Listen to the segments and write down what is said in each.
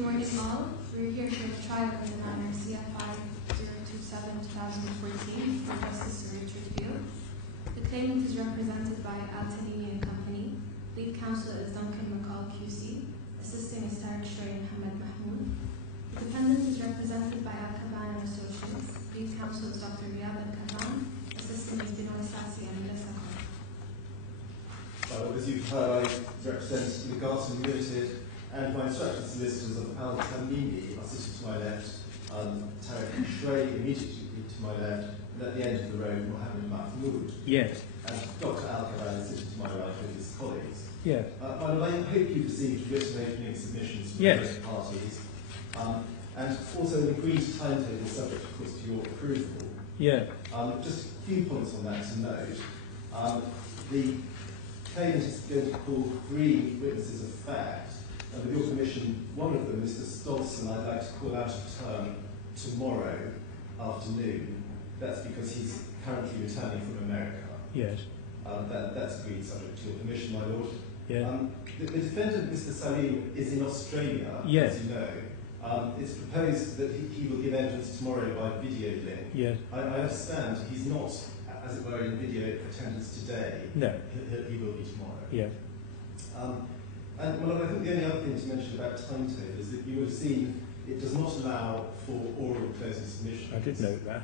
Good morning all. We're here for a trial in the matter CFI 027-2014 for Justice Sir Richard Field. The claimant is represented by Al-Tanini and Company. Lead counsel is Duncan McCall QC. Assisting is Tariq Shoy and Hamad Mahmoud. The defendant is represented by Al-Kaban and Associates. Lead counsel is Dr. Riyad Al-Kaban. Assisting is Binoy Sassi and Melissa Khan. Well, as you've heard, I represent Legatum Limited, and my instructed solicitors of Al-Tanini are sitting to my left, Tariq Shoy immediately to my left, and at the end of the road, Mohammed Mahmoud. Yes. And Dr. Al-Kaban is sitting to my right with his colleagues. Yes. I hope you've received written opening submissions from both parties, and also an agreed timetable subject, of course, to your approval. Yeah. Just a few points on that to note. The claimant is going to call 3 witnesses of fact, and with your permission, one of them, Mr. Stolson, I'd like to call out of turn tomorrow afternoon. That's because he's currently returning from America. Yes. That's agreed subject to your permission, my lord. Yeah. The defendant, Mr. Salim, is in Australia, yes, as you know. It's proposed that he will give evidence tomorrow by video link. Yes. I understand he's not, as it were, in video attendance today. No. He will be tomorrow. Yes. And well, I think the only other thing to mention about timetable is that you have seen it does not allow for oral closing submissions. I did note that.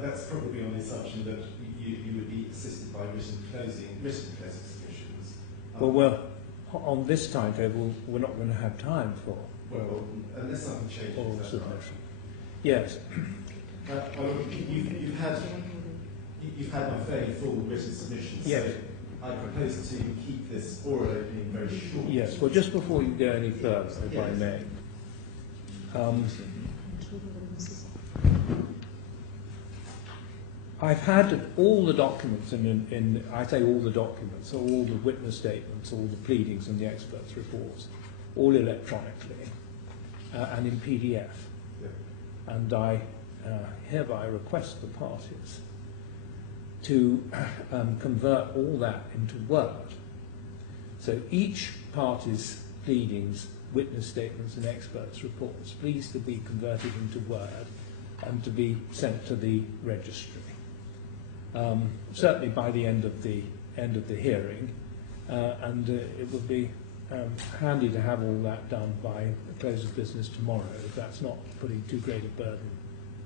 That's probably on the assumption that you would be assisted by written closing submissions. Well, on this timetable, we're not going to have time for. Well, unless something changes. Oral submission. Yes. You've had my fairly full written submission. Yes. So I propose to keep this oral opening very short. Yes. Well, just before you go any further, if I may. I've had all the documents, I say all the documents, all the witness statements, all the pleadings and the experts' reports, all electronically and in PDF. Yeah. And I hereby request the parties to convert all that into Word. So each party's pleadings, witness statements and experts' reports, please to be converted into Word and to be sent to the registry. Certainly by the end of the hearing, and it would be handy to have all that done by the close of business tomorrow, if that's not putting too great a burden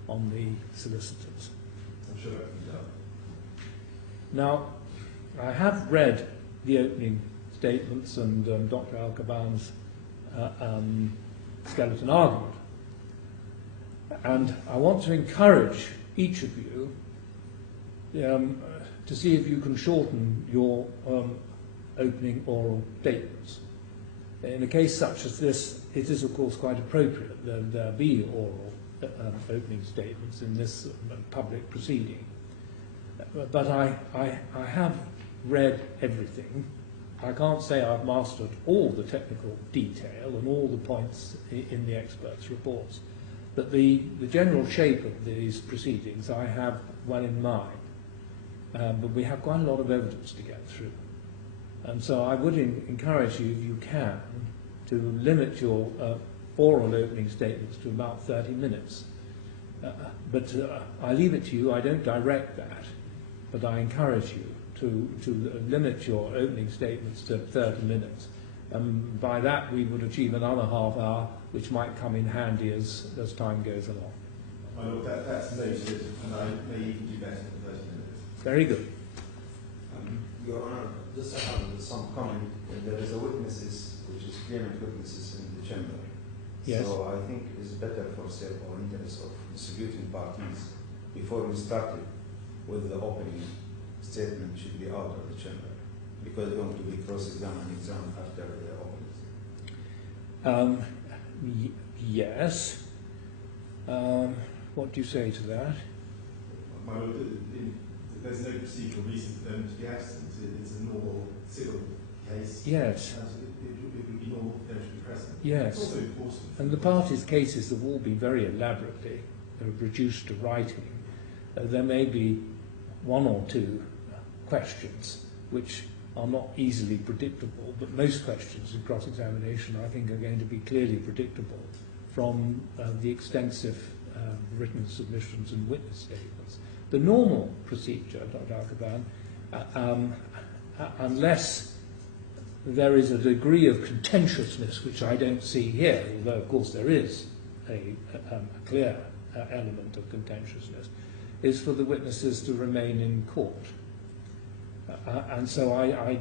on the solicitors. I'm sure that can be done. Now, I have read the opening statements and Dr. Al-Kaban's skeleton argument, and I want to encourage each of you to see if you can shorten your opening oral statements. In a case such as this, it is of course quite appropriate that there be oral opening statements in this public proceeding. But I have read everything. I can't say I've mastered all the technical detail and all the points in the experts' reports, but the general shape of these proceedings I have well in mind. But we have quite a lot of evidence to get through. And so I would encourage you, if you can, to limit your oral opening statements to about 30 minutes. But I leave it to you, I don't direct that, but I encourage you to limit your opening statements to 30 minutes. By that we would achieve another half hour, which might come in handy as time goes along. My lord, that's noted, and I may even do better than 30 minutes. Very good. Your Honor, just to have some comment, there is a witnesses, which is claimant witnesses in the chamber. Yes. So I think it's better for sake or interest of distributing parties before we started with the opening statement should be out of the chamber, because we're going to be cross-examined and examined after the opening. Yes. What do you say to that? My lord, there's no procedural reason for them to be absent. It's a normal civil case. Yes. And it would be normal for them to be present. Yes. It's also important. And the parties' cases have all been very elaborately reduced to writing. There may be 1 or 2 questions which are not easily predictable, but most questions in cross-examination I think are going to be clearly predictable from the extensive written submissions and witness statements. The normal procedure, Dr. Giacobbe, unless there is a degree of contentiousness, which I don't see here, although of course there is a clear element of contentiousness, is for the witnesses to remain in court. And so I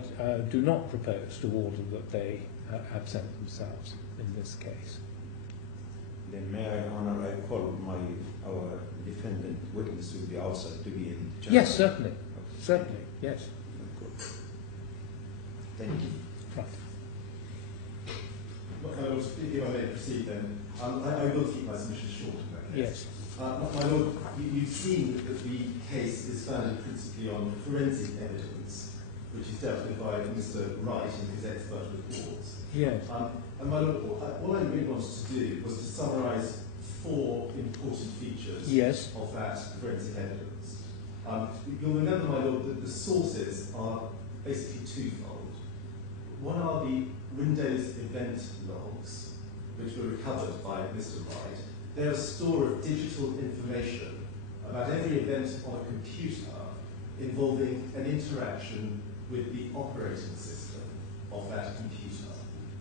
do not propose to order that they absent themselves in this case. Then may I, Honor, I call our defendant witness will be outside to be in the chamber? Yes, certainly. Certainly, yes. Good. Thank you. Right. Well, if I may proceed then, I will keep my submission short in that case. Yes. My Lord, you've seen that the case is founded principally on forensic evidence, which is dealt with by Mr. Wright in his expert reports. Yes. And my Lord, all I really wanted to do was to summarise 4 important features Yes. of that forensic evidence. You'll remember, my Lord, that the sources are basically twofold. One are the Windows event logs, which were recovered by Mr. Wright. They're a store of digital information about every event on a computer involving an interaction with the operating system of that computer.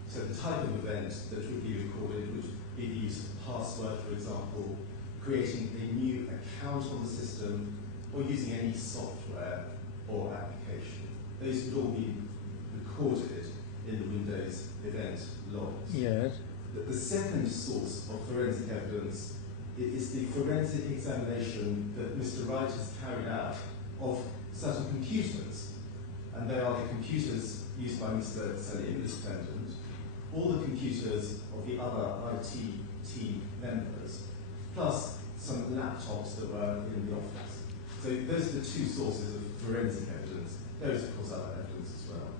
So the type of event that would be recorded would be the use of a password, for example, creating a new account on the system, or using any software or application. Those would all be recorded in the Windows event logs. Yes. The second source of forensic evidence is the forensic examination that Mr. Wright has carried out of certain computers. And they are the computers used by Mr. Salim, the defendant, all the computers of the other IT team members, plus some laptops that were in the office. So those are the 2 sources of forensic evidence. There is, of course, other evidence as well.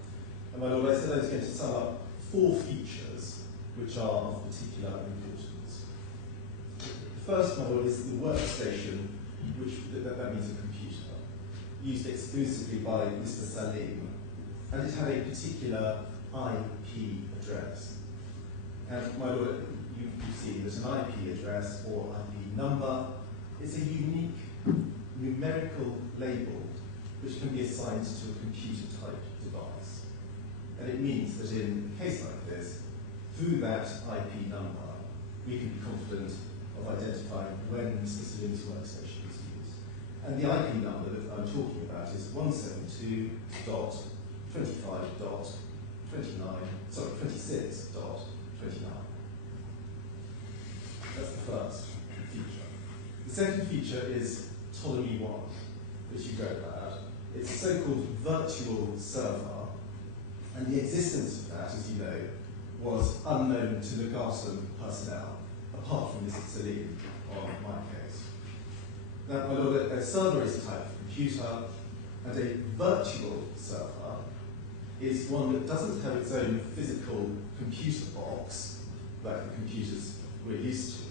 And my Lord, I said I was going to sum up 4 features which are of particular importance. The first, my Lord, is the workstation, which that means a computer, used exclusively by Mr. Salim, and it had a particular IP address. And my Lord, you've seen that an IP address or IP number is a unique numerical label which can be assigned to a computer-type device. And it means that in a case like this, through that IP number, we can be confident of identifying when Mr. Salim's workstation was used. And the IP number that I'm talking about is 172.25.26.29. That's the first feature. The second feature is Ptolemy 1, which you read about. It's a so-called virtual server, and the existence of that, as you know, was unknown to the Garson personnel, apart from Mr. Salim on my case. Now, my Lord, a server is a type of computer, and a virtual server is one that doesn't have its own physical computer box, like the computers we're used to,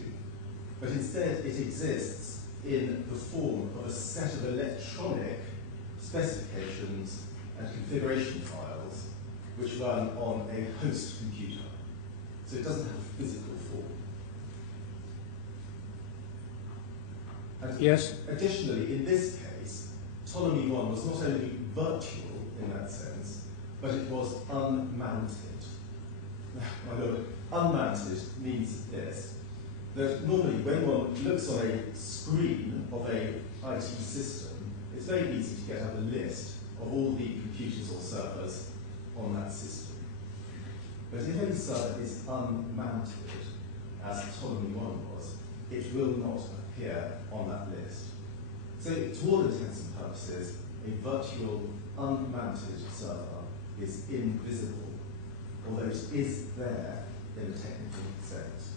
but instead it exists in the form of a set of electronic specifications and configuration files which run on a host computer. So it doesn't have a physical form. And Yes. additionally, in this case, Ptolemy 1 was not only virtual in that sense, but it was unmounted. My Lord, unmounted means this, that normally when one looks on a screen of a IT system, it's very easy to get up a list of all the computers or servers on that system. But if a server is unmounted, as Ptolemy 1 was, it will not appear on that list. So to all intents and purposes, a virtual unmounted server is invisible, although it is there in a technical sense.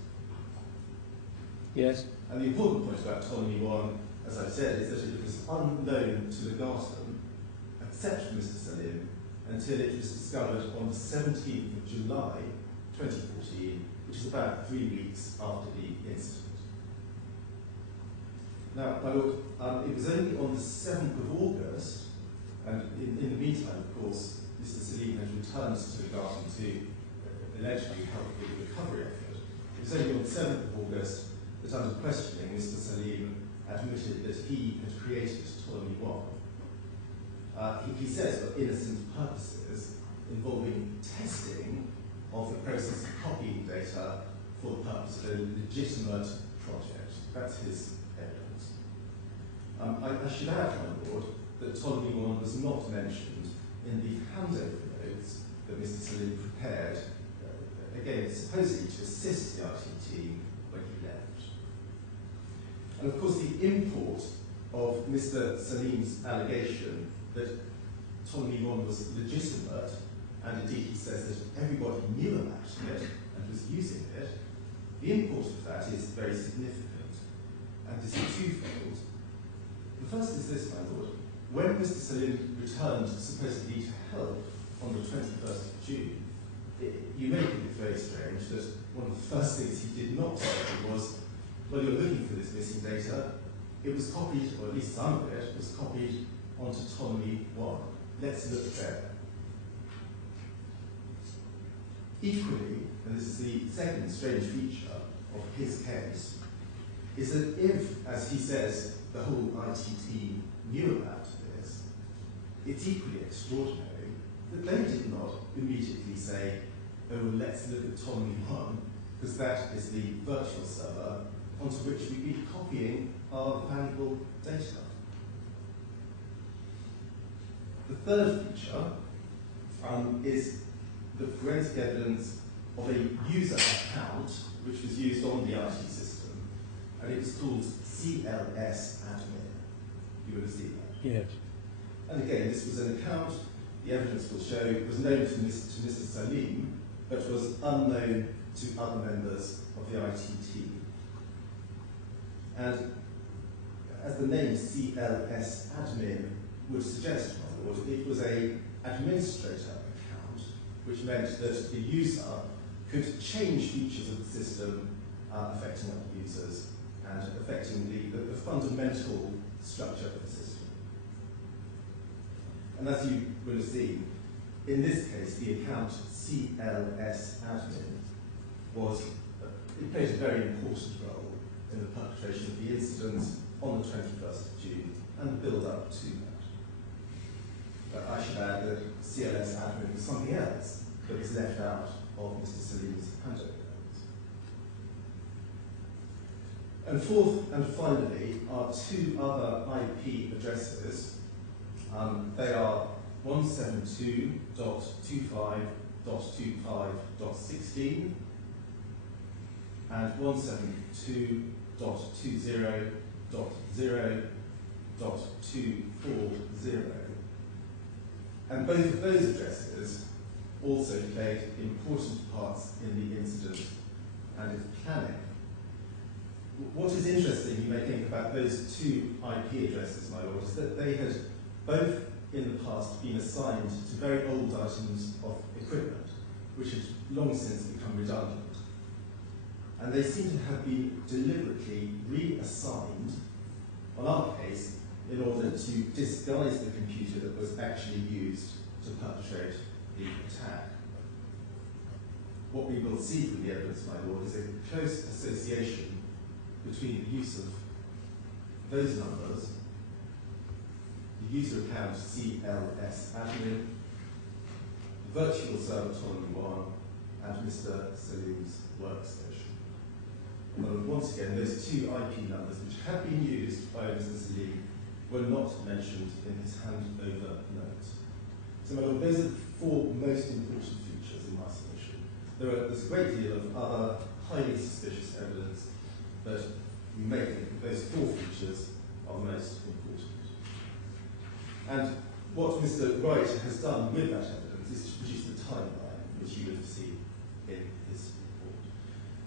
Yes. And the important point about Ptolemy 1, as I've said, is that it was unknown to the Garson, except for Mr. Salim, until it was discovered on the 17th of July 2014, which is about 3 weeks after the incident. Now, my Lord, it was only on the 7th of August, and in the meantime, of course, Mr. Salim had returned to the Garden to allegedly help with the recovery effort. It was only on the 7th of August that under questioning, Mr. Salim admitted that he had created Ptolemy 1. He says for innocent purposes involving testing of the process of copying data for the purpose of a legitimate project. That's his evidence. I should add, my Lord, that Ptolemy 1 was not mentioned in the handover notes that Mr. Salim prepared, again, supposedly to assist the IT team when he left. And of course, the import of Mr. Salim's allegation that Ptolemy 1 was legitimate, and indeed he says that everybody knew about it and was using it, the import of that is very significant and is twofold. The first is this, my Lord. When Mr. Salim returned supposedly to help on the 21st of June, you may think it very strange that one of the first things he did not say was, well, you're looking for this missing data. It was copied, or at least some of it, was copied onto Ptolemy 1. Let's look there. Equally, and this is the second strange feature of his case, is that if, as he says, the whole IT team knew about this, it's equally extraordinary that they did not immediately say, oh, well, let's look at Ptolemy 1, because that is the virtual server onto which we'd be copying our valuable data. The third feature is the forensic evidence of a user account which was used on the IT system, and it was called CLS admin. You would have seen that. Yes. And again, this was an account, the evidence will show, was known to Mr. Salim, but was unknown to other members of the IT team. And as the name CLS admin would suggest, my Lord, it was an administrator account, which meant that the user could change features of the system affecting other users and affecting the fundamental structure of the system. And as you will have seen, in this case, the account CLS admin it played a very important role in the perpetration of the incident on the 21st of June and the build-up to that. I should add that CLS admin was something else that was left out of Mr. Salim's handover notes. And fourth and finally are two other IP addresses. They are 172.25.25.16 and 172.20.0.240. And both of those addresses also played important parts in the incident and its planning. What is interesting, you may think, about those two IP addresses, my Lord, is that they had both in the past been assigned to very old items of equipment, which had long since become redundant. And they seem to have been deliberately reassigned, on our case, in order to disguise the computer that was actually used to perpetrate the attack. What we will see from the evidence, my Lord, is a close association between the use of those numbers, the user account CLS admin, virtual server Ptolemy 1, and Mr. Salim's workstation. And once again, those two IP numbers, which had been used by Mr. Salim, were not mentioned in his handover notes. So, my Lord, those are the four most important features in my submission. There's a great deal of other highly suspicious evidence, but you may think that those four features are the most important. And what Mr. Wright has done with that evidence is to produce the timeline, which you would have seen in his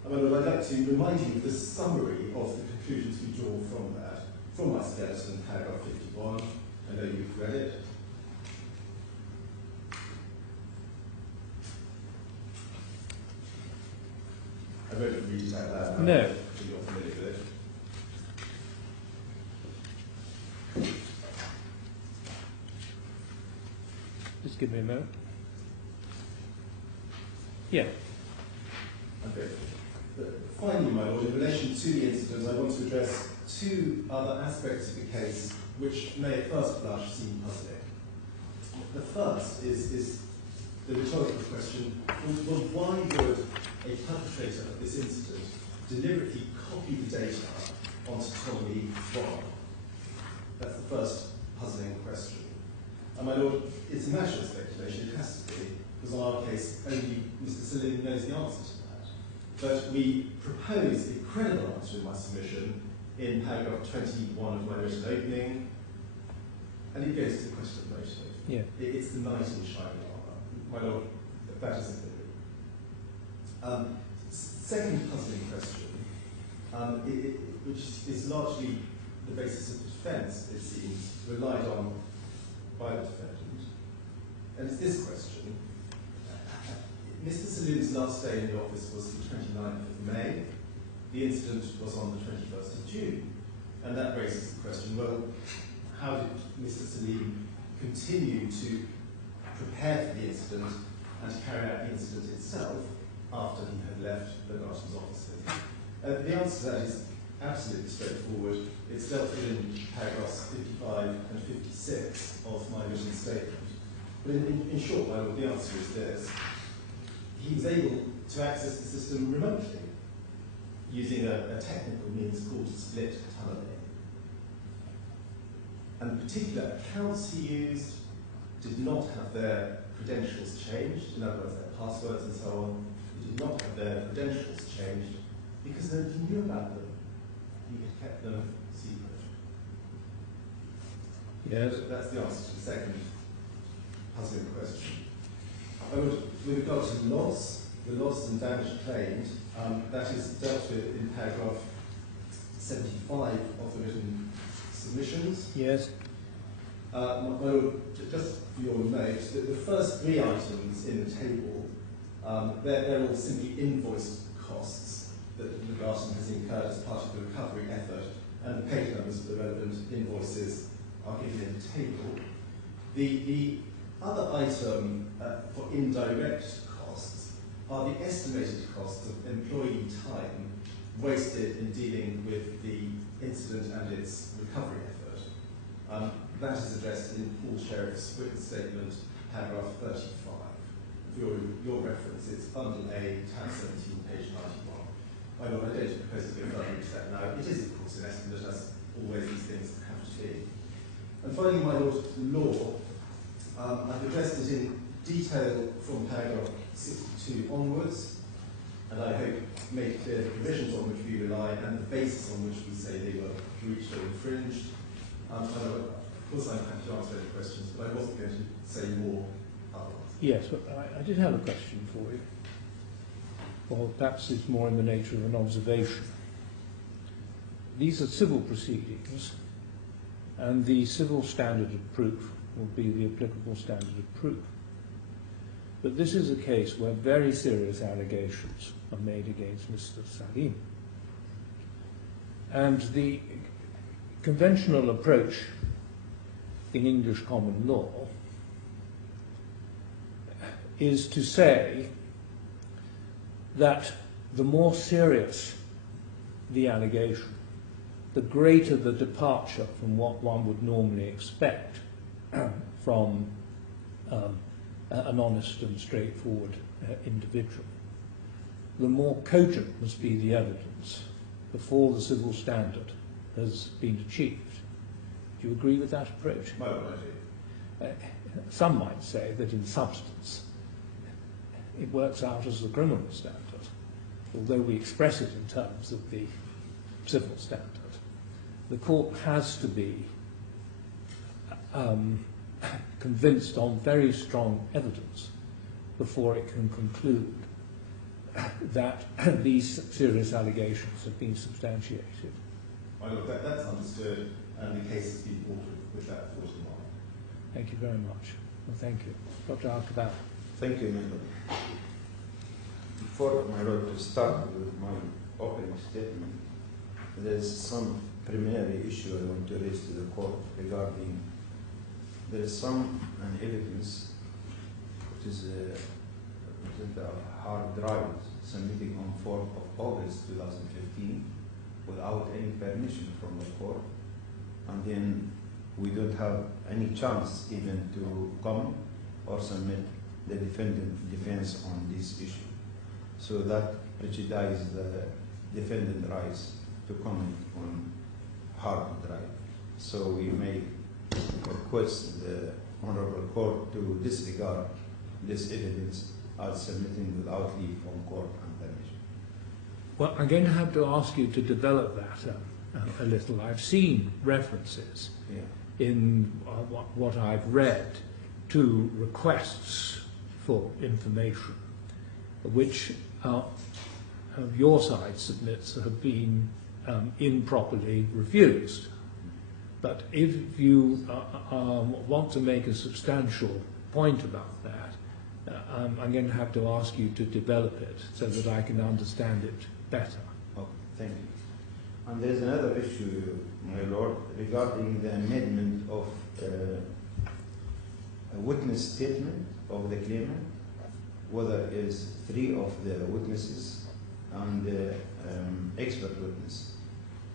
report. And I'd like to remind you of the summary of the conclusions we draw from that, from my skeleton, paragraph 51. I know you've read it. I won't read it out loud. No. You're familiar with it. Just give me a moment. Yeah. Okay. The finally, my Lord, in relation to the incident, I want to address two other aspects of the case which may at first blush seem puzzling. The first is the rhetorical question, well, why would a perpetrator of this incident deliberately copy the data onto Tommy Bond? That's the first puzzling question. And my Lord, it's a matter of speculation, it has to be, because on our case, only Mr. Salim knows the answer to that. But we propose a credible answer in my submission in paragraph 21 of my written opening, and it goes to the question of motive. Yeah. It's the knight in shining armour. My Lord, that is a theory. Second puzzling question, which is largely the basis of the defence, it seems, relied on by the defendant, and it's this question. Mr. Salim's last day in the office was the 29th of May. The incident was on the 21st of June. And that raises the question, well, how did Mr. Salim continue to prepare for the incident and to carry out the incident itself after he had left the Garton's office? The answer to that is absolutely straightforward. It's dealt with in paragraphs 55 and 56 of my written statement. But in short, my Lord, the answer is this. He was able to access the system remotely using a technical means called split tunneling. And the particular accounts he used did not have their credentials changed, in other words, their passwords and so on. He did not have their credentials changed because nobody knew about them. He had kept them secret. Yes. That's the answer to the second puzzling question. With regard to loss, the loss and damage claimed, that is dealt with in paragraph 75 of the written submissions. Yes. Just for your note, the first three items in the table, they're all simply invoiced costs that the Garton has incurred as part of the recovery effort, and the page numbers for the relevant invoices are given in the table. The other item for indirect costs are the estimated costs of employee time wasted in dealing with the incident and its recovery effort. That is addressed in Paul Sheriff's written statement, paragraph 35. For your reference, it's bundle A, tab 17, page 91. I don't propose to go further into that now. It is, of course, an estimate, as always these things have to be. And finally, my Lord, law. I've addressed it in detail from paragraph 62 onwards, and I hope made clear the provisions on which we rely and the basis on which we say they were breached or infringed. Of course, I'm happy to answer any questions, but I wasn't going to say more otherwise. Yes, but I did have a question for you. Well, perhaps it's more in the nature of an observation. These are civil proceedings, and the civil standard of proof will be the applicable standard of proof. But this is a case where very serious allegations are made against Mr. Salim. And the conventional approach in English common law is to say that the more serious the allegation, the greater the departure from what one would normally expect from an honest and straightforward individual. The more cogent must be the evidence before the civil standard has been achieved. Do you agree with that approach? Well, I do. Some might say that in substance it works out as the criminal standard, although we express it in terms of the civil standard. The court has to be convinced on very strong evidence before it can conclude that these serious allegations have been substantiated. Well, that's understood, and the case has been brought with that thought in mind. Thank you very much. Well, thank you. Dr. Giacobbe. Thank you, Madam. Before my Lord to start with my opening statement, there's some preliminary issue I want to raise to the court regarding there is an evidence which is representative of hard drives submitted on 4th of August 2015 without any permission from the court, and then we don't have any chance even to comment or submit the defendant defense on this issue. So that prejudices the defendant rights to comment on hard drive. So we may request the Honorable Court to disregard this evidence as submitting without leave from court and permission. Well, I'm going to have to ask you to develop that a little. I've seen references in what I've read to requests for information, which your side submits have been improperly refused. But if you want to make a substantial point about that, I'm going to have to ask you to develop it so that I can understand it better. Okay, thank you. And there's another issue, my Lord, regarding the amendment of a witness statement of the claimant, whether it is 3 of the witnesses and the expert witness,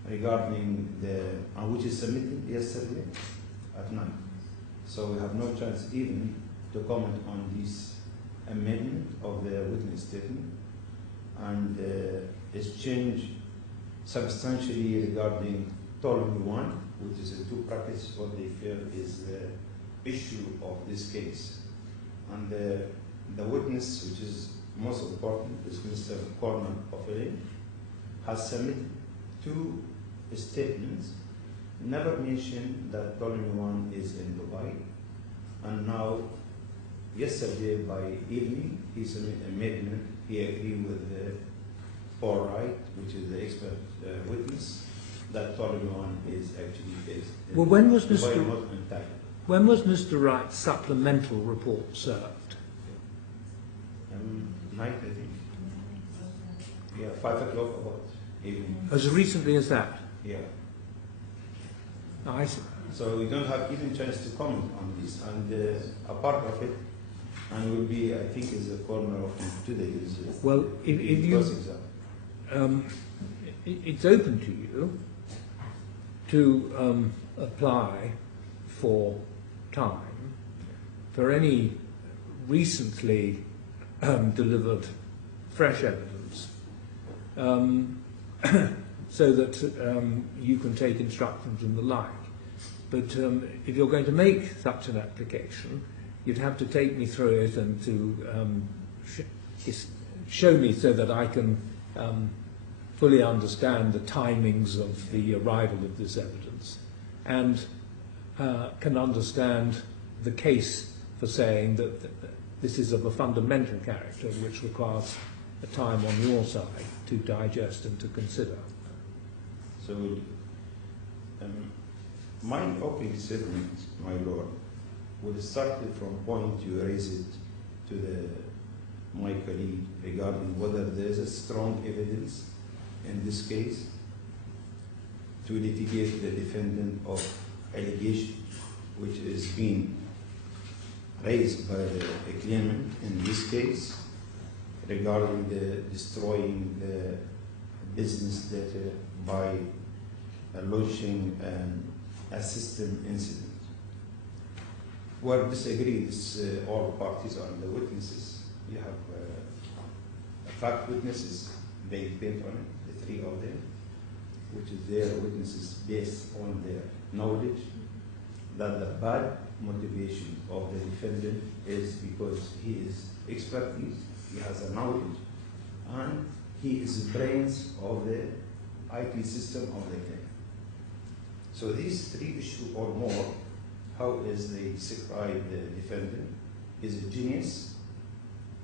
regarding the which is submitted yesterday at night. So we have no chance even to comment on this amendment of the witness statement, and it's changed substantially regarding Ptolemy 1, which is a 2 brackets, what they feel is the issue of this case. And the witness, which is most important, is Mr. Corman Ofele, has submitted 2 statements, never mentioned that Ptolemy 1 is in Dubai, and now yesterday by evening he submitted an amendment. He agreed with Paul Wright, which is the expert witness, that Ptolemy 1 is actually based in Well, when was Dubai, Mr. not in Thailand. When was Mr. Wright's supplemental report served? Night, I think. Yeah, 5 o'clock about evening. As recently as that? Yeah. I see. So we don't have even chance to comment on this, and a part of it, and will be, I think, is a corner of today. Well, if you, it's open to you to apply for time for any recently delivered fresh evidence, so that you can take instructions and the like. But if you're going to make such an application, you'd have to take me through it and to show me so that I can fully understand the timings of the arrival of this evidence, and can understand the case for saying that this is of a fundamental character which requires a time on your side to digest and to consider. So, my opening statement, my Lord, would start from point you raised to my colleague regarding whether there is a strong evidence in this case to litigate the defendant of allegation which is being raised by the claimant in this case regarding the destroying the business data by launching a system incident. Where disagree, all parties are the witnesses. You have fact witnesses, they depend on it, the 3 of them, which is their witnesses based on their knowledge that the bad motivation of the defendant is because he is expertise, he has a knowledge, and he is the brains of the IT system of the claim. So these 3 issues or more, how is they describe the defendant? Is a genius.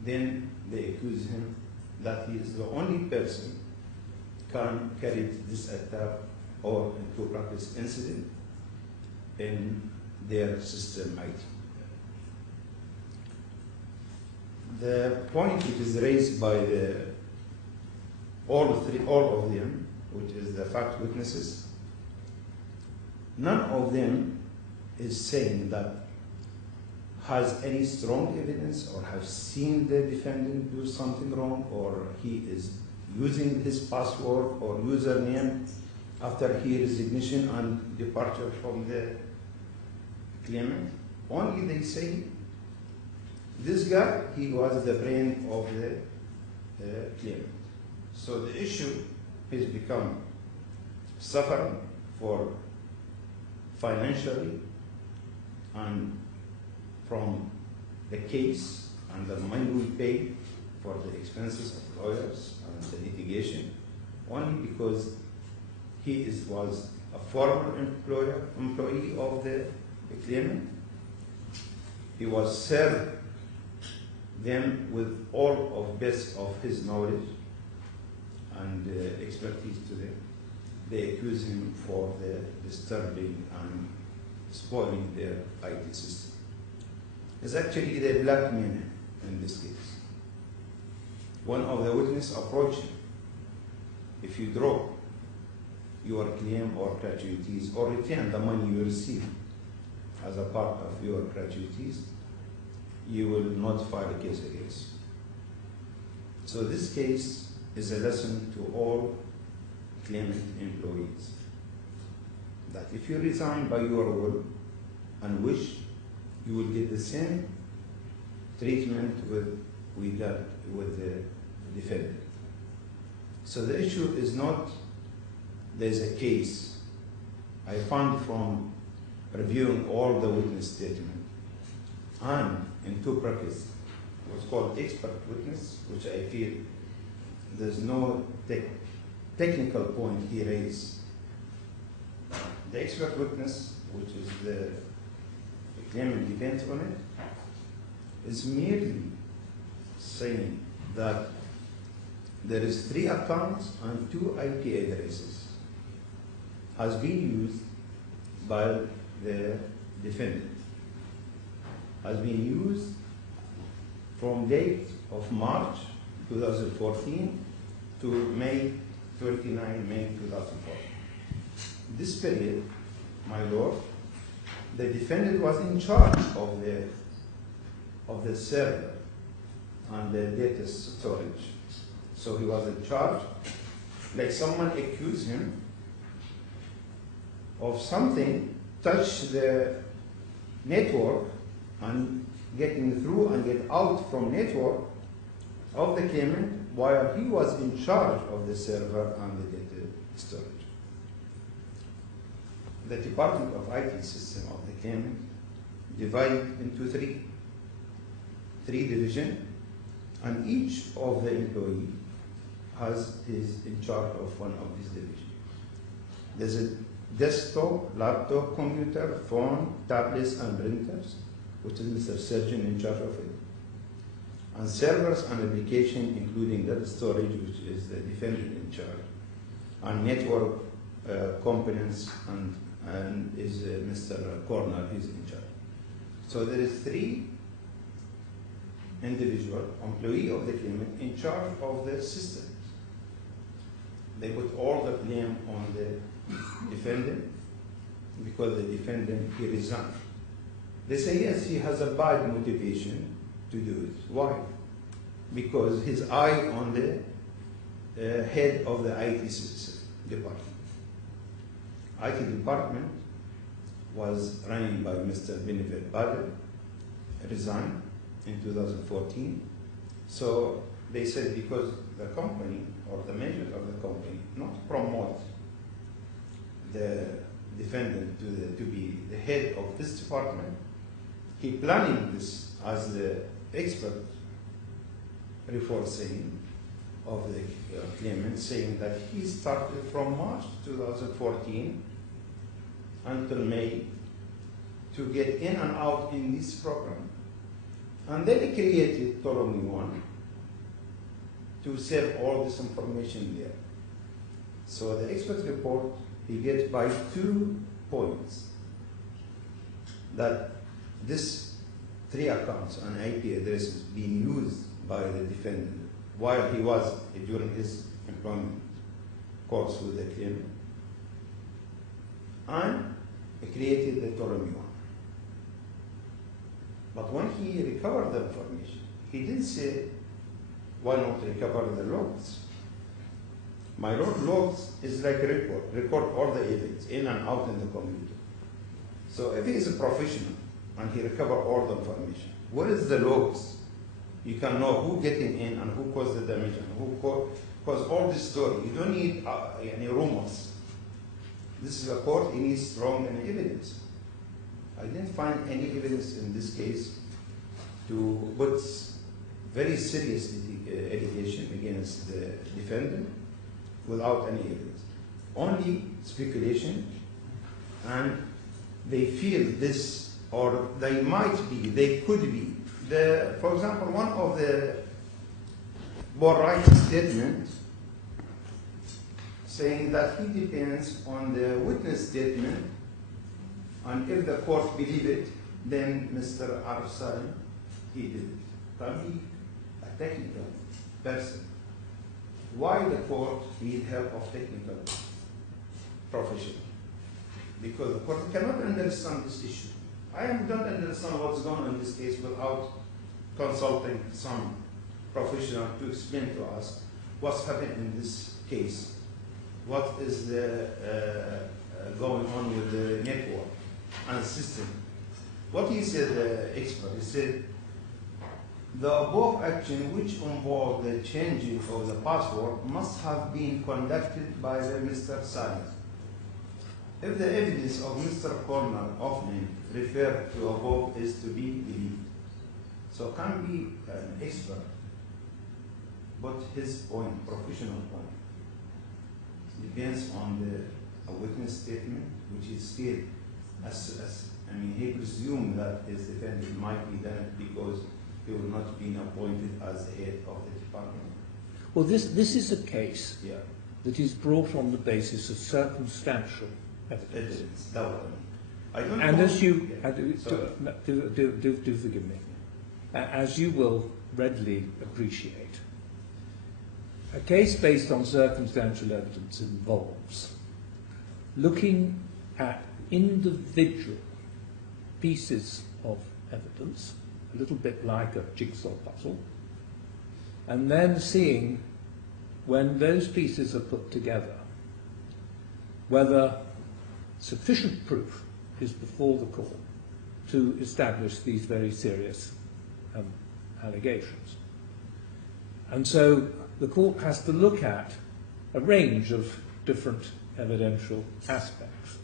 Then they accuse him that he is the only person can carry this attack or into practice incident in their system IT. The point which is raised by all of them, which is the fact witnesses, none of them is saying that has any strong evidence or have seen the defendant do something wrong, or he is using his password or username after his resignation and departure from the claimant. Only they say, this guy, he was the brain of the claimant. So the issue has become suffering for financially and from the case and the money we pay for the expenses of lawyers and the litigation, only because he was a former employee of the claimant. He was served them with all of best of his knowledge and expertise to them. They accuse him for the disturbing and spoiling their IT system. It's actually the black man in this case. One of the witnesses approached him. If you drop your claim or gratuities or return the money you receive as a part of your gratuities, you will not file a case against you. So this case is a lesson to all claimant employees that if you resign by your will and wish, you will get the same treatment we got with the defendant. So the issue is not there's a case. I found from reviewing all the witness statement and in two brackets what's called expert witness, which I feel there's no technical point he raised. The expert witness, which is the claimant depends on it, is merely saying that there is 3 accounts and 2 IP addresses has been used by the defendant, has been used from date of March 2014 to May 29, May 2014. This period, my lord, the defendant was in charge of the server and the data storage. So he was in charge, like someone accused him of something, touch the network and getting through and get out from network of the claimant while he was in charge of the server and the data storage. The Department of IT system of the claimant divided into three divisions, and each of the employee is in charge of one of these divisions. There's a desktop, laptop, computer, phone, tablets, and printers, which is Mr. Surgeon in charge of it. And servers and application, including data storage, which is the defendant in charge. And network components and is Mr. Corner, he's in charge. So there is 3 individual employee of the claimant in charge of the system. They put all the blame on the defendant because the defendant, he resigned. They say, yes, he has a bad motivation to do it. Why? Because his eye on the head of the IT system department. IT department was run by Mr. Benefit Bader, resigned in 2014. So they said because the company or the management of the company not promote the defendant to be the head of this department, he planning this as the expert report saying of the claimant, saying that he started from March 2014 until May to get in and out in this program. And then he created Ptolemy 1 to save all this information there. So the expert report, he gets by 2 points that this 3 accounts and IP addresses being used by the defendant while he was during his employment course with the claimant, and he created the Ptolemy 1. But when he recovered the information, he didn't say, why not recover the logs? My logs is like a record all the events in and out in the computer. So if he is a professional and he recover all the information, what is the logs? You can know who getting in and who caused the damage and who caused all this story. You don't need any rumors. This is a court, it needs strong evidence. I didn't find any evidence in this case to put very serious allegation against the defendant without any evidence. Only speculation, and they feel this, or they might be, they could be. For example, one of the Borrite statement saying that he depends on the witness statement, and if the court believe it, then Mr. Arsal, he did it. Can be a technical person. Why the court need help of technical professional? Because the court cannot understand this issue. I don't understand what's going on in this case without consulting some professional to explain to us what's happening in this case. What is the going on with the network and system? What he said, the expert, he said, the above action which involved the changing of the password must have been conducted by the Mr. Salim. If the evidence of Mr. Corner Offline referred to above is to be believed, so can be an expert, but his point, professional point, depends on the witness statement, which is still, he presumed that his defendant might be done because he would not be appointed as the head of the department. Well, this is a case that is brought on the basis of circumstantial evidence. That what I mean. And as you do forgive me, as you will readily appreciate, a case based on circumstantial evidence involves looking at individual pieces of evidence, a little bit like a jigsaw puzzle, and then seeing when those pieces are put together whether sufficient proof is before the court to establish these very serious allegations. And so the court has to look at a range of different evidential aspects.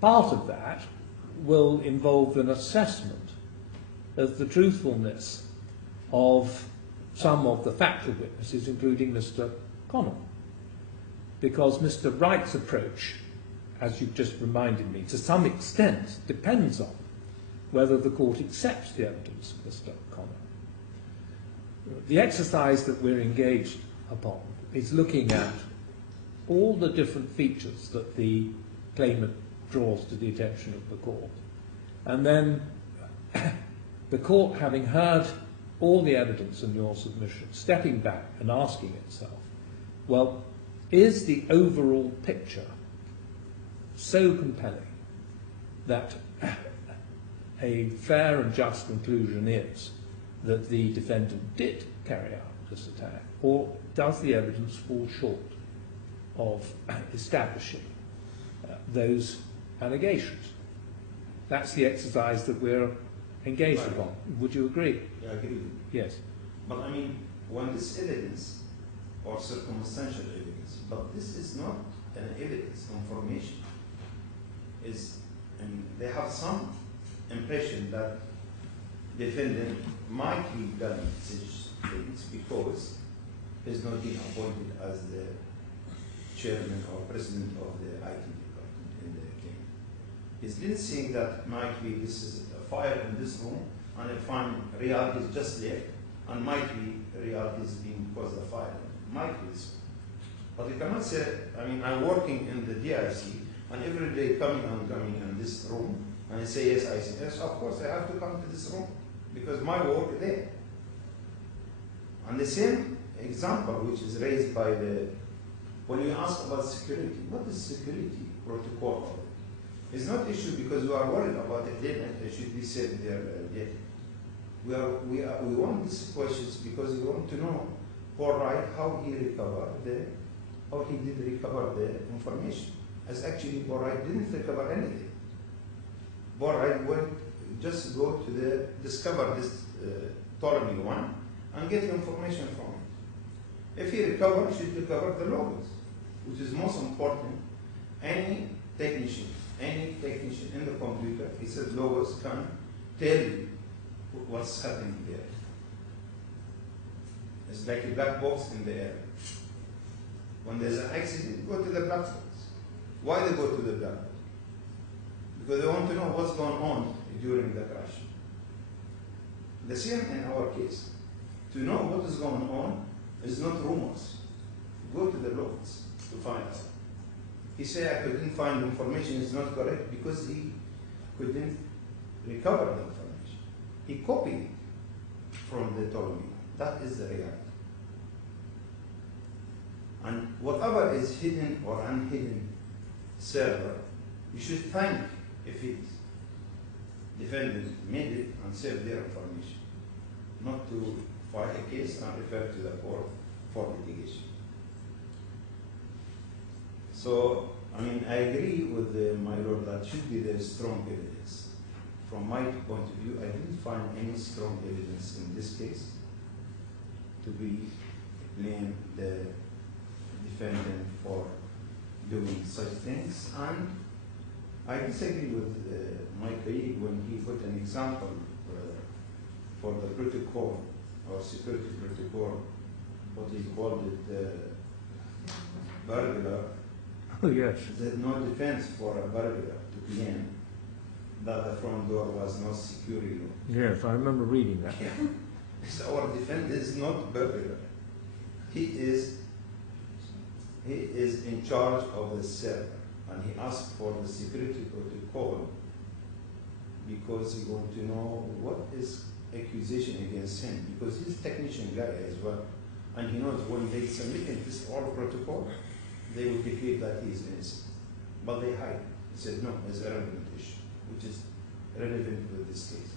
Part of that will involve an assessment of the truthfulness of some of the factual witnesses, including Mr. Connell. Because Mr. Wright's approach, as you've just reminded me, to some extent depends on whether the court accepts the evidence of Mr. Connell. The exercise that we're engaged upon is looking at all the different features that the claimant draws to the attention of the court. And then the court, having heard all the evidence in your submission, stepping back and asking itself, well, is the overall picture so compelling that a fair and just conclusion is that the defendant did carry out this attack, or does the evidence fall short of establishing those allegations? That's the exercise that we're engaged upon. Would you agree? Yeah, I agree. Yes. But I mean, when this evidence or circumstantial evidence, but this is not an evidence, information. They have some impression that defendant might be done such things because he's not been appointed as the chairman or president of the IT department in the game. He's been saying that might be this is a fire in this room, and I find reality is just there, and might be reality is being caused the fire. Might be this. But you cannot say, I'm working in the DRC, and every day coming in this room, and I say, yes, I say, yes, of course I have to come to this room, because my work is there. And the same example which is raised by when you ask about security, what is security protocol? It's not issue because we are worried about the claimant. They should be saved their data. We want these questions because we want to know for right how he recovered how he did recover the information. As actually Borite didn't recover anything. Borite went just go to the discover this Ptolemy one and get information from it. If he recovered, he should recover the logs, which is most important. Any technician in the computer, he said logos can tell you what's happening there. It's like a black box in the air. When there's an accident, go to the black box. Why they go to the black box? Because they want to know what's going on during the crash. The same in our case. To know what is going on is not rumors. Go to the logs to find out. He said I couldn't find information is not correct because he couldn't recover the information. He copied from the Ptolemy. That is the reality. And whatever is hidden or unhidden server, you should thank if it defendant made it and saved their information, not to file a case and refer to the court for litigation. So, I mean, I agree with my lord that should be there strong evidence. From my point of view, I didn't find any strong evidence in this case to be blame the defendant for doing such things, and I disagree with my colleague when he put an example for the protocol or security protocol, what he called it burglar. Oh, yes. There's no defense for a burglar to claim that the front door was not securely locked. Yes, I remember reading that. Yeah. So our defendant is not burglar. He is in charge of the server, and he asked for the security protocol because he wants to know what is accusation against him, because he's a technician guy as well, and he knows when they submit this all protocol, they will declare that he is innocent. But they hide. He said, no, it's a relevant issue, which is relevant with this case.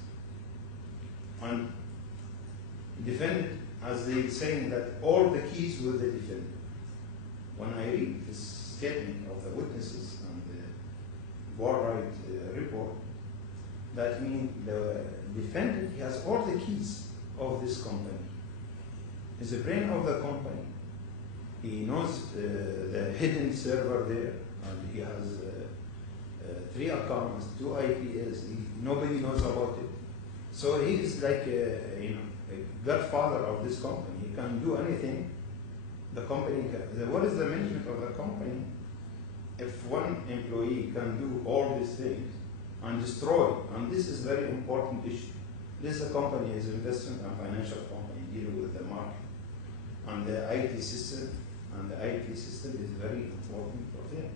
And defendant, as they saying that all the keys were the defendant. When I read this statement of the witnesses and the Borite report, that means the defendant, he has all the keys of this company. He's the brain of the company. He knows the hidden server there, and he has 3 accounts, 2 IPs. Nobody knows about it. So he is like a godfather of this company. He can do anything. The company can. What is the management of the company? If one employee can do all these things and destroy, and this is very important issue. This company is investment and financial company dealing with the market, and the IT system. And the IT system is very important for them.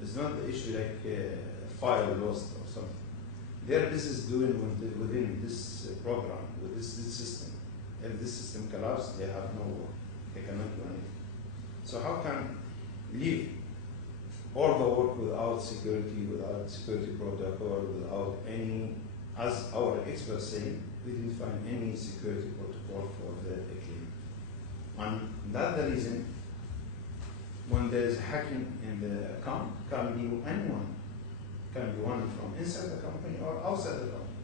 It's not the issue like file lost or something. Their business doing within this program, with this system. If this system collapses, they have no work. They cannot do anything. So how can leave all the work without security protocol, without any, as our experts say, we didn't find any security protocol for the claim. And that's the reason when there's hacking in the account, can be anyone, can be one from inside the company or outside the company.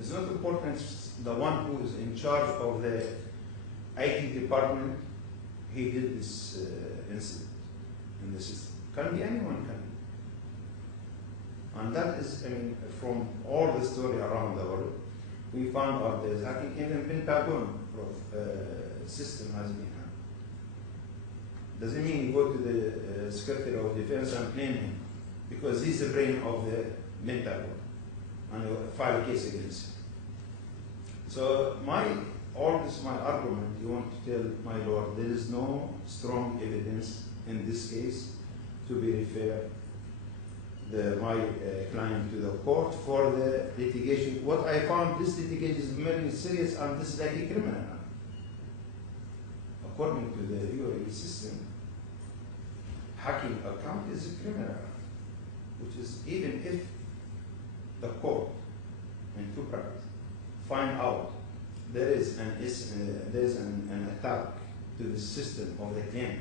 It's not important the one who is in charge of the IT department, he did this incident in the system. Can be anyone, can be. And that is, I mean, from all the story around the world, we found out there's hacking. Even Pentagon system has been hacked. Doesn't mean you go to the Secretary of Defense and claim him, because he's the brain of the Pentagon, and you file a case against him. So all this my argument, you want to tell my lord, there is no strong evidence in this case to be referred my client to the court for the litigation. What I found, this litigation is very serious, and this is like a criminal. According to the UAE system, hacking account is a criminal, which there's an attack to the system of the claim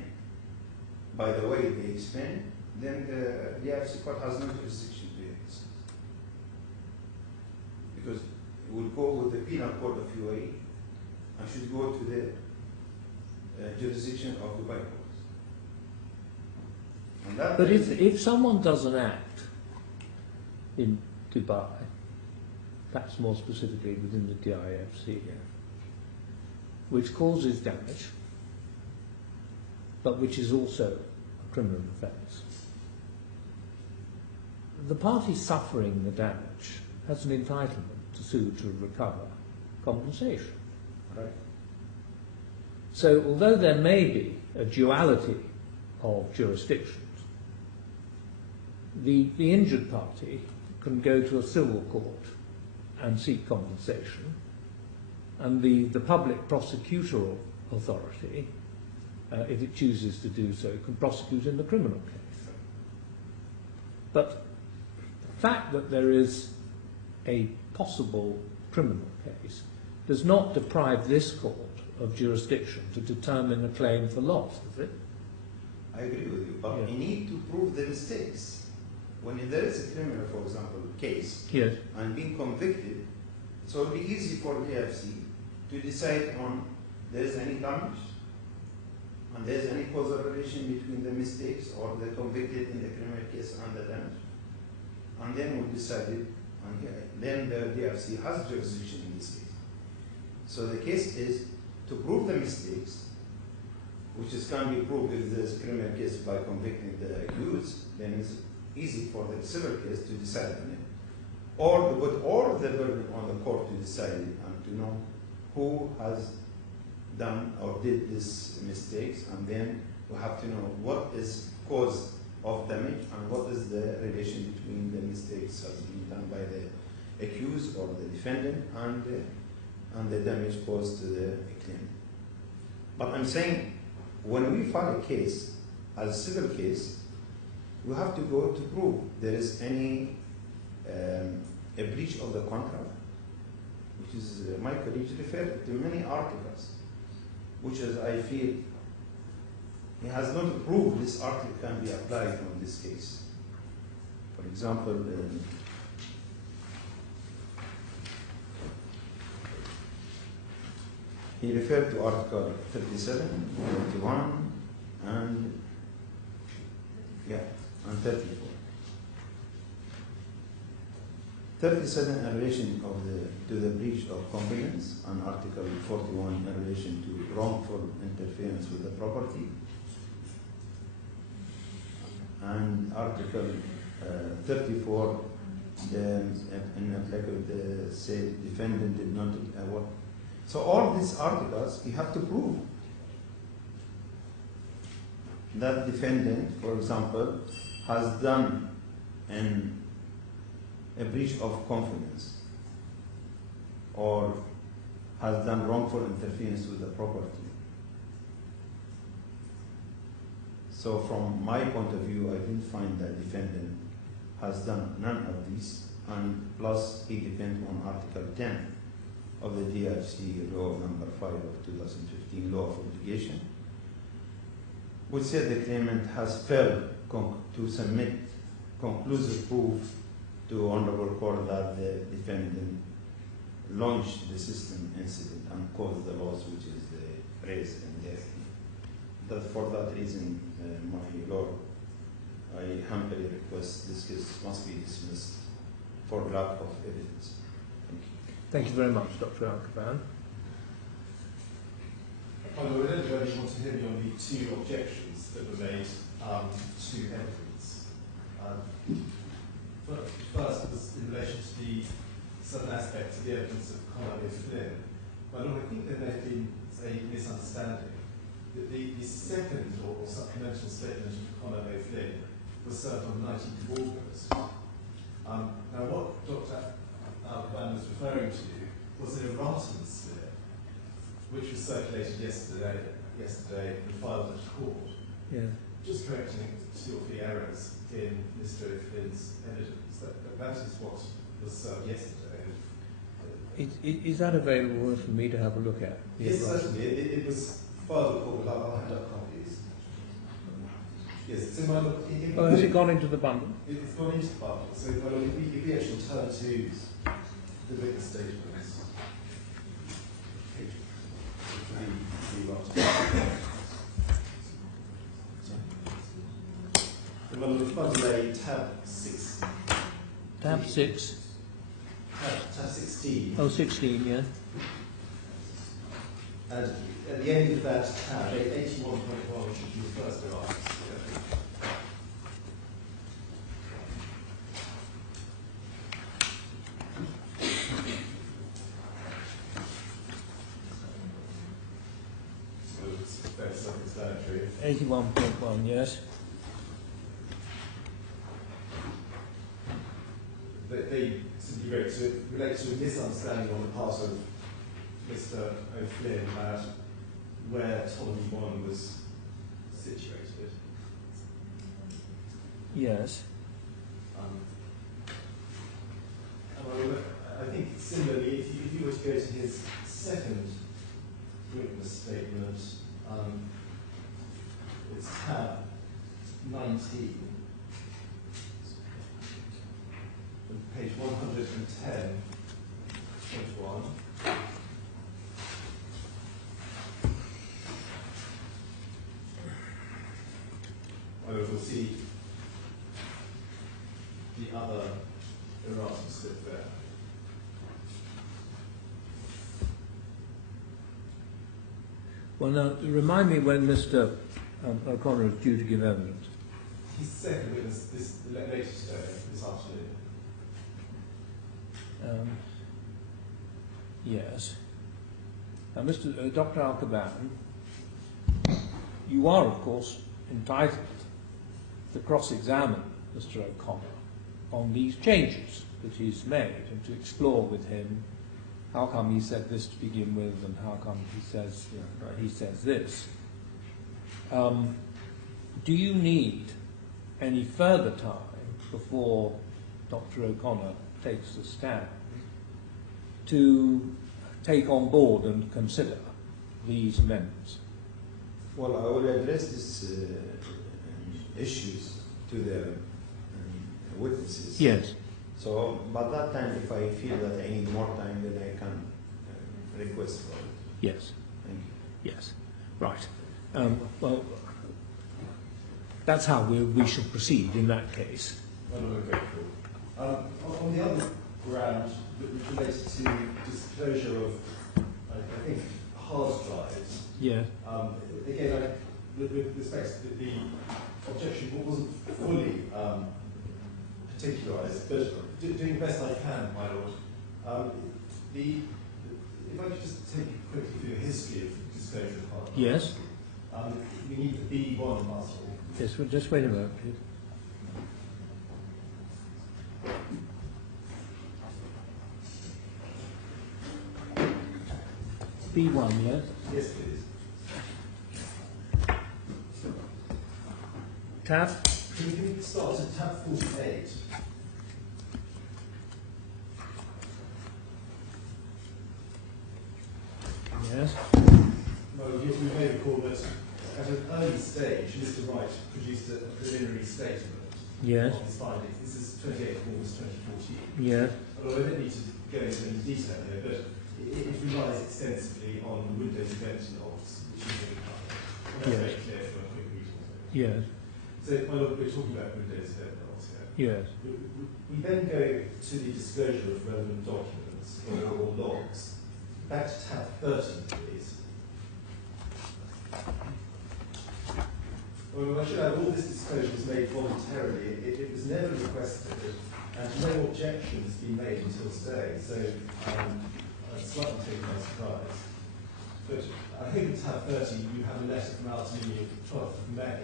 by the way they explain, then the DRC court has no jurisdiction to hear this. Because it will go with the penal code of UAE and should go to the jurisdiction of Dubai courts. And that But if someone does an act in Dubai, perhaps more specifically within the DIFC, which causes damage, but which is also a criminal offence, the party suffering the damage has an entitlement to sue to recover compensation. Right. So although there may be a duality of jurisdictions, the injured party can go to a civil court and seek compensation, and the public prosecutorial authority, if it chooses to do so, can prosecute in the criminal case. But the fact that there is a possible criminal case does not deprive this court of jurisdiction to determine a claim for loss, does it? I agree with you, but Yeah. you need to prove the mistakes. When there is a criminal, for example, case, Yes. and being convicted, so it will be easy for the DFC to decide on there is any damage and there is any causal relation between the mistakes or the convicted in the criminal case and the damage. And then we'll decide it, and then the DFC has jurisdiction in this case. So the case is to prove the mistakes, which can be proved if there's a criminal case by convicting the accused, then it's easy for the civil case to decide on it. Or to put all the burden on the court to decide it and to know who has done or did these mistakes, and then we have to know what is cause of damage and what is the relation between the mistakes has been done by the accused or the defendant and the damage caused to the claimant. But I'm saying when we file a case as a civil case, we have to go to prove there is any a breach of the contract, which is my colleague referred to many articles, which is I feel he has not proved this article can be applied on this case. For example, he referred to Article 37, 31, and 34. 37 in relation to the breach of confidence, and Article 41 in relation to wrongful interference with the property, and Article 34 in applicable the said defendant did not award. So all these articles you have to prove that defendant, for example, has done a breach of confidence or has done wrongful interference with the property. So from my point of view, I didn't find that defendant has done none of these, and plus he depends on Article 10 of the DFC Law number 5 of 2015, Law of Obligation, which said the claimant has failed to submit conclusive proof to Honorable Court that the defendant launched the system incident and caused the loss, which is the raise and death. That for that reason, my Lord, I humbly request this case must be dismissed for lack of evidence. Thank you. Thank you very much, Dr. Al-Kaban. Although I don't really want to hear you on the two objections that were made to evidence. First was in relation to the certain aspects of the evidence of Conrad Flynn. But I think there may have been a misunderstanding. The second or supplemental statement of Conrad Flynn was served on the 19th of August. Now what Dr. Al-Kaban was referring to was an erratum slip, which was circulated yesterday and filed at court. Yeah. Just correcting two or three errors in Mr. Flynn's evidence. That is what was served yesterday. Is that available for me to have a look at? Yes, certainly. It was filed with I'll hand up copies. Yes, so my look. Oh, has it gone into the bundle? It's gone into the bundle. So my look, if we actually turn to the witness statements. The bundle A, tab 6. Tab 6. Tab 16. Oh, 16, yeah. And at the end of that tab, 81.1 should be the first graph. So it's very self-explanatory. 81.1, yes. They simply relate to a misunderstanding on the part of Mr. O'Flynn about where Ptolemy 1 was situated. Yes. And I think similarly, if you were to go to his second witness statement, it's tab 19. Page 110, 21. We'll see the other errata slip there. Well, now, remind me when Mr. O'Connor is due to give evidence. His second witness later today, this afternoon. Yes. Now, Dr. Al-Kaban, you are, of course, entitled to cross-examine Mr. O'Connor on these changes that he's made and to explore with him how come he said this to begin with and how come he says this. Do you need any further time before Dr. O'Connor takes the stand to take on board and consider these amendments? Well, I will address these issues to the witnesses. Yes. So by that time, if I feel that I need more time, then I can request for it. Yes. Thank you. Yes. Right. Well, that's how we shall proceed in that case. On the other ground, which relates to disclosure of, I think, hard drives. Yeah. Again, with respect to the objection wasn't fully particularised, but doing the best I can, my lord. If I could just take you quickly through the history of disclosure of hard drives. Yes. We need the B1 muscle. Yes. Well, just wait a moment, please. B1, yes? Yes, please. Tab? Can we start at tab 48? Yes. Well, you may recall that at an early stage, Mr. Wright produced a preliminary statement Yes. of his findings. This is 28th of August 2014. Yes. Although I don't need to go into any detail here, but it relies extensively on the Windows event logs, which is really covered. And that's very clear from a quick reading. Yes. So, my lord, we're talking about Windows event logs here. Yes. We then go to the disclosure of relevant documents or logs. Back to tab 30, please. Well, I should add, all this disclosure was made voluntarily. It was never requested, and no objection has been made until today. So I'm slightly taken by surprise. But I think in tab 30 you have a letter from Altamini of the 12th of May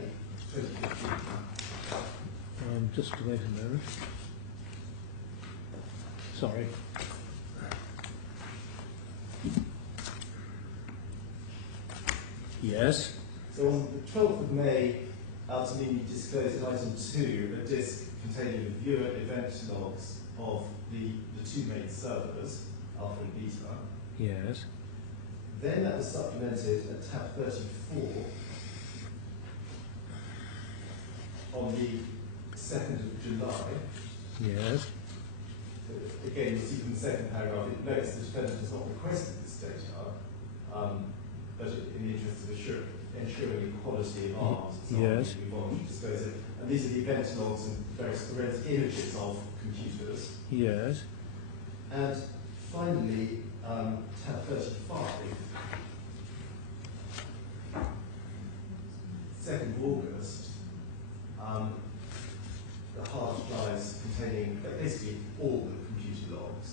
2015. Just wait a moment. Sorry. Yes. So on the 12th of May, Altamini disclosed in item 2 a disk containing the viewer event logs of the two main servers, alpha and beta. Yes. Then that was supplemented at tab 34 on the 2nd of July. Yes. Again, you'll see from the second paragraph, it notes the defendant has not requested this data, but in the interest of ensuring equality of arms, and so Yes. we want to disclose it. And these are the event logs and various forensic images of computers. Yes. And finally, tab 35, 2nd of August, the hard drives containing basically all the computer logs.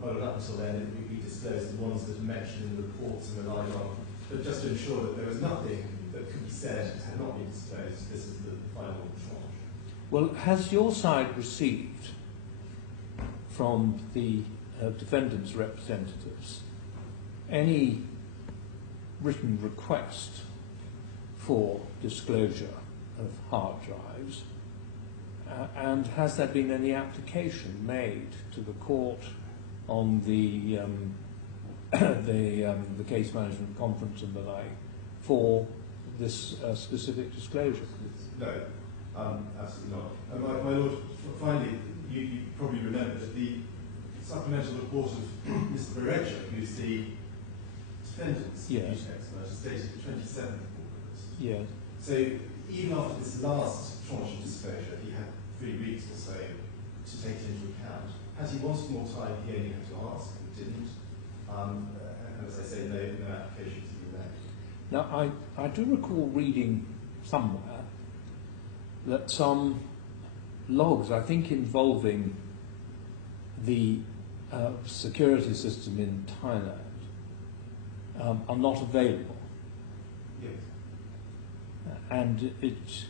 But up until then, we disclosed the ones that are mentioned in the reports and relied on. But just to ensure that there was nothing that could be said that had not been disclosed, this is the final tranche. Well, has your side received from the defendant's representatives any written request for disclosure of hard drives? And has there been any application made to the court on the case management conference and the like for this specific disclosure? No, absolutely not. My Lord, finally, you probably remember that the supplemental report of Mr. Berecha, who's the defendant's Yes. expert, is dated the 27th of August. Yes. So even after this last tranche of disclosure, he had 3 weeks or so to take it into account. Had he wanted more time, he only had to ask, he didn't. And as I say, no application to be made. Now, I do recall reading somewhere that some logs, I think involving the security system in Thailand, are not available. Yes. And it's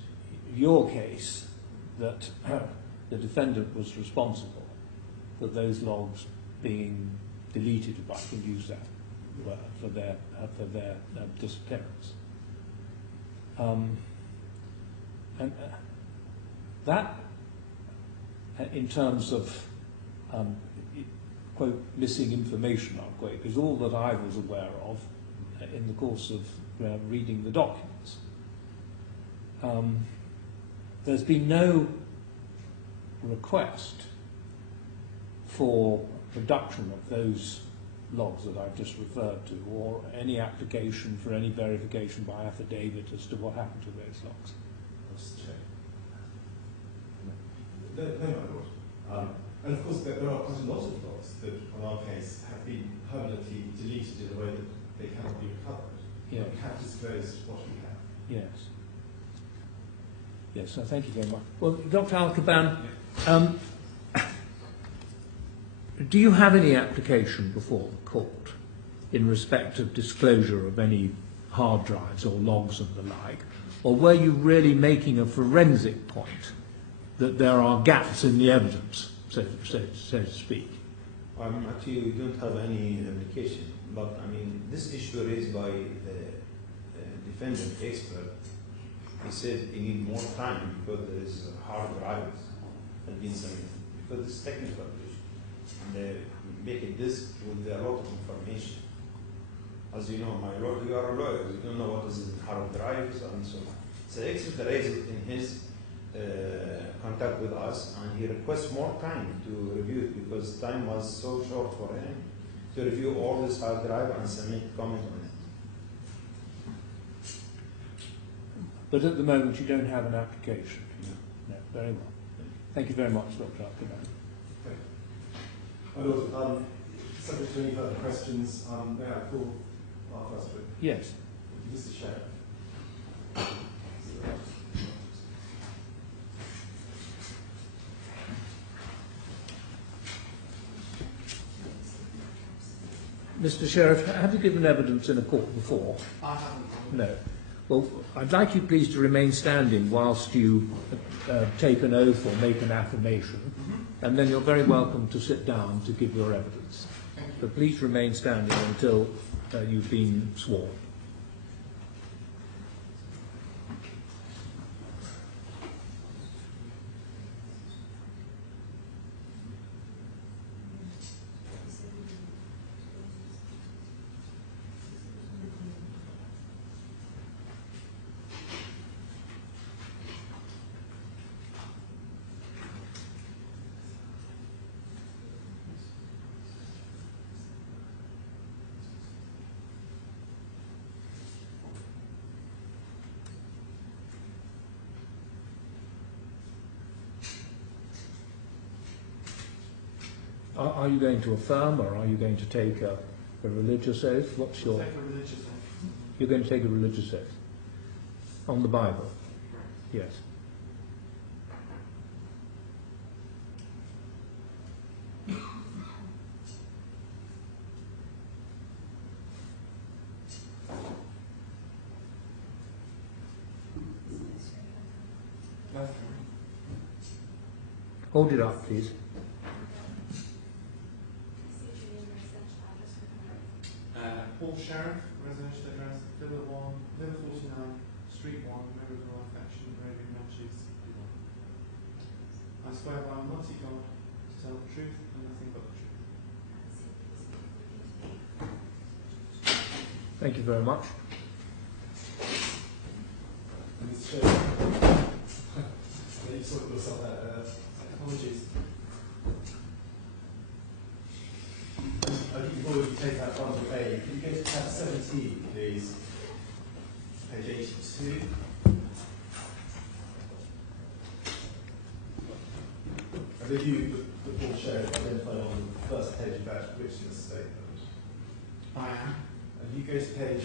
your case that the defendant was responsible for those logs being deleted, if I can use that word, for their disappearance. And that, in terms of quote, missing information, unquote, is all that I was aware of in the course of reading the documents. There's been no request for production of those logs that I've just referred to, or any application for any verification by affidavit as to what happened to those logs. Let's check. No, my Lord. And of course, there are quite a lot of logs that, on our case, have been permanently deleted in a way that they cannot be recovered. Yeah. We have disclosed what we have. Yes. Yes, so thank you very much. Well, Dr. Al-Kaban, do you have any application before the court in respect of disclosure of any hard drives or logs and the like? Or were you really making a forensic point that there are gaps in the evidence, so to speak? Actually, we don't have any application, but I mean, this issue raised by the defendant expert, he said he need more time because there is hard drives that been submitted, because it's technical issue. And they make a disk with a lot of information. As you know, my lord, you are a lawyer, you don't know what is in hard drives and so on. So the expert raised it in his contact with us, and he requests more time to review it because time was so short for him to review all this hard drive and submit comment on it. But at the moment you don't have an application? No. No, very well. Thank you very much, Dr. Al-Kaban. My Lord, subject to any further questions, may I call our first witness? Yes. Mr. Sheriff. Mr. Sheriff, have you given evidence in a court before? I haven't. No. Well, I'd like you please to remain standing whilst you take an oath or make an affirmation, and then you're very welcome to sit down to give your evidence. Thank you. But please remain standing until you've been sworn. Are you going to affirm, or are you going to take a religious oath? What's your... Take a religious oath. You're going to take a religious oath? On the Bible? Right. Yes. That's Hold it up, please. Paul Sheriff, residential address, Villa 1, Villa 49, Street 1, Maryville, Affection, Arabian Matches, Dubai. I swear by Almighty God to tell the truth and nothing but the truth. Thank you very much. Mr. Chairman, you sorted yourself out. Apologies. I think you've already taken that bundle A. Can you go to tab 17, please? Page 82. I believe you, the board sheriff, identified on the first page of that witness statement. I am. And you go to page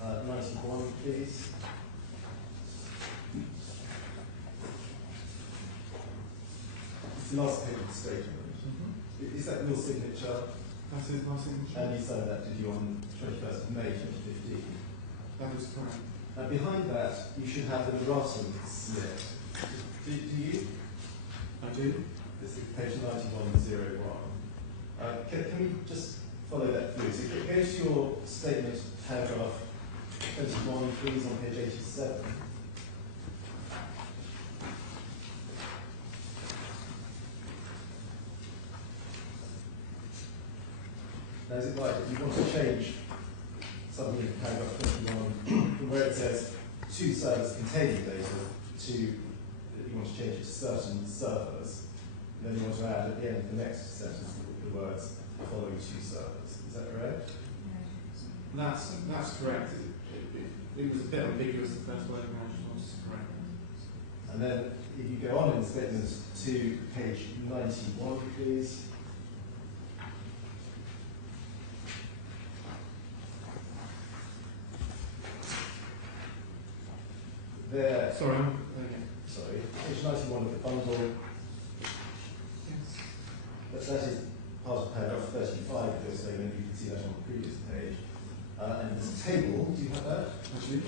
91, please. It's the last page of the statement. Is that your signature? That is my signature. And you signed that, did you, on 21st of May 2015? That is correct. And behind that, you should have the Rotten slip. Do you? I do. This is page 9101. Can we just follow that through? So it goes to your statement, paragraph 21, please, on page 87. Now, is it right that you want to change something in paragraph 21 from where it says two servers containing data to you want to change it to certain servers, and then you want to add at the end of the next sentence the words following two servers. Is that correct? That's correct. It was a bit ambiguous, the first word mentioned was correct. And then if you go on in the statement to page 91, please. There. Sorry, Sorry, page 91 of the bundle. Yes. That is part of paragraph 35 of your statement. You can see that on the previous page. And this table, do you have that? Actually,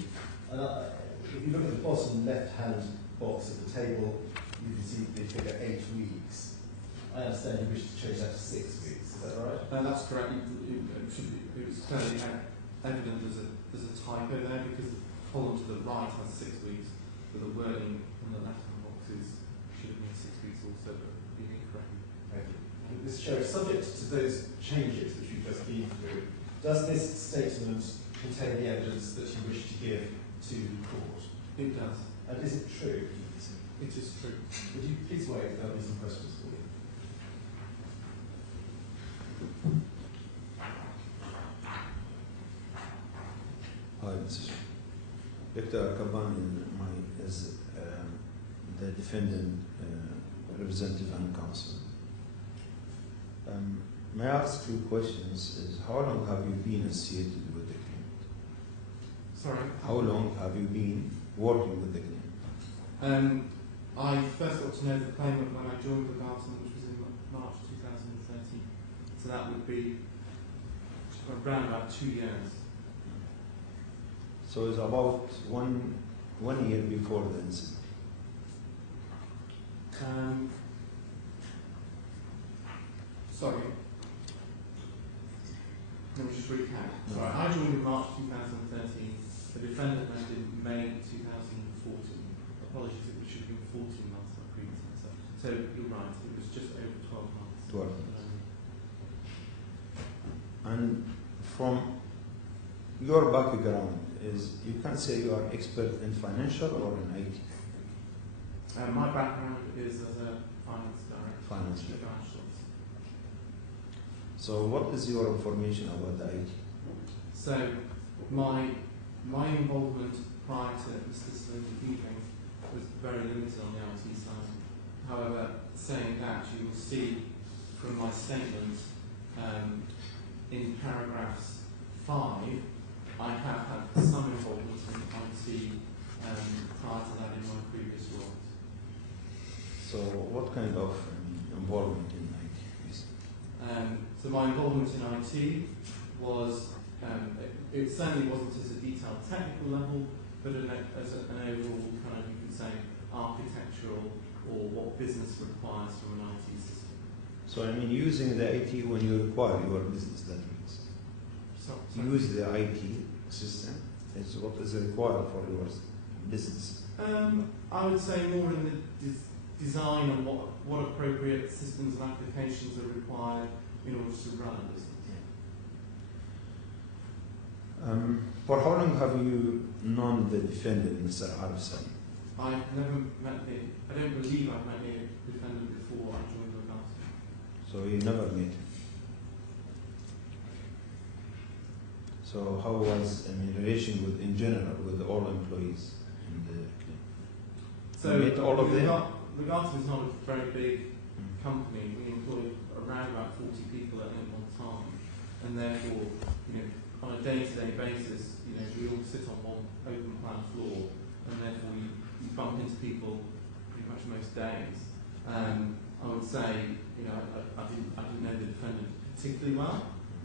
If you look at the bottom left-hand box of the table, you can see the figure 8 weeks. I understand you wish to change that to 6 weeks. Is that right? that's correct. It was clearly evident there's a typo there because the column to the right has 6 weeks, but the wording on the left-hand boxes should have been 6 weeks also, but being incorrect. Thank you. Mr. Chair, subject to those changes which we've just been through, does this statement contain the evidence that you wish to give to the court? It does. And is it true? It is true. Would you please wait? There'll be some questions for you. Hi, Mr. Dr. Kaban is the defendant, representative and counsel. May I ask you questions? Is how long have you been associated with the client? Sorry. How long have you been working with the client? I first got to know the claimant when I joined the Garden, which was in March 2013. So that would be around about 2 years. So it's about one year before the incident. Sorry. Let me just recap. No. Sorry, I joined in March 2013. The defendant went in May 2014. Apologies, it should have been 14 months, my previous answer. So you're right, it was just over 12 months. 12 months. And from your background, you can say you are expert in financial or in IT? My background is as a finance director. Finance director. So what is your information about the IT? So my involvement prior to Mr. Slater's evening was very limited on the IT side. However, saying that, you will see from my statement, in paragraphs 5, I have had some involvement in IT prior to that in my previous roles. So what kind of involvement in IT is? So my involvement in IT was, it certainly wasn't at a detailed technical level, but as an overall kind of, you could say, architectural or what business requires from an IT system. So I mean, using the IT when you require your business, that means. So Use the IT system is what is required for your business. I would say more in the design and what appropriate systems and applications are required in order to run a business. For how long have you known the defendant, Mr. Arfsan? I've never met I don't believe I've met the defendant before I joined the council. So you never met him. So how was relation with, in general, with all employees in the clinic? So you met all of them? The Garden is not a very big company. We employ around about 40 people at any one time, and therefore, on a day-to-day basis, we all sit on one open plan floor, and therefore you bump into people pretty much most days. I would say, I didn't know the defendant particularly well.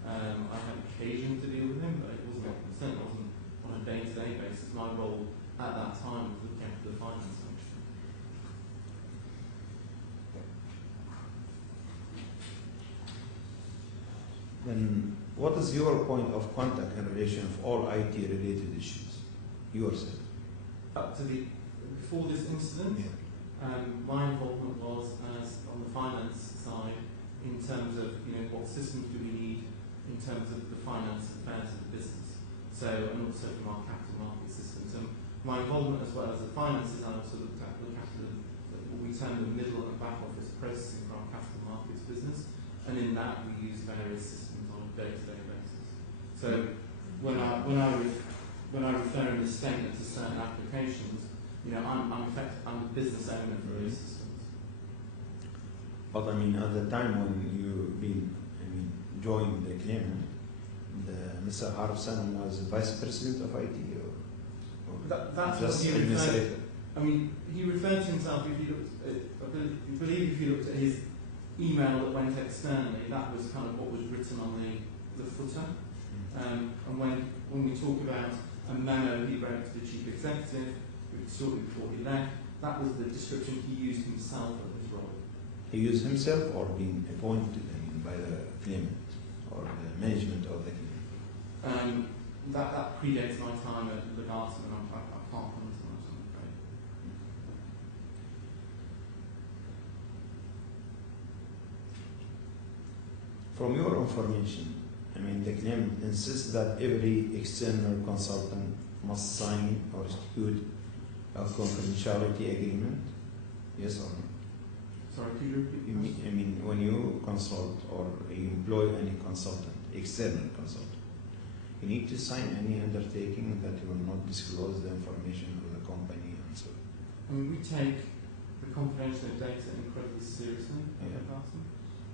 I had occasion to deal with him, but certainly wasn't on a day-to-day basis. My role at that time was looking after the finance function. Then what is your point of contact in relation of all IT-related issues? Yourself. Before this incident, my involvement was on the finance side in terms of what systems do we need in terms of the finance affairs of the business. So, and also from our capital market systems. And my involvement as well as the finances, I also look after what we term the middle and back office processing for our capital markets business. And in that we use various systems on a day-to-day basis. So when I refer in the statement to certain applications, I'm the business owner for those systems. But at the time when you joined the claimant, Mr. Arfsan was Vice President of IT, That's just what he administrator? He referred to himself, I believe if you looked at his email that went externally, that was kind of what was written on the footer. And when we talk about a memo he wrote to the Chief Executive, shortly before he left, that was the description he used himself of his role. He used himself or being appointed by the claimant or the management of the claimant? That predates my time at the Garden, and I can't comment on that, I'm afraid. From your information, the claimant insists that every external consultant must sign or execute a confidentiality agreement. Yes or no? Sorry, could you repeat? When you consult or you employ any consultant, external consultant, you need to sign any undertaking that you will not disclose the information of the company and so on. We take the confidential data incredibly seriously at the Garden,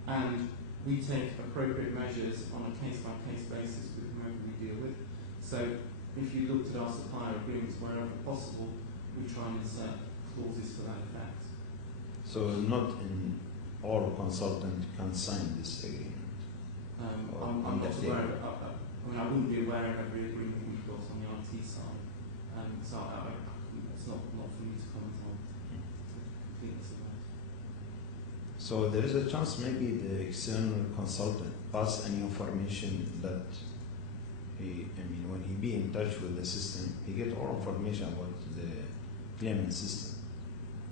and we take appropriate measures on a case-by-case basis with whomever we deal with. So if you looked at our supplier agreements wherever possible, we try and insert clauses to that effect. So not in all consultants can sign this agreement? I'm not aware of that. I wouldn't be aware of every agreement we've got on the IT side. So it's not for me to comment on the completeness of that. So there is a chance maybe the external consultant pass any information that when he be in touch with the system, he get all information about the claimant system.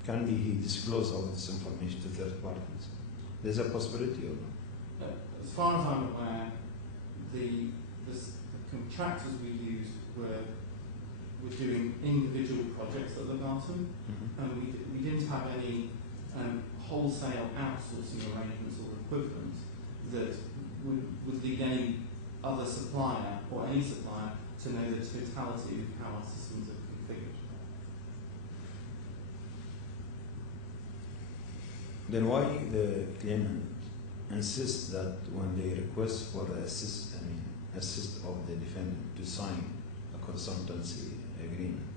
Can be he disclose all this information to third parties? There's a possibility or not? As far as I'm aware, the contractors we used were doing individual projects at the Garden, and we didn't have any wholesale outsourcing arrangements or equivalent that would lead any other supplier or any supplier to know the totality of how our systems are configured. Then why the claimant insist that when they request for the assist of the defendant to sign a consultancy agreement.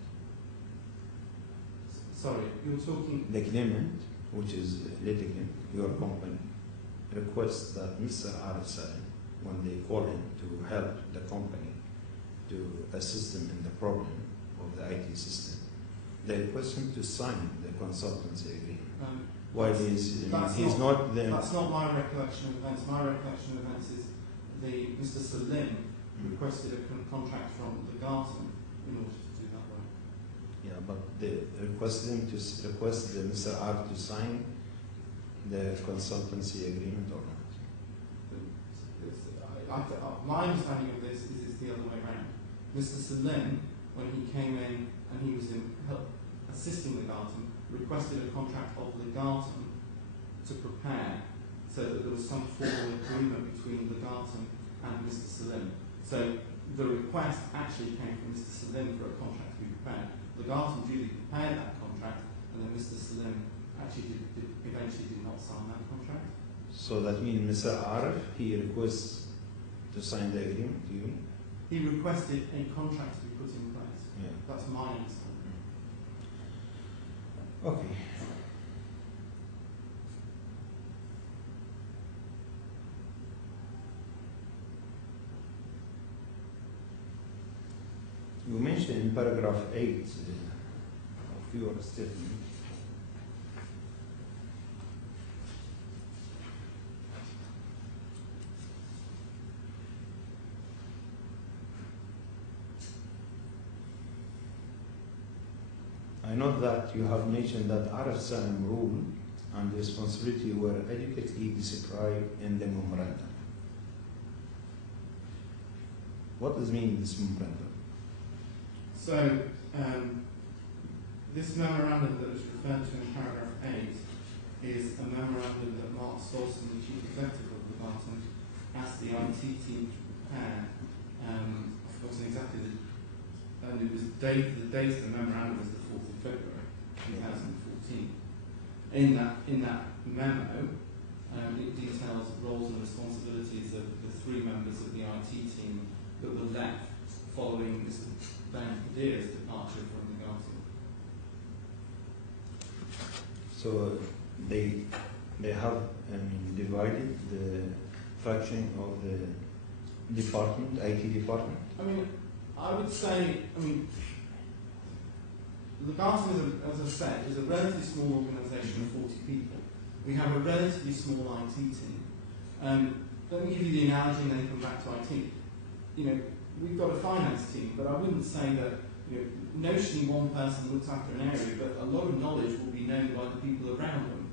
Sorry, you're talking. The claimant, which is litigant, your company, requests that Mr. Arif, when they call him to help the company to assist them in the problem of the IT system, they request him to sign the consultancy agreement. While he's not there. That's not my recollection of events. My recollection of events is Mr. Salim requested a contract from the Garton in order to do that work. Yeah, but they requested him to request Mr. Arif to sign the consultancy agreement or not? My understanding of this is it's the other way around. Mr. Salim, when he came in and he was assisting the Garton, requested a contract of the Garton to prepare so that there was some formal agreement between the Garton and Mr. Salim. So the request actually came from Mr. Salim for a contract to be prepared. The Garton duly prepared that contract, and then Mr. Salim actually eventually did not sign that contract. So that means Mr. Arif, he requests to sign the agreement, do you mean? He requested a contract to be put in place. Yeah. That's my understanding. Okay. You mentioned in paragraph 8 of your statement I note that you have mentioned that Arif Salim rule and responsibility were adequately described in the memorandum. What does mean this memorandum? So, this memorandum that is referred to in paragraph 8 is a memorandum that Mark Stolson, the Chief Executive of the Garton, asked the IT team to prepare. I've forgotten exactly and it was the date of the memorandum was the 4th of February 2014. In that memo, it details roles and responsibilities of the 3 members of the IT team that were left following Mr. Ben Kadir's departure from the Garton. So they have divided the function of the department, IT department? I would say, the Garton, as I said, is a relatively small organisation of 40 people. We have a relatively small IT team. Let me give you the analogy and then come back to IT. We've got a finance team, but I wouldn't say that notionally one person looks after an area, but a lot of knowledge will be known by the people around them.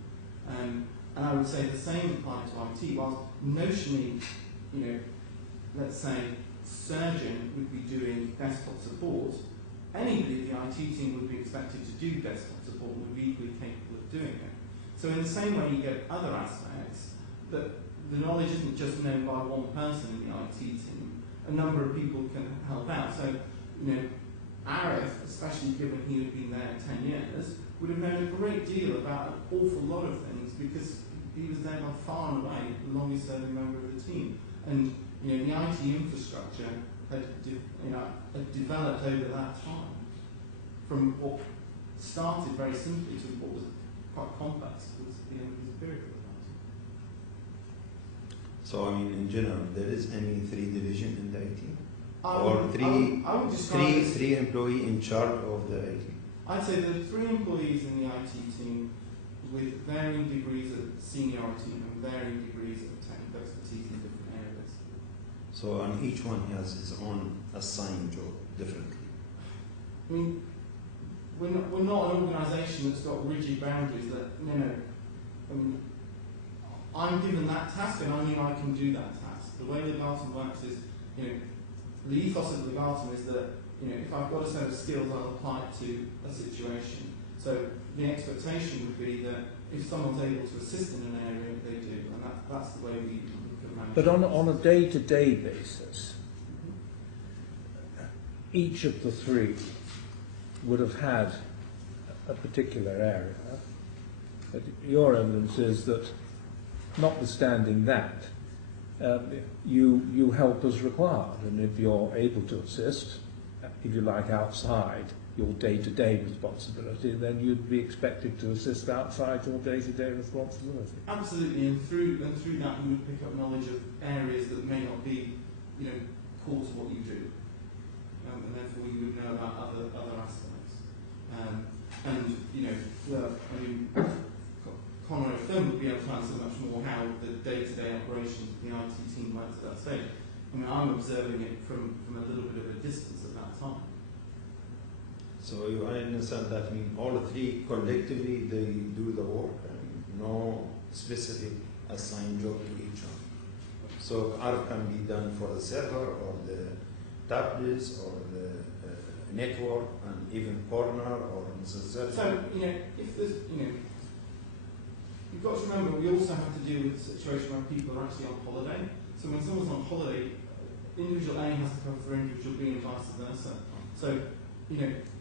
And I would say the same applies to IT. Whilst notionally, let's say, surgeon would be doing desktop support, anybody in the IT team would be expected to do desktop support and would be equally capable of doing it. So in the same way you get other aspects, that the knowledge isn't just known by one person in the IT team, a number of people can help out. So, Arif, especially given he had been there 10 years, would have known a great deal about an awful lot of things because he was there by far and away the longest serving member of the team. And the IT infrastructure had developed over that time from what started very simply to what was quite complex towards the end of his period of that. So, in general, there is any 3 division in the IT? I would describe three employees in charge of the IT? I'd say there are 3 employees in the IT team with varying degrees of seniority and varying degrees of technical expertise in different areas. So, and each one has his own assigned job differently? We're not an organisation that's got rigid boundaries that, I'm given that task and I can do that task. The way the Garton works is, the ethos of the Garton is that, if I've got a set of skills, I'll apply it to a situation. So the expectation would be that if someone's able to assist in an area, they do, and that's the way we can manage. But on a day-to-day basis, each of the 3 would have had a particular area. But your evidence is that notwithstanding that, you help as required, and if you're able to assist, if you like, outside your day-to-day responsibility, then you'd be expected to assist outside your day-to-day responsibility. Absolutely, and through that you would pick up knowledge of areas that may not be, core to what you do, and therefore you would know about other aspects. Conroy Firm would be able to answer much more how the day-to-day operations of the IT team works at that stage. I'm observing it from a little bit of a distance at that time. So I understand that all three collectively they do the work, no specific assigned job to each one. So ARF can be done for the server or the tablets or the network and even corner or necessarily. So if there's you've got to remember we also have to deal with a situation where people are actually on holiday. So when someone's on holiday, individual A has to cover for individual B and vice versa. So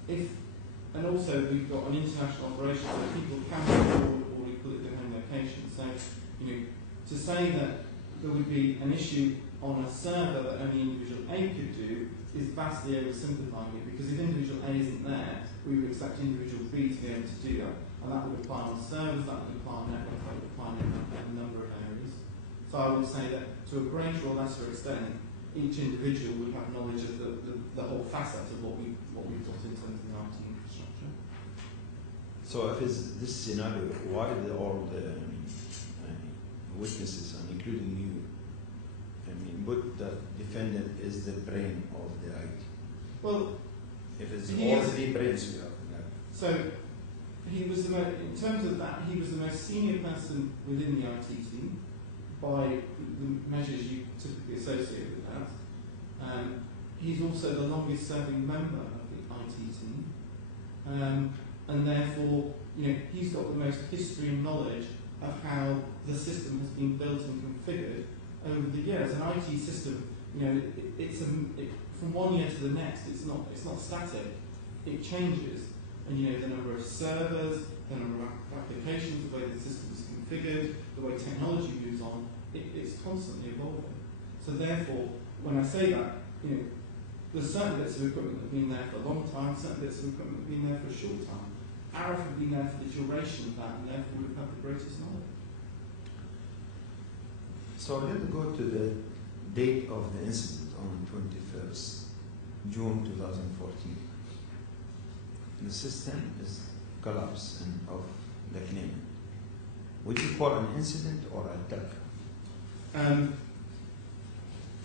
and also we've got an international operation, so people can be abroad or equal at their home location. So, to say that there would be an issue on a server that only individual A could do is vastly oversimplifying it, because if individual A isn't there, we would expect individual B to be able to do that. And that would apply on servers, that would apply on network, that would apply in a number of areas. So I would say that to a greater or lesser extent, each individual would have knowledge of the whole facet of what we've got in terms of the IT infrastructure. So if it's this scenario, why all the witnesses, and including you, put the defendant is the brain of the IT? Well, if it's all three brains we have. So he was in terms of that, he was the most senior person within the IT team by the measures you typically associate with that. He's also the longest serving member of the IT team, and therefore he's got the most history and knowledge of how the system has been built and configured over the years. An IT system, from one year to the next, it's not static. It changes, and the number of servers, the number of applications, the way the system is configured, the way technology moves on, it's constantly evolving. So therefore, when I say that, there's certain bits of equipment that have been there for a long time, certain bits of equipment that have been there for a short time. ARF have been there for the duration of that, and therefore would have had the greatest knowledge. So let's go to the date of the incident on 21st June 2014. The system is collapsing of the claimant. Would you call an incident or attack?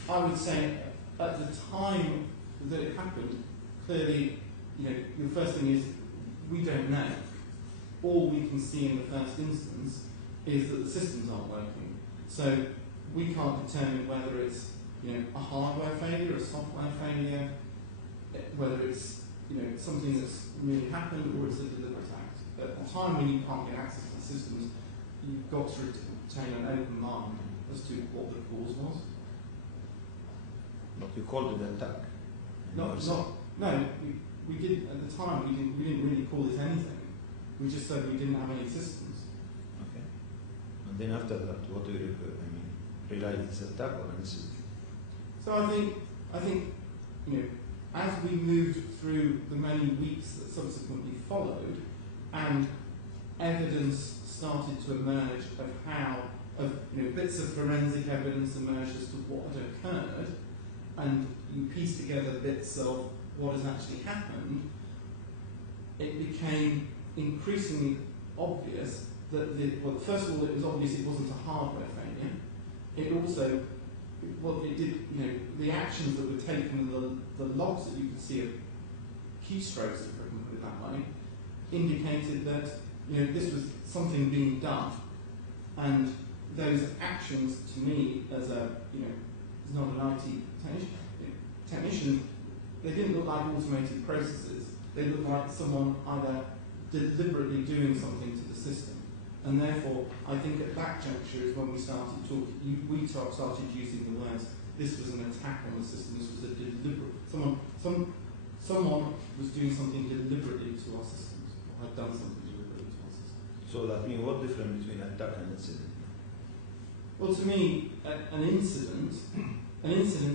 I would say at the time that it happened, clearly, the first thing is we don't know. All we can see in the first instance is that the systems aren't working. So we can't determine whether it's a hardware failure, a software failure, whether it's something that's really happened or it's a deliberate act. At the time when you can't get access to the systems, you've got to retain an open mind as to what the cause was. But you called it an attack. No, we didn't at the time. We didn't really call it anything. We just said we didn't have any systems. Okay. And then after that, what do you realize it's an attack or an incident? So I think as we moved through the many weeks that subsequently followed, and evidence started to emerge of bits of forensic evidence emerged as to what had occurred, and you piece together bits of what has actually happened, it became increasingly obvious that first of all, it was obvious it wasn't a hardware failure. It also, the actions that were taken, the logs that you could see of keystrokes, if I can put it that way, indicated that this was something being done, and those actions to me as a as not an IT technician, they didn't look like automated processes. They looked like someone either deliberately doing something to the system, and therefore I think at that juncture is when we started talking. We started using the words. This was an attack on the system. This was a deliberate. Someone was doing something deliberately to our systems, or had done something deliberately to our systems. So that means what difference between attack and incident? Well, to me, an incident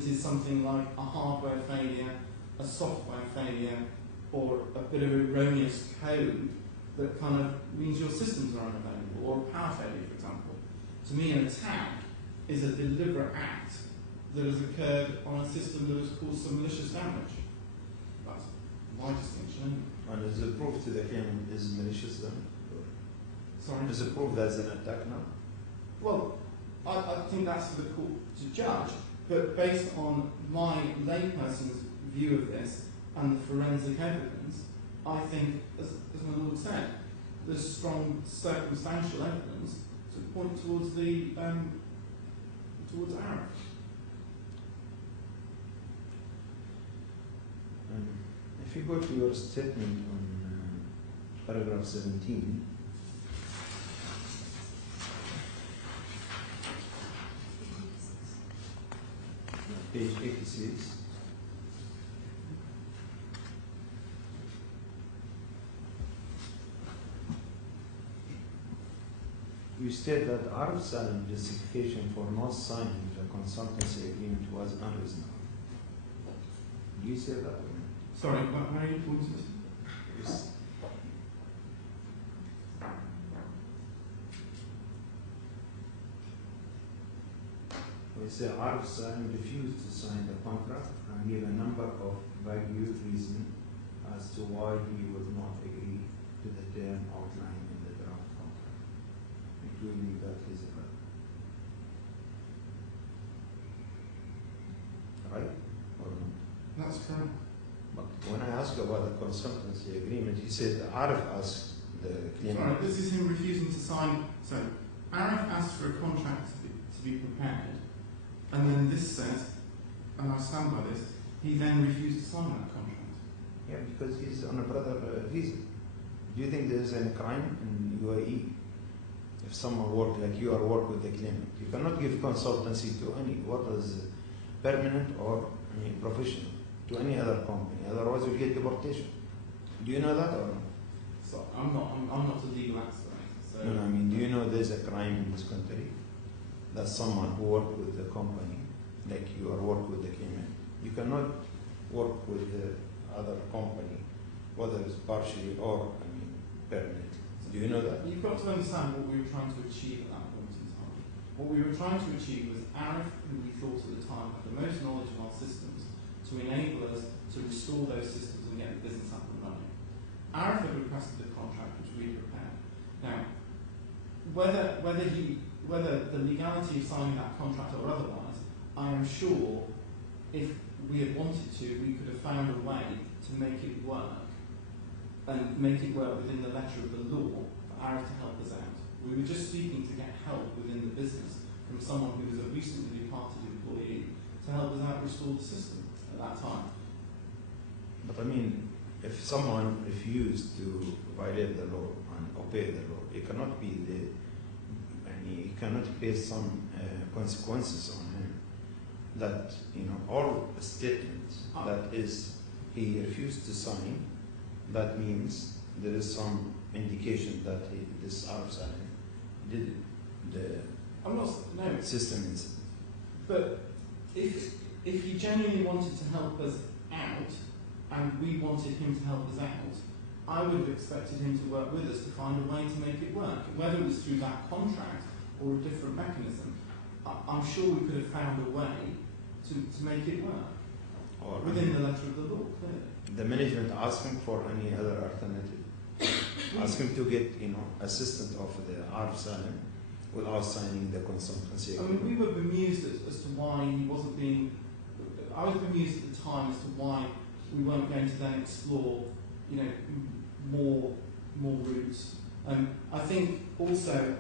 is something like a hardware failure, a software failure, or a bit of erroneous code that kind of means your systems are unavailable, or a power failure, for example. To me, an attack is a deliberate act that has occurred on a system that has caused some malicious damage. That's my distinction. And is it proof to the claim is malicious then? Sorry? Is it proof that's an attack now? Well, I think that's for the court to judge, but based on my layperson's view of this and the forensic evidence, I think, as my lord said, there's strong circumstantial evidence to point towards the towards error. If you go to your statement on paragraph 17, page 86, you state that Arab Salim justification for not signing the consultancy agreement was unreasonable. Do you say that? Sorry, where are you pointing to? Yes. We say Arab Salim refused to sign the contract and gave a number of vague reasons as to why he would not agree to the term outlined in the draft contract, including that he's a right or not? That's correct. But when I asked about the consultancy agreement, he said Arif asked the claimant. Sorry, this is him refusing to sign. So, Arif asked for a contract to be prepared, and then this says, and I stand by this, he then refused to sign that contract. Yeah, because he's on a brother visa. Do you think there's any crime in UAE? If someone work like you or work with the claimant, you cannot give consultancy to any, what is permanent or professional, to any other company. Otherwise, you get deportation. Do you know that or not? So I'm not a legal expert. So No, I mean, do you know there's a crime in this country that someone who work with the company, like you or work with the claimant, you cannot work with the other company, whether it's partially or permanent. Do you know that? You've got to understand what we were trying to achieve at that point in time. What we were trying to achieve was Arif, who we thought at the time had the most knowledge of our systems, to enable us to restore those systems and get the business up and running. Arif had requested the contract which we prepared. Now, whether the legality of signing that contract or otherwise, I am sure if we had wanted to, we could have found a way to make it work and make it work within the letter of the law for Arif to help us out. We were just seeking to get help within the business from someone who was a recently departed employee to help us out restore the system at that time. But I mean, if someone refused to violate the law and obey the law, it cannot be he cannot face some consequences on him. That all statements that is he refused to sign, that means there is some indication that this Arab Salim did the system incident. But if he genuinely wanted to help us out, and we wanted him to help us out, I would have expected him to work with us to find a way to make it work. Whether it was through that contract or a different mechanism, I'm sure we could have found a way to make it work. Or within the letter of the law, clearly. The management asking for any other alternative. Ask him to get, assistance of the Arab Salim without signing the consultancy agreement. I mean, we were bemused as to why he wasn't being. I was bemused at the time as to why we weren't going to then explore, more routes. I think also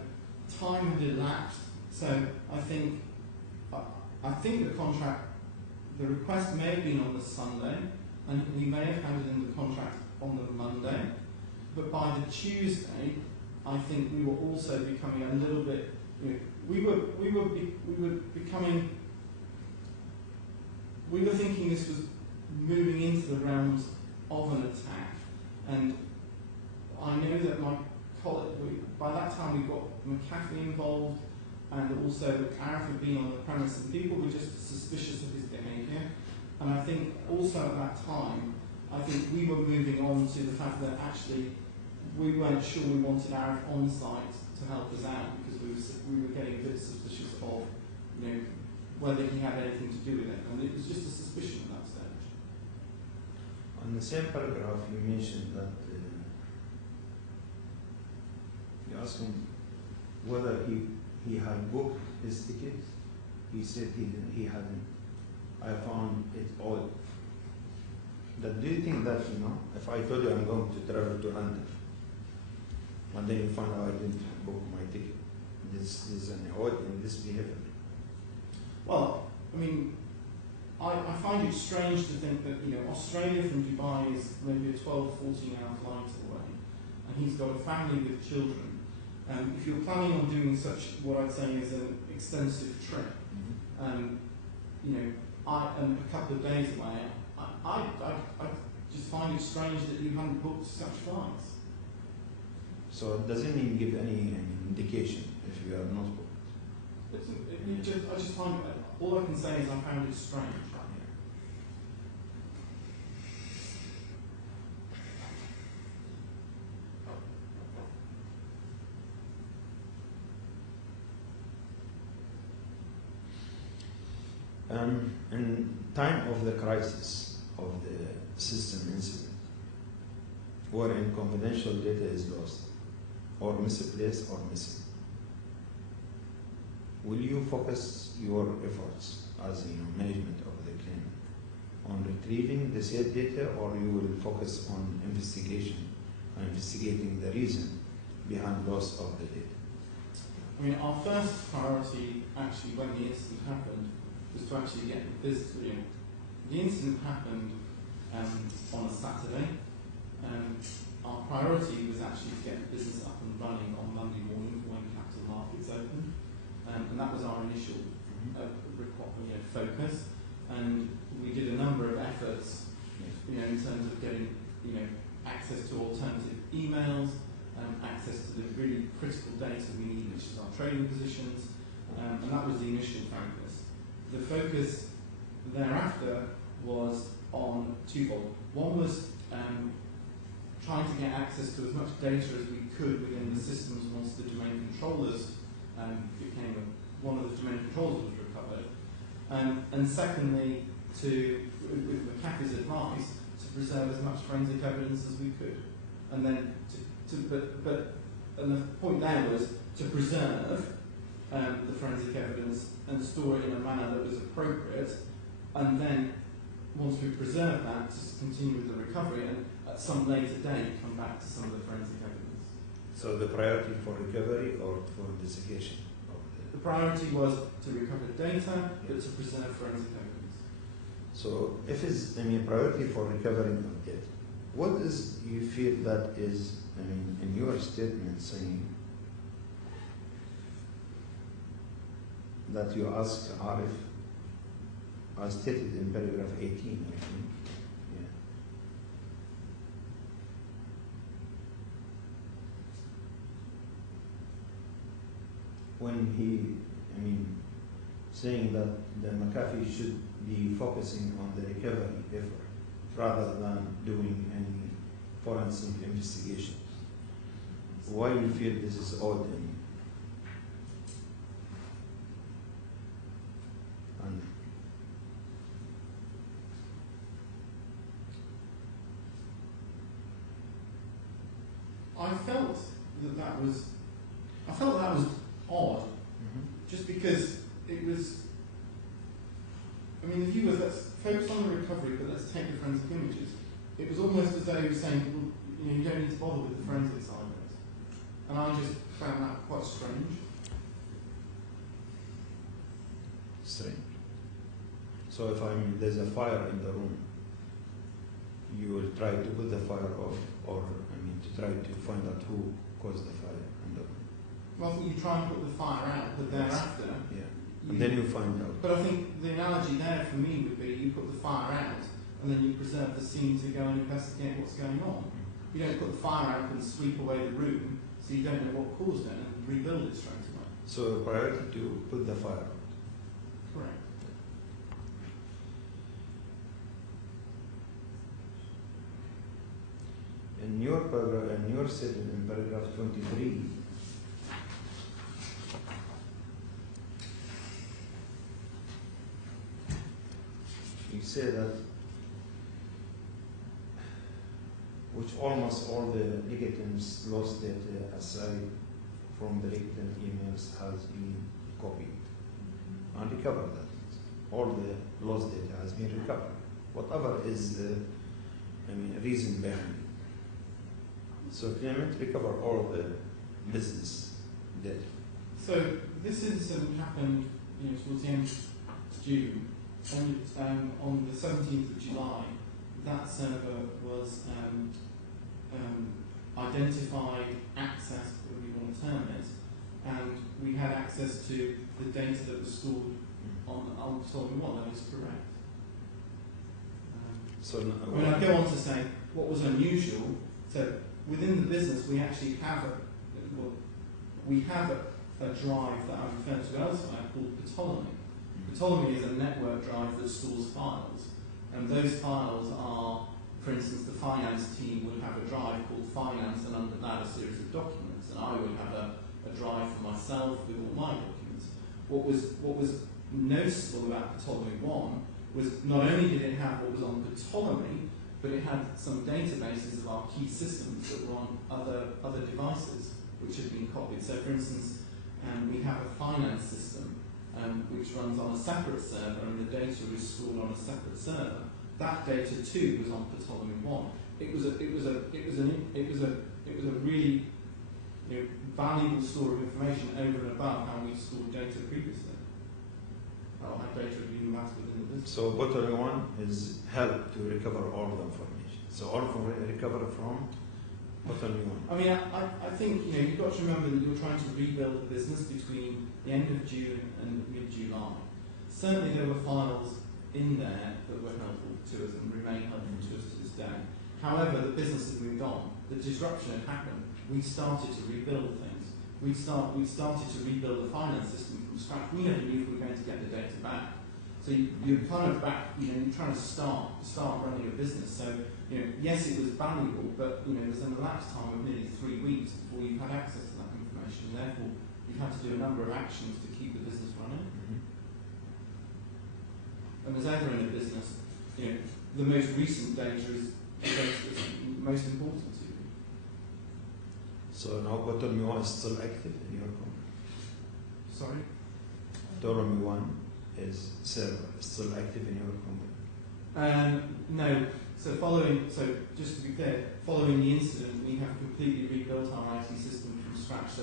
time had elapsed, so I think the contract, the request may have been on the Sunday, and we may have handed in the contract on the Monday, but by the Tuesday, I think we were also becoming a little bit. We were thinking this was moving into the realms of an attack, and I know that my colleague, by that time we got McAfee involved, and also Arif had been on the premise and people were just suspicious of his behaviour. And I think also at that time, I think we were moving on to the fact that actually we weren't sure we wanted Arif on site to help us out because we were getting a bit suspicious of, you know, whether he had anything to do with it. And it was just a suspicion at that stage. On the same paragraph, you mentioned that you asked him whether he had booked his ticket. He said he hadn't. I found it odd. That do you think that, you know, if I told you I'm going to travel to London, and then you find out I didn't book my ticket, this is an odd in this behavior? Well, I mean, I find it strange to think that, you know, Australia from Dubai is maybe a 12, 14-hour flight away, and he's got a family with children. If you're planning on doing such, what I'd say is an extensive trip, you know, and a couple of days away, I just find it strange that you haven't booked such flights. So it doesn't even give any indication if you are not booked. I just find, all I can say is I found it strange. In time of the crisis of the system incident, wherein confidential data is lost, or misplaced or missing, will you focus your efforts as management of the claimant on retrieving the said data, or you will focus on investigating the reason behind loss of the data? I mean, our first priority, actually, when the incident happened, was to actually get the business. The incident happened on a Saturday. Our priority was actually to get the business up and running on Monday morning when capital markets opened, and that was our initial focus. And we did a number of efforts, in terms of getting access to alternative emails, access to the really critical data we need, which is our trading positions, and that was the initial focus. The focus thereafter was on twofold. One was trying to get access to as much data as we could within the systems once the domain controllers one of the domain controllers was recovered. And secondly, with McAfee's advice, to preserve as much forensic evidence as we could. And then and the point there was to preserve the forensic evidence and store it in a manner that was appropriate, and then once we preserve that, to continue with the recovery and at some later date come back to some of the forensic evidence. So the priority for recovery or for investigation? The priority was to recover data, but to preserve forensic evidence. So if it's priority for recovering of data, what is you feel that is, in your statement saying that you asked Arif, as stated in paragraph 18, I think. Yeah. When he, saying that the McAfee should be focusing on the recovery effort rather than doing any forensic investigation. Why you feel this is odd? I felt that was odd, just because it was. The view was, let's focus on the recovery, but let's take the forensic images. It was almost as though he was saying, well, you don't need to bother with the forensic side of it, and I just found that quite strange. Strange. So if there's a fire in the room, you will try to put the fire off, or to try to find out who caused the fire in the room. Well, I think you try and put the fire out, but thereafter, and then you find out. But I think the analogy there for me would be you put the fire out, and then you preserve the scene to go and investigate what's going on. You don't put the fire out and sweep away the room, so you don't know what caused it, and rebuild it straight away. So priority to put the fire out. Correct. In your statement in paragraph 23, you say that which almost all the victims lost data aside from the victim emails has been copied and recovered. That all the lost data has been recovered. Whatever is the reason behind it. So claimant recover all the business data. So this incident happened, towards the end of June, and on the 17th of July, that server was identified, accessed, whatever you want to term it, and we had access to the data that was stored on Ptolemy 1. That is correct. I go on to say what was unusual. So within the business, we actually have a drive that I've referred to elsewhere called Ptolemy. Ptolemy is a network drive that stores files, and those files are, for instance, the finance team would have a drive called Finance, and under that a series of documents, and I would have a drive for myself with all my documents. What was noticeable about Ptolemy 1 was not only did it have what was on Ptolemy, but it had some databases of our key systems that were on other devices which had been copied. So, for instance, we have a finance system which runs on a separate server, and the data is stored on a separate server. That data too was on Ptolemy 1. It was a really valuable store of information over and above how we stored data previously. How data had been mapped within the business. So Ptolemy 1 is help to recover all the information. So all recover from Ptolemy 1. I mean, I think you've got to remember that you're trying to rebuild the business between the end of June and mid-July. Certainly there were files in there that were helpful to us and remain helpful to us to this day. However, the business had moved on. The disruption had happened. We started to rebuild things. We started to rebuild the finance system from scratch. We never knew if we were going to get the data back. So you're kind of back, you're trying to start running a business. So, yes, it was valuable, but, there's an elapsed time of nearly 3 weeks before you've had access to that information. Therefore, you've had to do a number of actions to keep the business running. And as ever in a business, the most recent data is the data that's most important to you. So now Ptolemy 1 is still active in your company? Sorry? Ptolemy 1 is still active in your company? No. So just to be clear, following the incident, we have completely rebuilt our IT system from scratch. So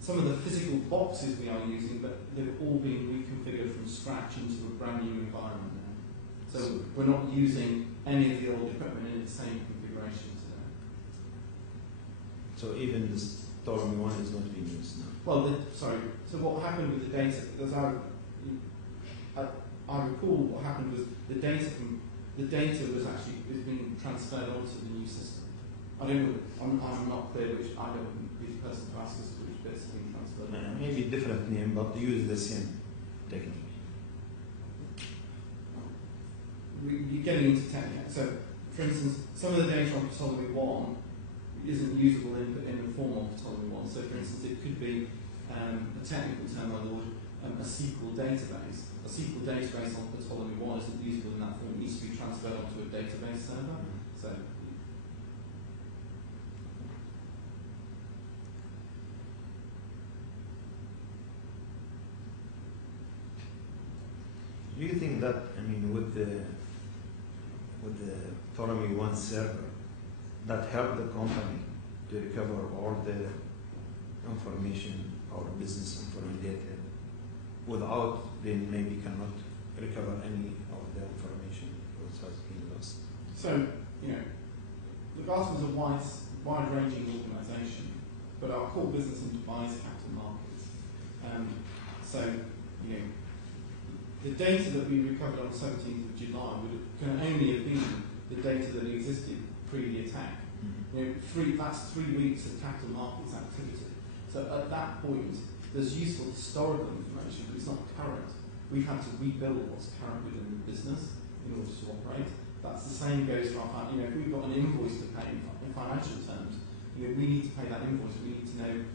some of the physical boxes we are using, but they've all been reconfigured from scratch into a brand new environment now. So we're not using any of the old equipment in the same configuration today. So even this Ptolemy 1 is not being used now? Well, so what happened with the data, because I recall what happened was the data is being transferred onto the new system. I don't know, I'm not clear which, I don't be the person to ask us which bits are being transferred. Maybe different name, but use the same technique. You're getting into technique. So, for instance, some of the data on Ptolemy 1 isn't usable in the form of Ptolemy 1. So, for instance, it could be a technical term, my lord, a SQL database. A SQL database on Ptolemy 1 isn't usable in that form. It needs to be transferred onto a database server. So, do you think that, with the Ptolemy 1 server, that helped the company to recover all the information or business information data without they maybe cannot recover any of the information which has been lost? So, the Garth was a wide-ranging organisation, but our core business in Dubai is capital markets. The data that we recovered on the 17th of July can only have been the data that existed pre the attack. That's 3 weeks of capital markets activity. So at that point, there's useful historical information, but it's not current. We've had to rebuild what's current within the business in order to operate. That's the same goes for our, if we've got an invoice to pay in financial terms, we need to pay that invoice. We need to know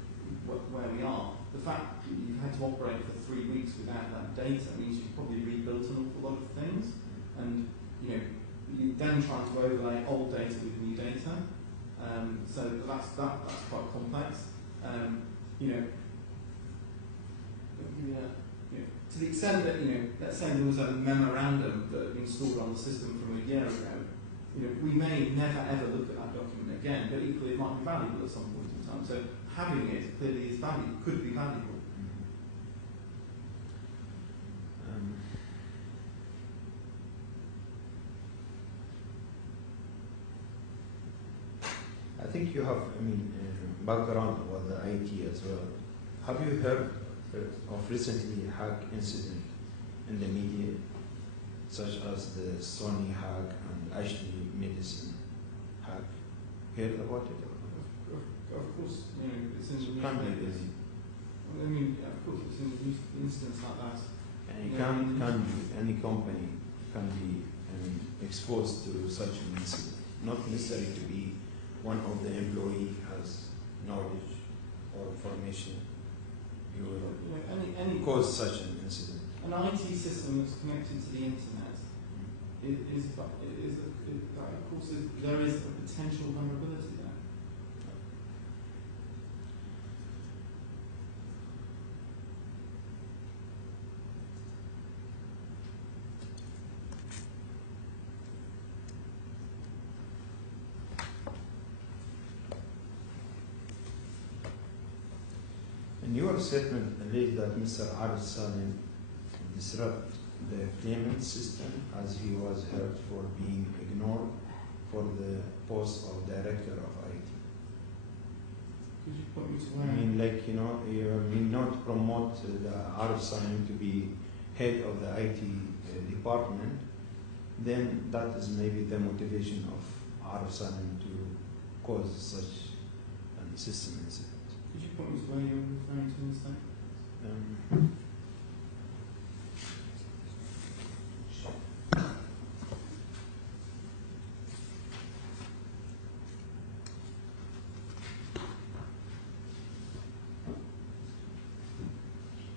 where we are. The fact that you've had to operate for 3 weeks without that data means you've probably rebuilt an awful lot of things, and you then trying to overlay old data with new data. So that's quite complex. To the extent that let's say there was a memorandum that had been stored on the system from a year ago, we may never ever look at that document again, but equally it might be valuable at some point in time. So having it clearly is valuable, could be valuable. I think you have, background about the IT as well. Have you heard of recently hack incident in the media, such as the Sony hack and Ashley Medicine hack? Heard about it? Of course, it's in the news. Of course, it's in the news, instance like that. And any company can be exposed to such an incident, not necessarily to be one of the employee has knowledge or information. You will any cause such an incident. An IT system that's connected to the internet is of course, there is a potential vulnerability there. In your statement, alleged that Mr. Arif Salim disrupted the payment system as he was hurt for being ignored for the post of director of IT. Could you point me to where? You may not promote the Arif Salim to be head of the IT department, then that is maybe the motivation of Arif Salim to cause such a system incident. Could you point me to where you're referring to in the statement?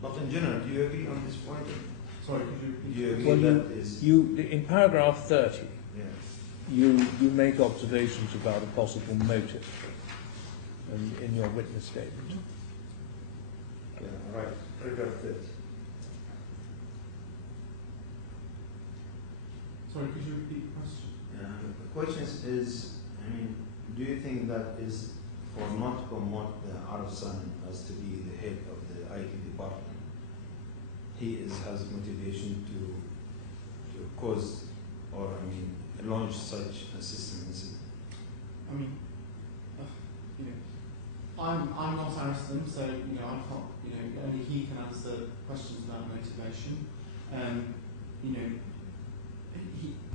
But in general, do you agree on this point? Sorry, could you repeat? Do you agree Well, that is... in paragraph 30, Yeah. you make observations about a possible motive in your witness statement. Yeah, right. Paragraph 30. Sorry, could you repeat the question? The question is, do you think that is for not to promote the Arif Salim as to be the head of the IT department? He has motivation to cause or launch such a system incident. I'm not Ariston, so I can't. Only he can answer questions about motivation.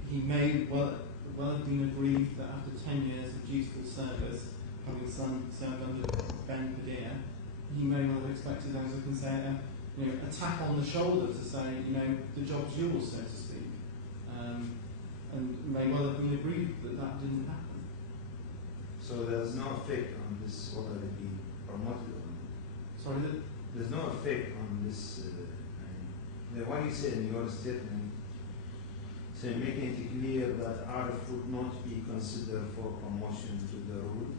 He may well have been aggrieved that after 10 years of dutiful service, having served under Ben Padilla, he may well have expected, as I can say, a tap on the shoulder to say, the job's yours, so to speak, and may well have been aggrieved that didn't happen. So there's no effect on this whether it be promoted or not. Sorry, there's no effect on this. What you said in your statement, making it clear that Arif would not be considered for promotion to the role.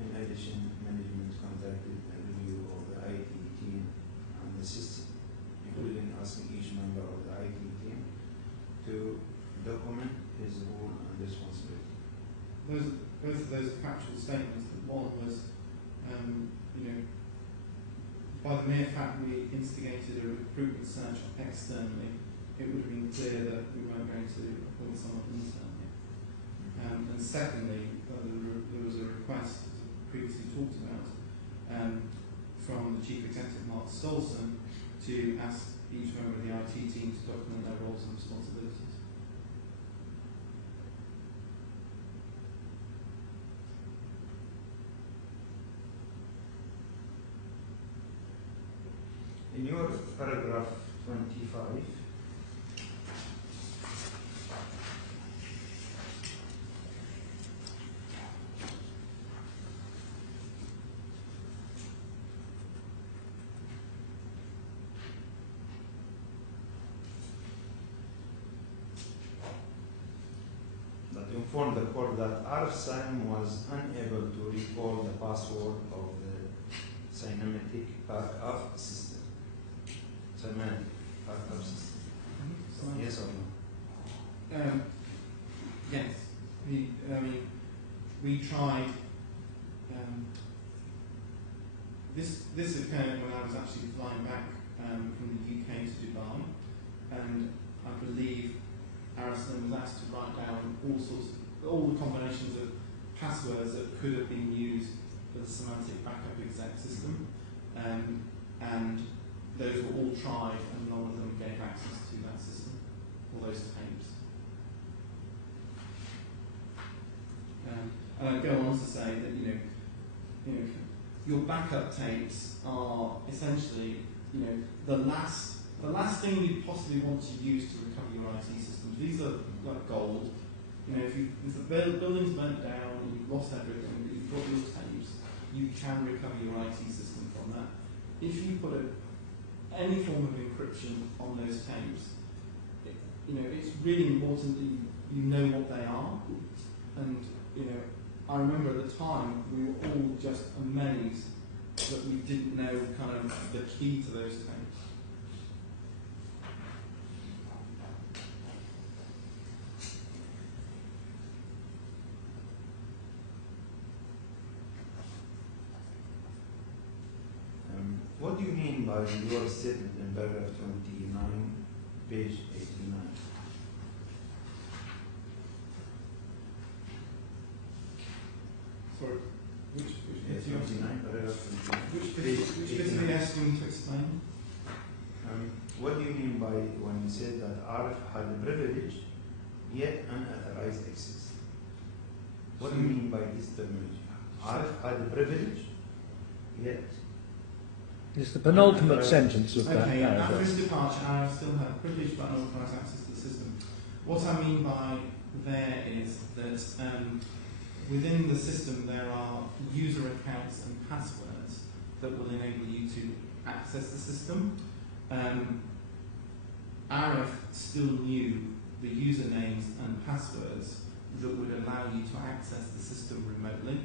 In addition, management conducted a review of the IT team and the system, including asking each member of the IT team to document his role and responsibility. Both of those factual statements. One was, by the mere fact we instigated a recruitment search externally, it would have been clear that we weren't going to appoint someone internally. And secondly, there was a request, as previously talked about, from the Chief Executive, Mark Stolson, to ask each member of the IT team to document their roles and responsibilities. In your paragraph 25, that informed the court that Arif Salim was unable to recall the password of the cymatic backup system. Cymatic backup system. Yes or no? Yes. We tried. This occurred when I was actually flying back from the UK to Dubai, and I believe Arison was asked to write down all the combinations of passwords that could have been used for the semantic backup exec system, and those were all tried, and none of them gave access to that system, all those tapes. And I go on to say that your backup tapes are essentially the last thing you possibly want to use to recover your IT systems. These are like gold. If the building's burnt down and you've lost everything, but you've got your tapes, you can recover your IT system from that. If you put any form of encryption on those tapes, it's really important that you know what they are. And I remember at the time we were all just amazed that we didn't know kind of the key to those tapes. What do you mean by your statement in paragraph 29, page 89? Sorry, which 29, paragraph 29. Which bit are you asking me to explain? What do you mean by when you said that Arif had a privilege yet unauthorized access? What do you mean by this terminology? Arif had a privilege yet. It's the penultimate sentence of that Okay, paragraph. after his departure, I still have privileged but unauthorized access to the system. What I mean by there is that within the system there are user accounts and passwords that will enable you to access the system. Arif still knew the usernames and passwords that would allow you to access the system remotely,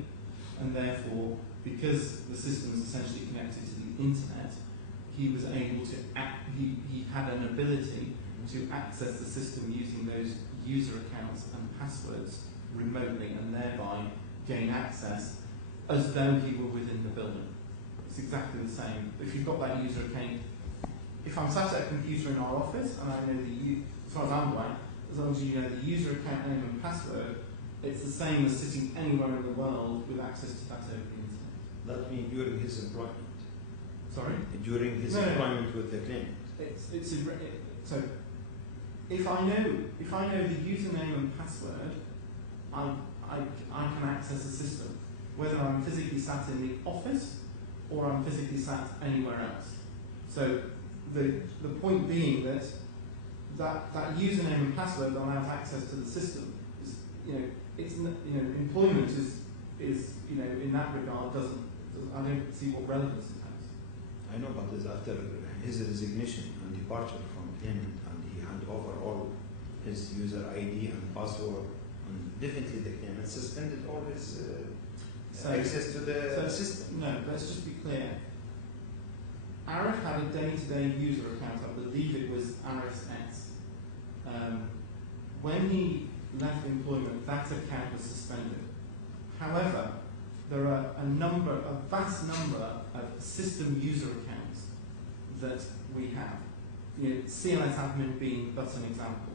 and therefore, because the system is essentially connected to the internet, he was able to he had an ability to access the system using those user accounts and passwords remotely, and thereby gain access as though he were within the building. It's exactly the same. If you've got that user account, if I'm sat at a computer in our office and I know as far as I'm aware, as long as you know the user account name and password, it's the same as sitting anywhere in the world with access to that over the internet. That means during his employment. Sorry? During his employment with the clinic. So if I know the username and password, I can access the system, whether I'm physically sat in the office or I'm physically sat anywhere else. So the point being that username and password allows access to the system. Employment is in that regard I don't see what relevance it has. I know, but it's after his resignation and departure from claimant, and he handed over all his user ID and password, and definitely the claimant suspended all his access to the system. No, let's just be clear. Arif had a day-to-day user account. I believe it was Arif S. When he left employment, that account was suspended. However, there are a vast number of system user accounts that we have. CLS admin being but an example.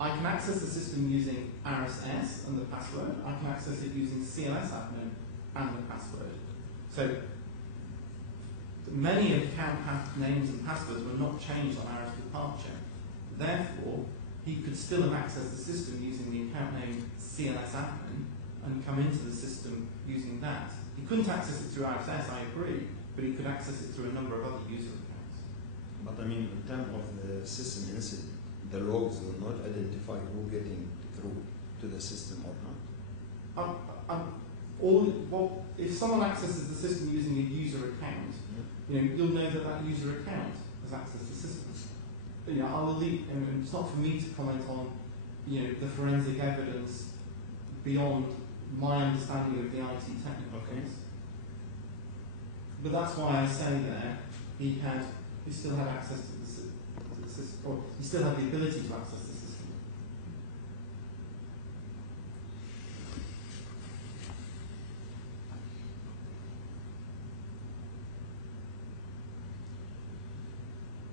I can access the system using RSS and the password. I can access it using CLS admin and the password. So many of account names and passwords were not changed on Arif's departure. Therefore, he could still have accessed the system using the account name CLS admin and come into the system using that. He couldn't access it through RSS, I agree, but he could access it through a number of other user accounts. But I mean, in terms of the system incident, the logs will not identify who getting through to the system or not. If someone accesses the system using a user account, you'll know that user account has accessed the system. I'll leave, and it's not for me to comment on, the forensic evidence beyond my understanding of the IT technical things. But that's why I say there, he still had access to the system, or he still had the ability to access the system.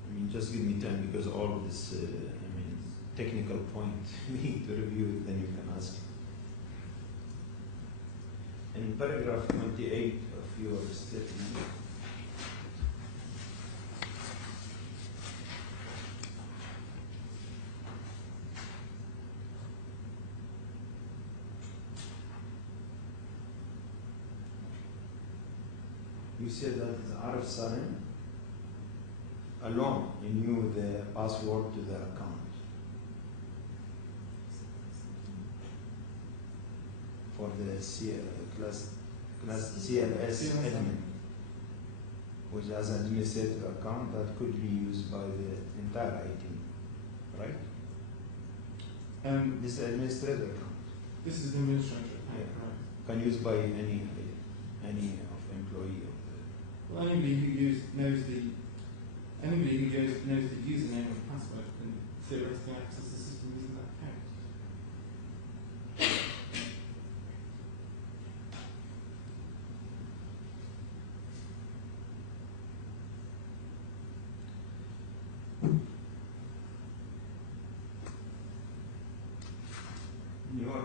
I mean, just give me time because all of this, technical point we need to review it, then you can ask. In paragraph 28 of your statement, you said that the Arab sign alone he knew the password to the account. For the class CLS admin, which has an administrative account that could be used by the entire IT, right? This is administrative account. This is the administrator account, right? Can use by any of employee of the. Well, anybody who knows the username and password can theoretically access the system using that account. Your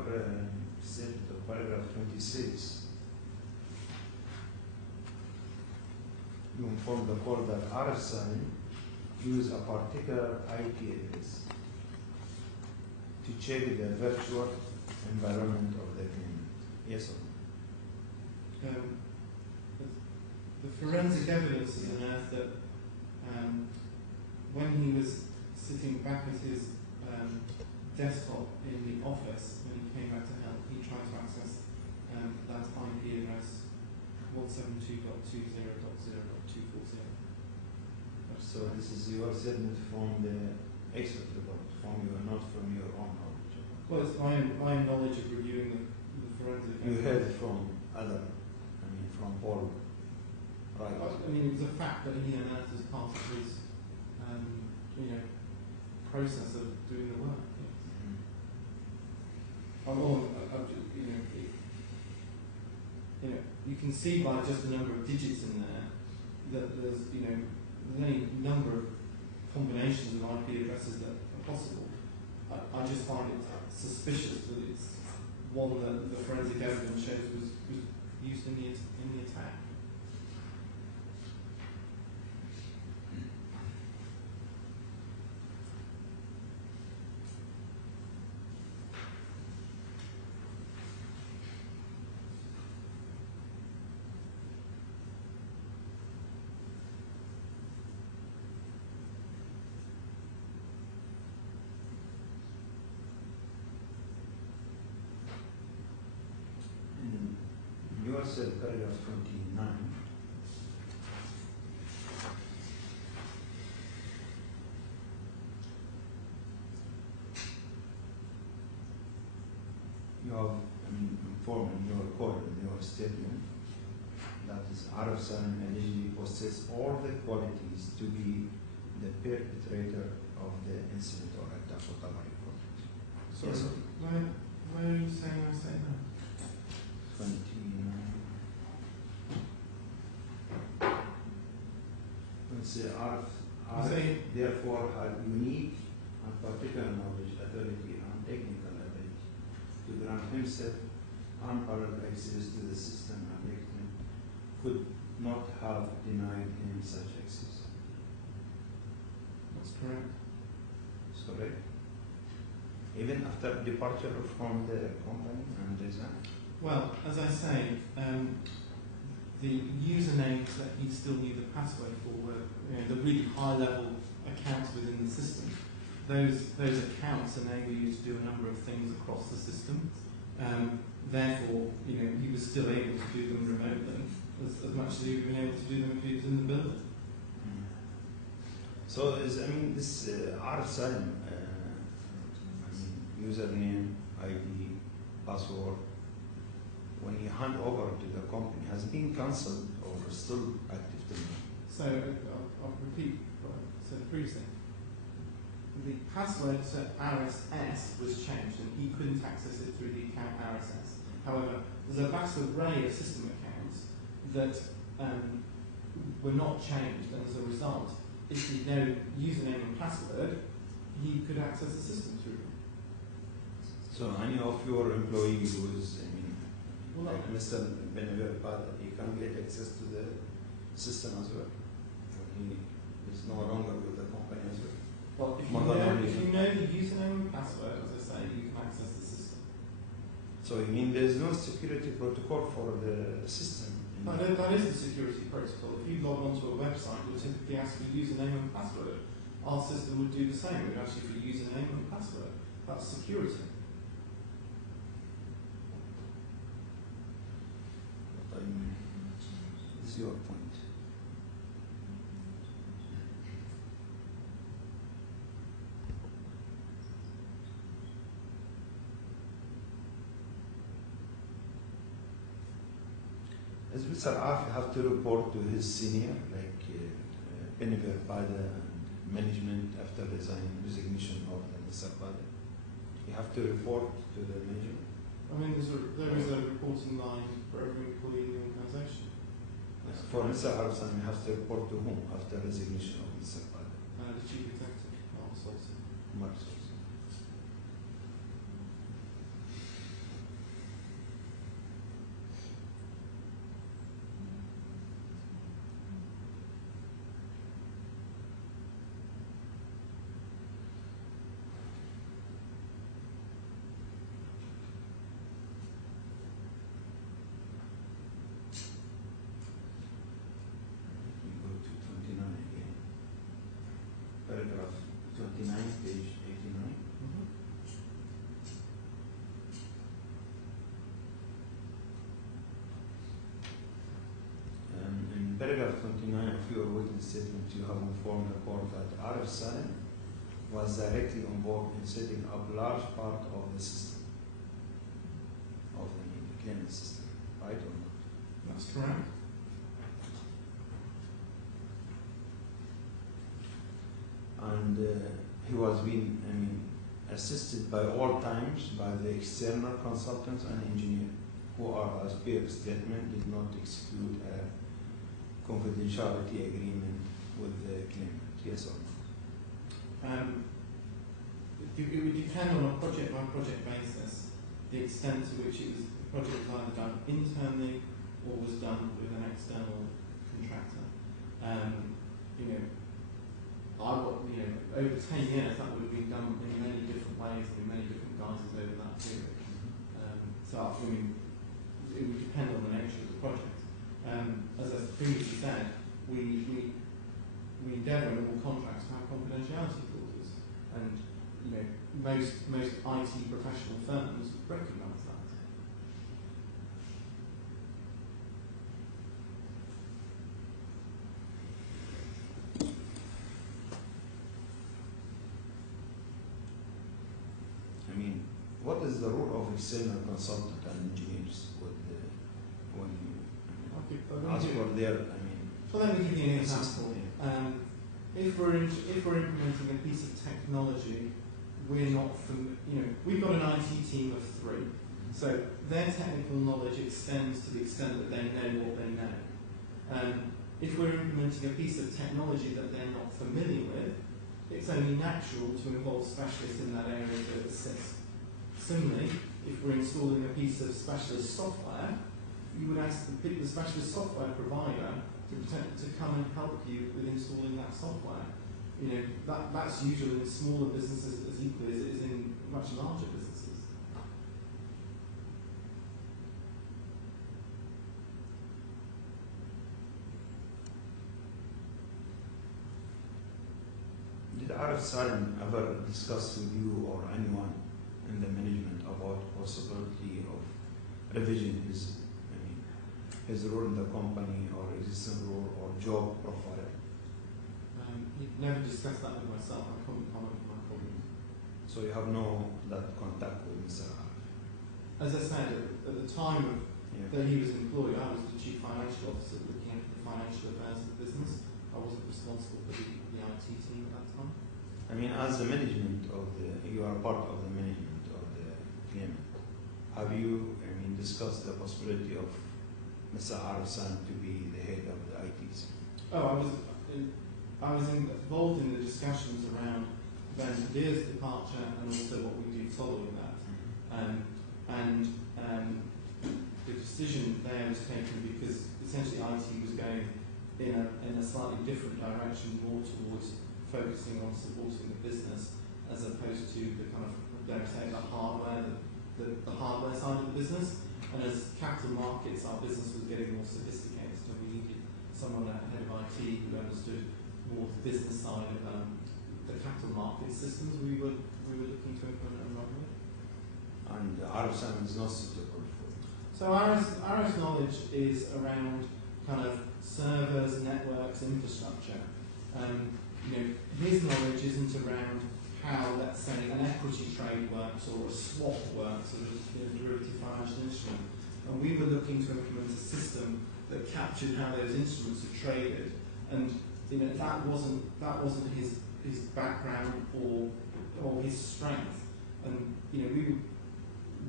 statement of paragraph 26, you inform the court that RSI use a particular IP address to check the virtual environment of the claimant. Yes or no? The forensic evidence is announced that when he was sitting back at his desktop in the office, when he came back to help, he tried to access that IP address 172.20.0.240. So this is your statement from the expert report, from you, not from your own knowledge. Well, it's my knowledge of reviewing the forensic evidence. You heard from from Paul, right? I mean, it was a fact that he announced as part of his, process of doing the work. You can see by just the number of digits in there that there's any number of combinations of IP addresses that are possible. I just find it suspicious that it's one that the forensic evidence shows was used in the attack. You said paragraph 29. You have informed in your call, in your statement, that is Arab Salim allegedly possess all the qualities to be the perpetrator of the incident or attack or whatever you call it. Sorry, Yes, why are you saying I say that? 29. Therefore had unique and particular knowledge, authority, and technical ability to grant himself unparalleled access to the system, and victim could not have denied him such access. That's correct. That's correct. Even after departure from the company and resign. Well, as I say, the usernames that you still need the password for were the really high-level accounts within the system. Those accounts enable you to do a number of things across the system. Therefore, he was still able to do them remotely as much as he would have been able to do them if he was in the building. So, this RSI, username, ID, password, when you hand over to the company, has been cancelled or still active till now? So, I'll repeat what I said previously. The password to RSS was changed and he couldn't access it through the account RSS. However, there's a vast array of system accounts that were not changed, and as a result, if you know username and password, you could access the system through them. So any of your employees who is, Well, like Mr. Benaver, he can get access to the system as well. He is no longer with the company as well. Well, if you know the username and password, as I say, you can access the system. So you mean there's no security protocol for the system? No, that is the security protocol. If you log onto a website, you'll typically ask for username and password. Our system would do the same. It would ask you for username and password. That's security. This is your point. As Mr. Arf have to report to his senior, like Benaver Bada and management after resignation of Mr. Bada. You have to report to the management. There is a reporting line for every employee in the organisation. For Mr. Arfsan, you have to report to whom after resignation of Mr. Bada? The chief executive, Mark Solson. Mark Solson. Paragraph 29, page 89. In paragraph 29 of your written statement, you have informed the court that Arif Salim was directly on board in setting up a large part of the system, of the claimant system, right or not? That's correct. And he was being, assisted by all times by the external consultants and engineer, who are, as per statement, did not exclude a confidentiality agreement with the claimant. Yes or no? It would depend on a project-by-project basis the extent to which the project was either done internally or was done with an external contractor. Over 10 years that would have been done in many different ways and in many different guises over that period. It would depend on the nature of the project. As I previously said, we endeavour in all contracts to have confidentiality clauses, and most IT professional firms recognise that. What is the role of external consultant and engineers when you ask for their, Well, let me give you an example. If we're implementing a piece of technology, we're not we've got an IT team of 3, so their technical knowledge extends to the extent that they know what they know. If we're implementing a piece of technology that they're not familiar with, it's only natural to involve specialists in that area to assist. Similarly, if we're installing a piece of specialist software, you would ask the specialist software provider to come and help you with installing that software. That's usually in smaller businesses as equally as it is in much larger businesses. Arif Salim ever discussed with you or anyone in the management about possibility of revision his role in the company or existing role or job profile? He never discussed that with myself. I couldn't comment with my colleagues. So you have no that contact with Mr. Arif? As I said, at the time of Yeah. that he was employed, I was the chief financial officer looking after the financial affairs of the business. I wasn't responsible for the IT team at that time. I mean, as the management of you are part of the management of the claimant. Have you, discussed the possibility of Mr. Arif Salim to be the head of the ITs? Oh, I was involved in the discussions around Ben Kadir's departure and also what we do following that. The decision there was taken because essentially IT was going in a slightly different direction, more towards focusing on supporting the business as opposed to the kind of, dare I say, the hardware side of the business. And as capital markets, our business was getting more sophisticated, so we needed someone at head of IT who understood more the business side of the capital market systems we were looking to implement and run with. And Arif Salim is not suitable for it. So Arif's knowledge is around kind of servers, networks, infrastructure. His knowledge isn't around how, let's say, an equity trade works or a swap works or a derivative financial instrument. And we were looking to implement a system that captured how those instruments are traded. And that wasn't his background or his strength. And we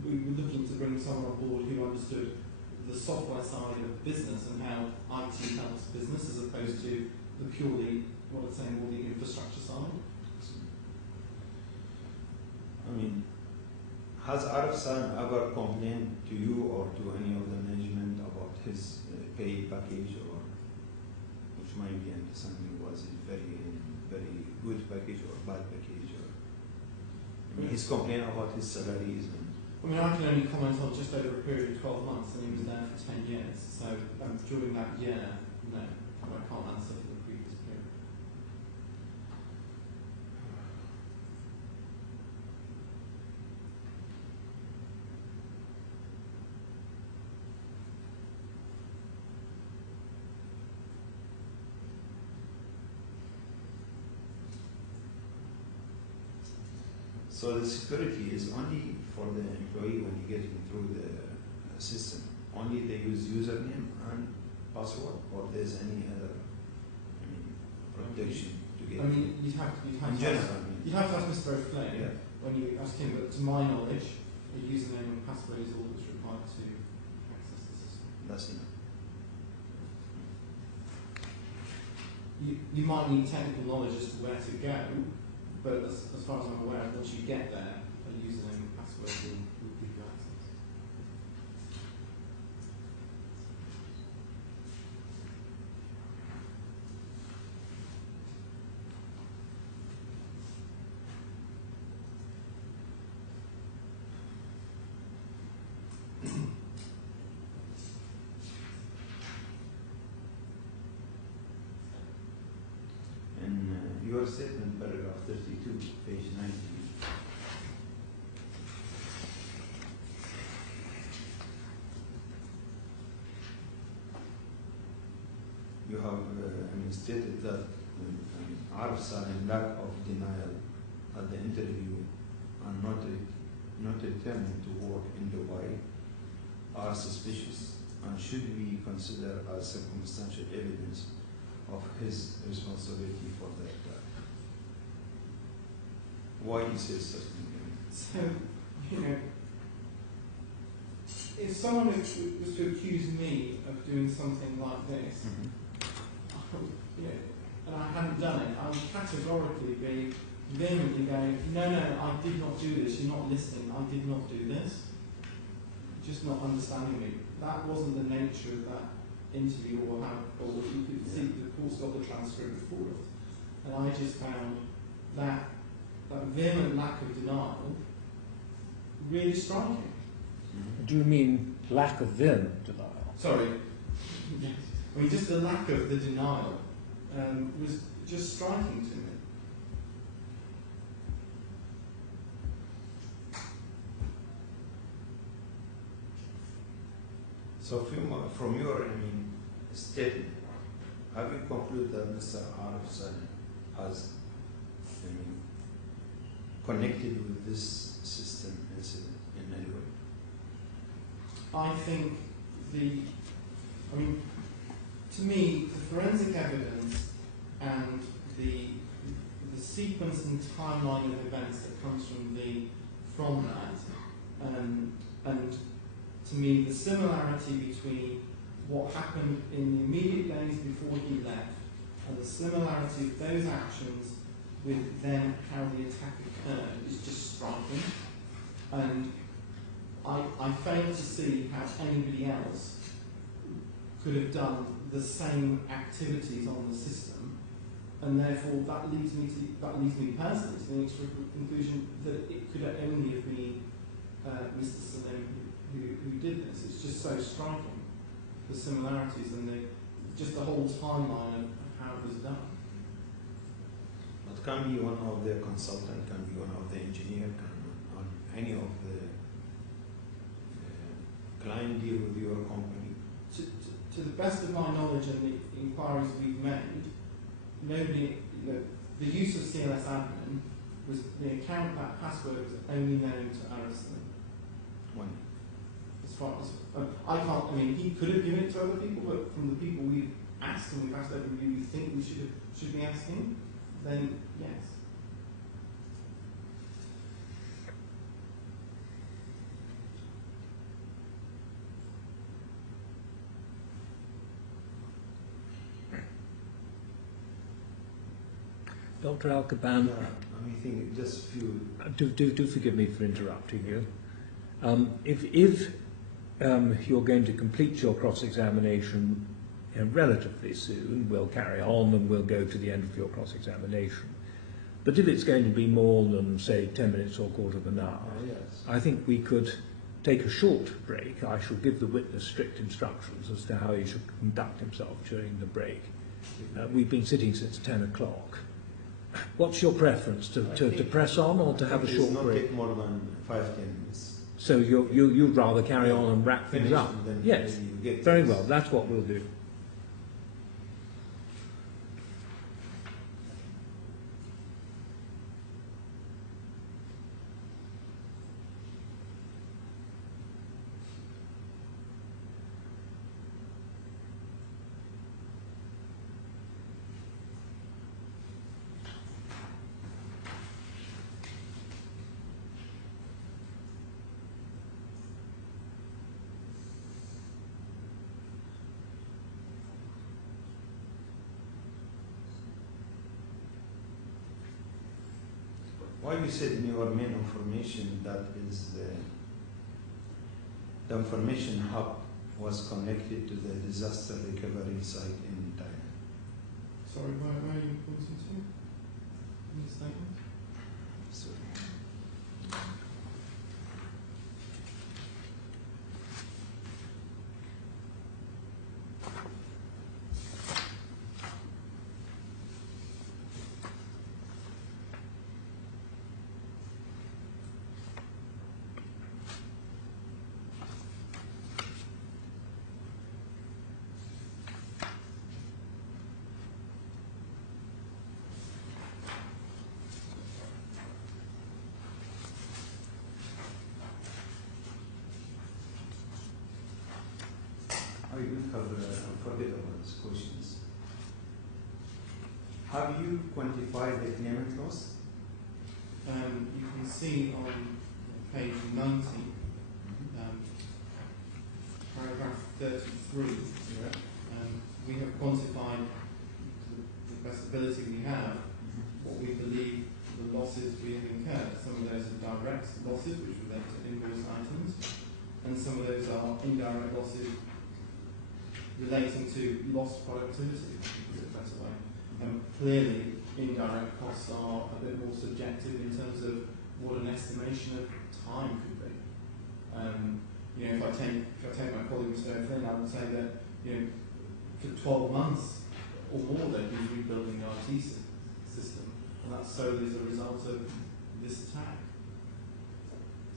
were looking to bring someone on board who understood the software side of business and how IT helps business as opposed to the purely, what I'd say, more the infrastructure side. Has Arif Salim ever complained to you or to any of the management about his pay package, or which might be understanding was a very good package or bad package? Or he's complaining about his salaries. I can only comment on just over a period of 12 months, and he was there for 10 years. So during that year, no, I can't answer for the previous period. So the security is only for the employee when you get him through the system. Only they use username and password, or there's any other protection to get. You'd have to ask Mr. O'Flynn when you ask him, but to my knowledge, a username and password is all that's required to access the system. That's enough. You might need technical knowledge as to where to go, but as far as I'm aware, once you get there, a username and password will give you access. In your statement, paragraph 32, page 90, you have stated that Arif Salim lack of denial at the interview and not returning to work in Dubai are suspicious and should be considered as circumstantial evidence of his responsibility for the attack. Why he says such things? So, if someone was to accuse me of doing something like this, and I hadn't done it, I would categorically be vehemently going, no, I did not do this, you're not listening, I did not do this. Just not understanding me. That wasn't the nature of that interview, or you could see the course got the transcript before us. And I just found that vehement lack of denial really striking. Do you mean lack of vehement denial? Sorry. Just the lack of the denial was just striking to me. So from your statement, have you concluded that Mr. Arif Saleh has connected with this system incident in any way? I think to me, the forensic evidence and the sequence and timeline of events that comes from that, and to me, the similarity between what happened in the immediate days before he left and the similarity of those actions with then how the attack occurred is just striking. And I fail to see how anybody else could have done the same activities on the system, and therefore that leads me personally to the inextricable conclusion that it could only have been Mr. Salim who did this. It's just so striking, the similarities and just the whole timeline of how it was done. It can be one of the consultant, can be one of the engineer, can any of the client deal with your company. To the best of my knowledge and the inquiries we've made, nobody, the use of CLS admin was the account, that password was only known to Arison. When? As far as I can't, he could have given it to other people, but from the people we've asked and we've asked everybody we think we should be asking, then yes. Dr. Al-Kaban, I think just few. Do forgive me for interrupting you. If you're going to complete your cross-examination relatively soon, we'll carry on and we'll go to the end of your cross-examination. But if it's going to be more than, say, 10 minutes or a quarter of an hour, Yes. I think we could take a short break. I shall give the witness strict instructions as to how he should conduct himself during the break. We've been sitting since 10 o'clock. What's your preference, to press on or to have a short not break? take more than 5-10 minutes. So you'd rather carry on and wrap things Finish up? and then Yes, you get very this. well, that's what we'll do. Why you said in your main information that is the information hub was connected to the disaster recovery site in Thailand? Sorry, where are you pointing to in the statement? Sorry. I don't have unforgettable questions. Have you quantified the claimant loss? You can see on page 90, paragraph 33, we have quantified to the best ability we have what we believe the losses we have incurred. Some of those are direct losses which relate to invoice items, and some of those are indirect losses relating to lost productivity, to put it a better way. Clearly, indirect costs are a bit more subjective in terms of what an estimation of time could be. If I take my colleague Mr. O'Flynn, I would say that for 12 months or more that he's rebuilding the IT system, and that's solely as a result of this attack.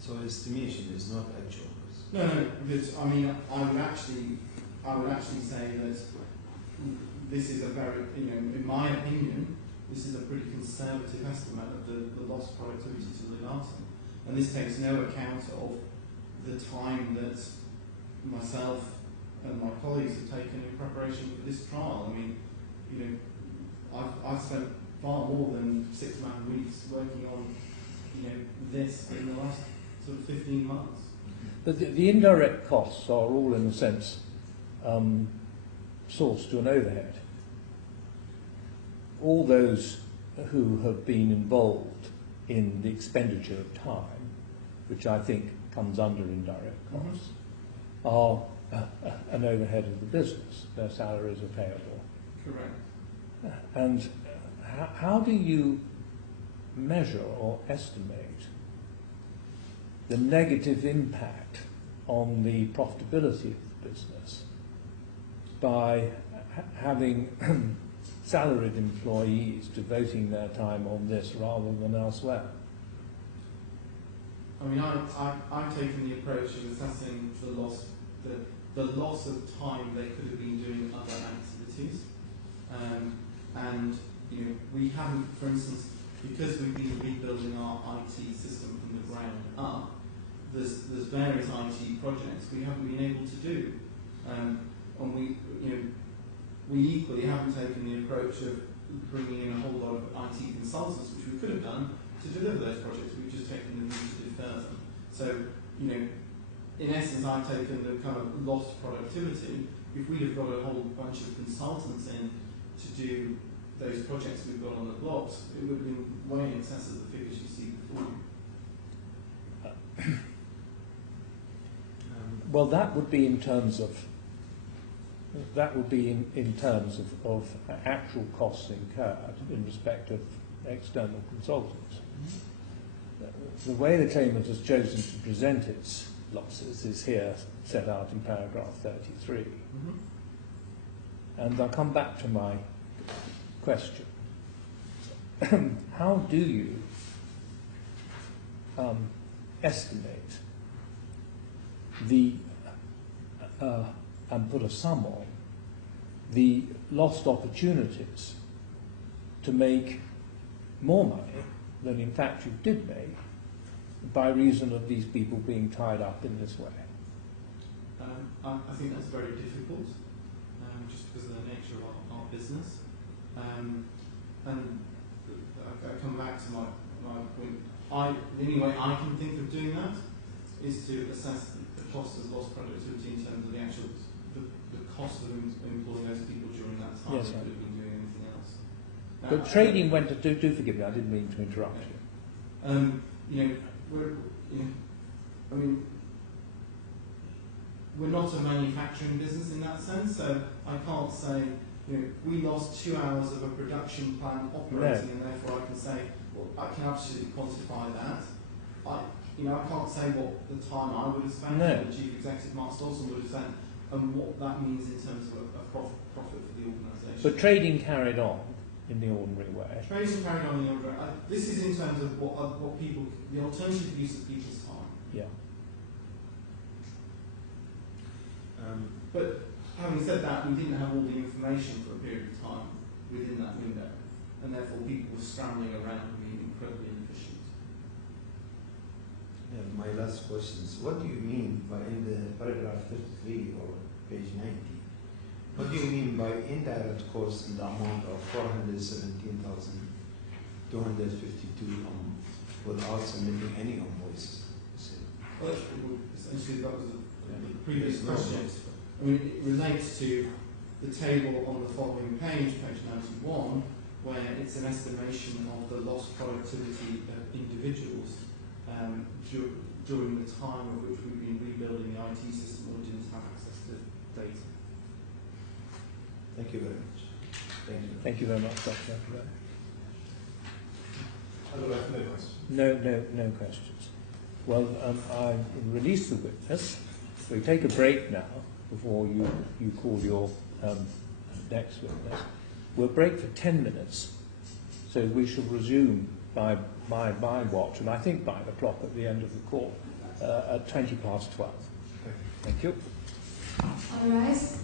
So estimation is not actual. No, but I mean, I would actually say that this is a very, in my opinion, this is a pretty conservative estimate of the lost productivity to Lynn Arson. And this takes no account of the time that myself and my colleagues have taken in preparation for this trial. I mean, I've spent far more than 6 weeks working on, this in the last sort of 15 months. But the indirect costs are all, in a sense, sourced to an overhead. All those who have been involved in the expenditure of time, which I think comes under indirect costs, are an overhead of the business. Their salaries are payable. Correct. And how do you measure or estimate the negative impact on the profitability of the business by having salaried employees devoting their time on this rather than elsewhere? I mean, I've taken the approach of assessing the loss of time they could have been doing other activities, and we haven't, for instance, because we've been rebuilding our IT system from the ground up. There's various IT projects we haven't been able to do, and we equally haven't taken the approach of bringing in a whole lot of IT consultants, which we could have done to deliver those projects. We've just taken the route to defer them. So, in essence, I've taken the kind of lost productivity. If we'd have got a whole bunch of consultants in to do those projects we've got on the blocks, it would have been way in excess of the figures you see before. Well, that would be in terms of of actual costs incurred in respect of external consultants. The way the claimant has chosen to present its losses is here set out in paragraph 33. And I'll come back to my question. How do you estimate and put a sum on the lost opportunities to make more money than in fact you did make by reason of these people being tied up in this way? I think that's very difficult, just because of the nature of our business. And I come back to my point. The only way I can think of doing that is to assess the cost of lost productivity in terms of the actual the cost of employing those people during that time. Yes, they could have been doing anything else. But trading went to, do forgive me, I didn't mean to interrupt you. We're not a manufacturing business in that sense, so I can't say, we lost 2 hours of a production plant operating, and therefore I can say, well, I can absolutely quantify that. I can't say what the time I would have spent, or the Chief Executive Mark Stolson would have spent, and what that means in terms of a profit for the organisation. But trading carried on in the ordinary way. Trading carried on in the ordinary way. This is in terms of what people, the alternative use of people's time. Yeah. But having said that, we didn't have all the information for a period of time within that window, and therefore people were scrambling around and being incredibly inefficient. My last question is, what do you mean by in the paragraph 33 or page 90? What do you mean by indirect costs in the amount of 417,252 without submitting any invoices? Well, essentially that was the previous question. I mean, it relates to the table on the following page, page 91, where it's an estimation of the lost productivity of individuals during the time of which we've been rebuilding the IT system or didn't have access to data. Thank you very much. Thank you. Thank you very much, Dr. Otherwise, no questions. No questions. Well, I release the witness. We take a break now before you call your next witness. We'll break for 10 minutes, so we shall resume by my watch, and I think by the clock at the end of the call, at 12:20. Thank you. All rise.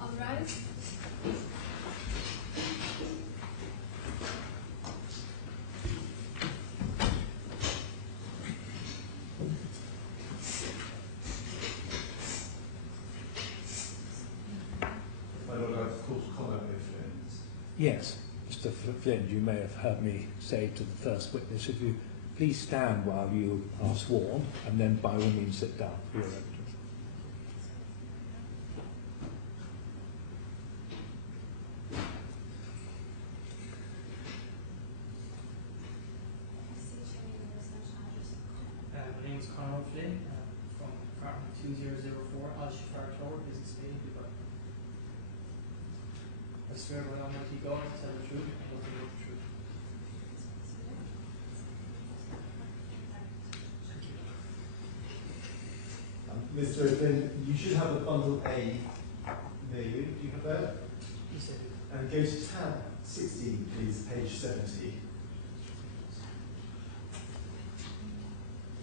All rise. My Lord, I've called to comment if Yes, Mr. Flynn, you may have heard me say to the first witness, if you please stand while you are sworn, and then by all means sit down for your evidence. My name is Conor Flynn from apartment 2004 Al-Shifar Tower, Business Bay, Dubai. I swear by Almighty God to tell the truth and nothing but the truth. Mr. O'Flynn, you should have a bundle A near you. Do you have that? Yes, I do. And go to tab 16, please, page 70.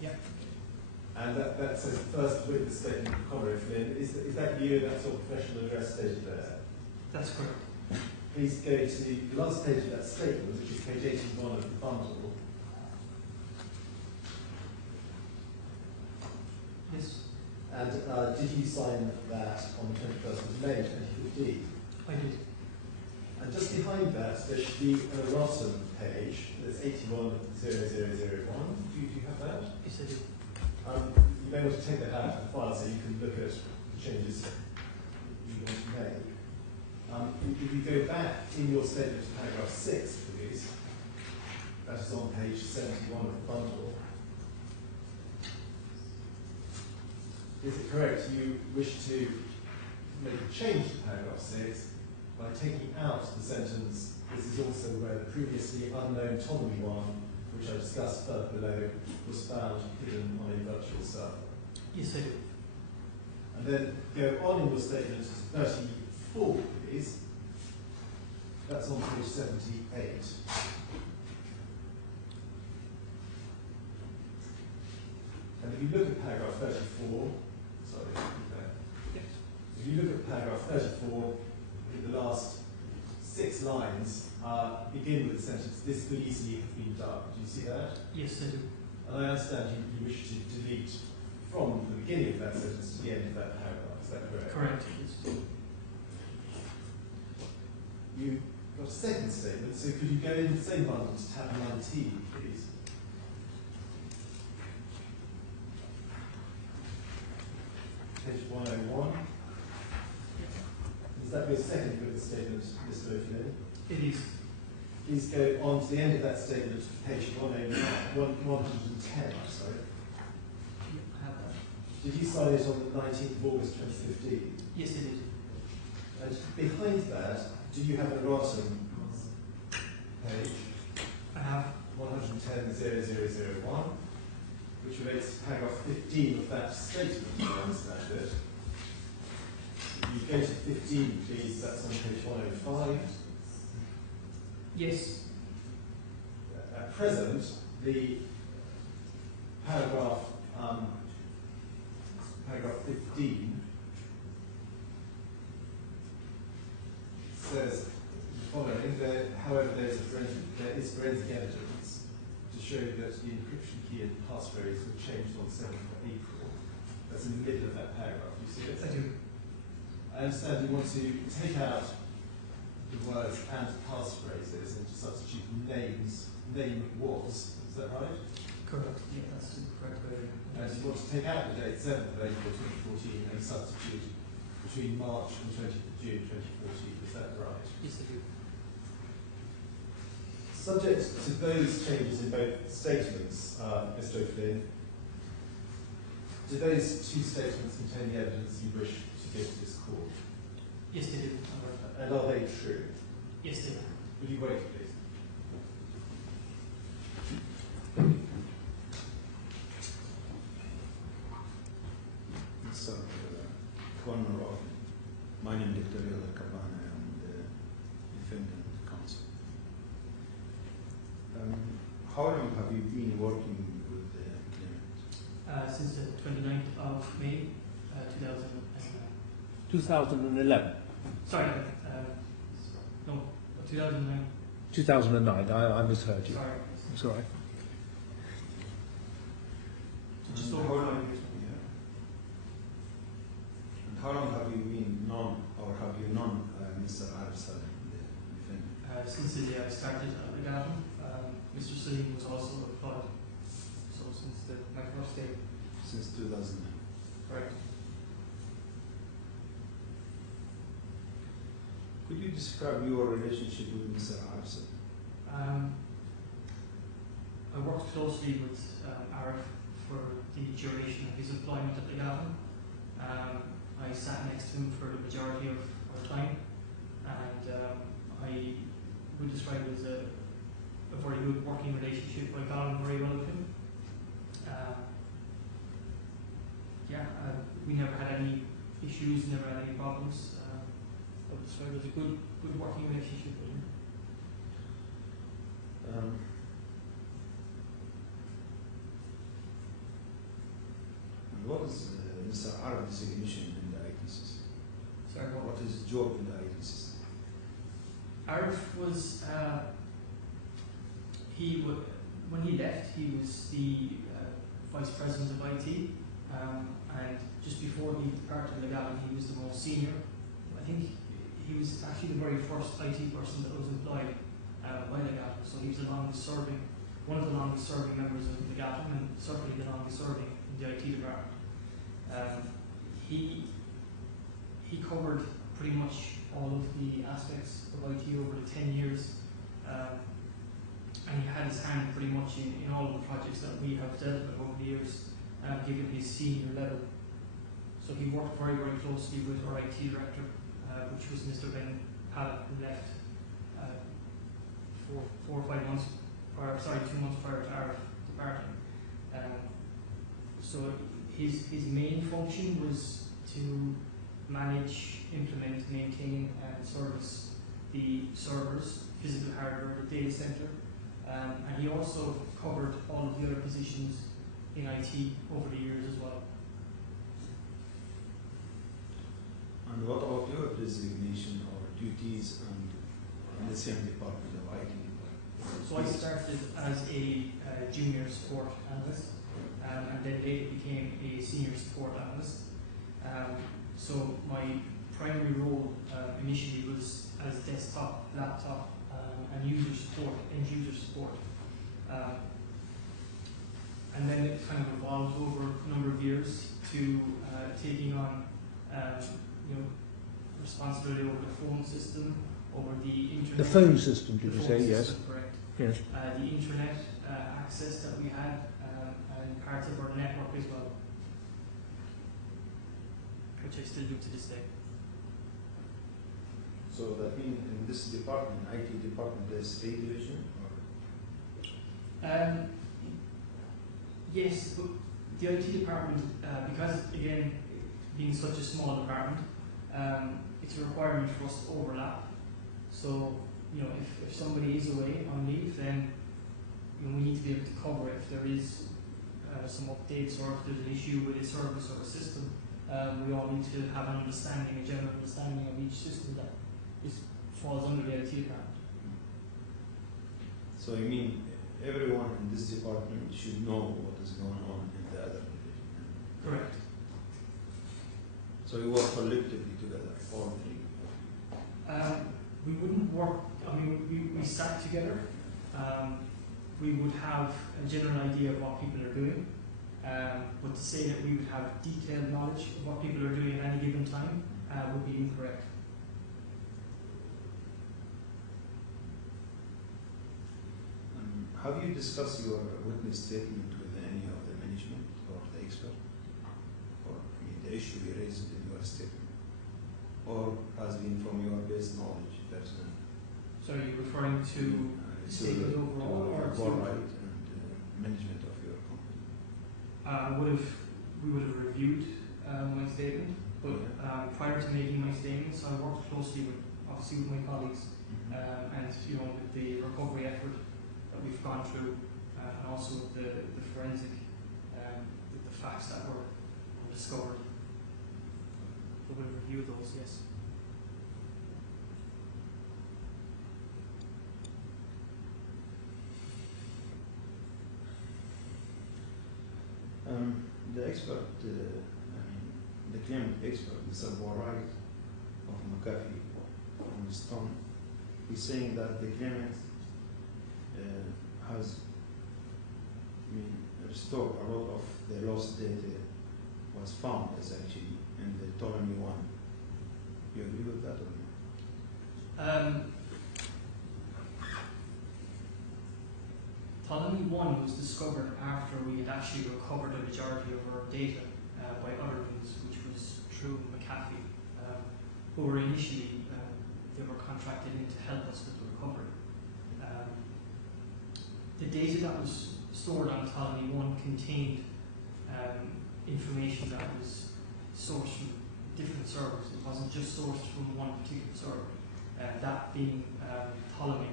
Yeah. And that says first witness statement from Conor O'Flynn. Is that you and that's your professional address stated there? That's correct. Please go to the last page of that statement, which is page 81 of the bundle. Yes, And did you sign that on the 21st of May 2015? I did. And just behind that, there should be an erratum page that's 810001. Do you have that? Yes, I do. You may want to take that out of the file so you can look at the changes you want to make. If you go back in your statement to paragraph 6, please, that is on page 71 of the bundle. Is it correct you wish to make a change to paragraph 6 by taking out the sentence, this is also where the previously unknown Ptolemy one, which I discussed further below, was found hidden on a virtual server? Yes, I do. And then go on in your statement to 34, please. That's on page 78. And if you look at paragraph 34, sorry, Yes. if you look at paragraph 34, the last 6 lines begin with the sentence, this could easily have been done. Do you see that? Yes, I do. And I understand you wish to delete from the beginning of that sentence to the end of that paragraph. Is that correct? Correct. Yes. You've got a second statement, so could you go in the same bundle to tab 19, please? Page 101. Is that your second witness statement, Mr. O'Flynn? It is. Please go on to the end of that statement, page 110, I'm sorry. I have that. Did you sign it on the 19th of August 2015? Yes, it is. And behind that, do you have an erratum page? I have. 110.0001, which relates to paragraph 15 of that statement, as I understand it. If you go to 15, please, that's on page 105. Yes. At present, the paragraph 15 says the following: however, there is forensic evidence to show that the encryption key and passphrase were changed on 7th of April. That's in the middle of that paragraph. Do you see it? I do. I understand you want to take out the words and passphrases and to substitute name was. Is that right? Correct. Yeah, that's the correct way. And you want to take out the date 7th of April 2014 and substitute between March and 20th of June 2014. Is that right? Yes, I do. Subject to those changes in both statements, Mr. O'Flynn, do those two statements contain the evidence you wish to give to this court? Yes, they do. And are they true? Yes, they do. Would you wait, please? It's corner of my name, Dr. Giacobbe, and defendant counsel. How long have you been working with the claimant? Since the 29th of May, 2011. sorry, no, 2009. 2009, I misheard you. Sorry. It's all right. Just And over how 5 long? years. Yeah. And how long have you been known, or have you known Mr. Arfsal, the defendant? Since the day I started at the Gavin, Mr. Salim was also employed. So since my first day. Since 2009. Right. Could you describe your relationship with Mr. Arfsal? I worked closely with Arif for the duration of his employment at the Gavin. I sat next to him for the majority of our time, and I would describe it as a very good working relationship. I got on very well with him. We never had any issues, never had any problems. I would describe it as a good working relationship with him. And what is Mr. Arf's designation in the IT system? Sorry, What is his job in the IT system? Arif was, when he left, he was the Vice President of IT, and just before he departed the Gavin, he was the most senior. I think he was actually the very first IT person that was employed by the Gavin, so he was one of the longest serving members of the Gavin, and certainly the longest serving in the IT department. He covered pretty much all of the aspects of IT over the 10 years, and he had his hand pretty much in all of the projects that we have dealt with over the years, given his senior level. So he worked very, very closely with our IT director, which was Mr. Ben Pallet, who left 2 months prior to our departing. So his main function was to manage, implement, maintain, and service the servers, physical hardware, the data center, and he also covered all of the other positions in IT over the years as well. And what about your designation or duties in the same department of IT? So I started as a junior support analyst, and then later became a senior support analyst. So my primary role initially was as desktop, laptop, and user support, end user support. And then it kind of evolved over a number of years to taking on responsibility over the phone system, over the internet. The phone system, did The you phone say? Yes. system, correct. Yes. The internet access that we had, and parts of our network as well, which I still do to this day. So that means in this department, IT department, there's a division? Or? Yes, but the IT department, because again, being such a small department, it's a requirement for us to overlap. So, if somebody is away on leave, then we need to be able to cover it. If there is some updates, or if there's an issue with a service or a system, we all need to have an understanding, a general understanding of each system that falls under the IT department. So you mean everyone in this department should know what is going on in the other division? Correct. So you work collectively together, all three? We wouldn't work, we sat together, we would have a general idea of what people are doing, but to say that we would have detailed knowledge of what people are doing at any given time would be incorrect. Have you discussed your witness statement with any of the management or the expert? Or the issue you raised in your statement? Or has been from your base knowledge personally? So you're referring to the statement overall or to right and management of your company? we would have reviewed my statement, but prior to making my statements, I worked closely with my colleagues, and with the recovery effort that we've gone through, and also with the forensic, the facts that were discovered. So we'll review those, yes. The expert, the claimant expert, Mr. Borite of McAfee from Stone, is saying that the claimant has restored a lot of the lost data was found as actually in the Ptolemy one. You agree with that or not? Ptolemy 1 was discovered after we had actually recovered a majority of our data by other means, which was through McAfee, who were initially they were contracted in to help us with the recovery. The data that was stored on Ptolemy 1 contained information that was sourced from different servers. It wasn't just sourced from one particular server. That being Ptolemy,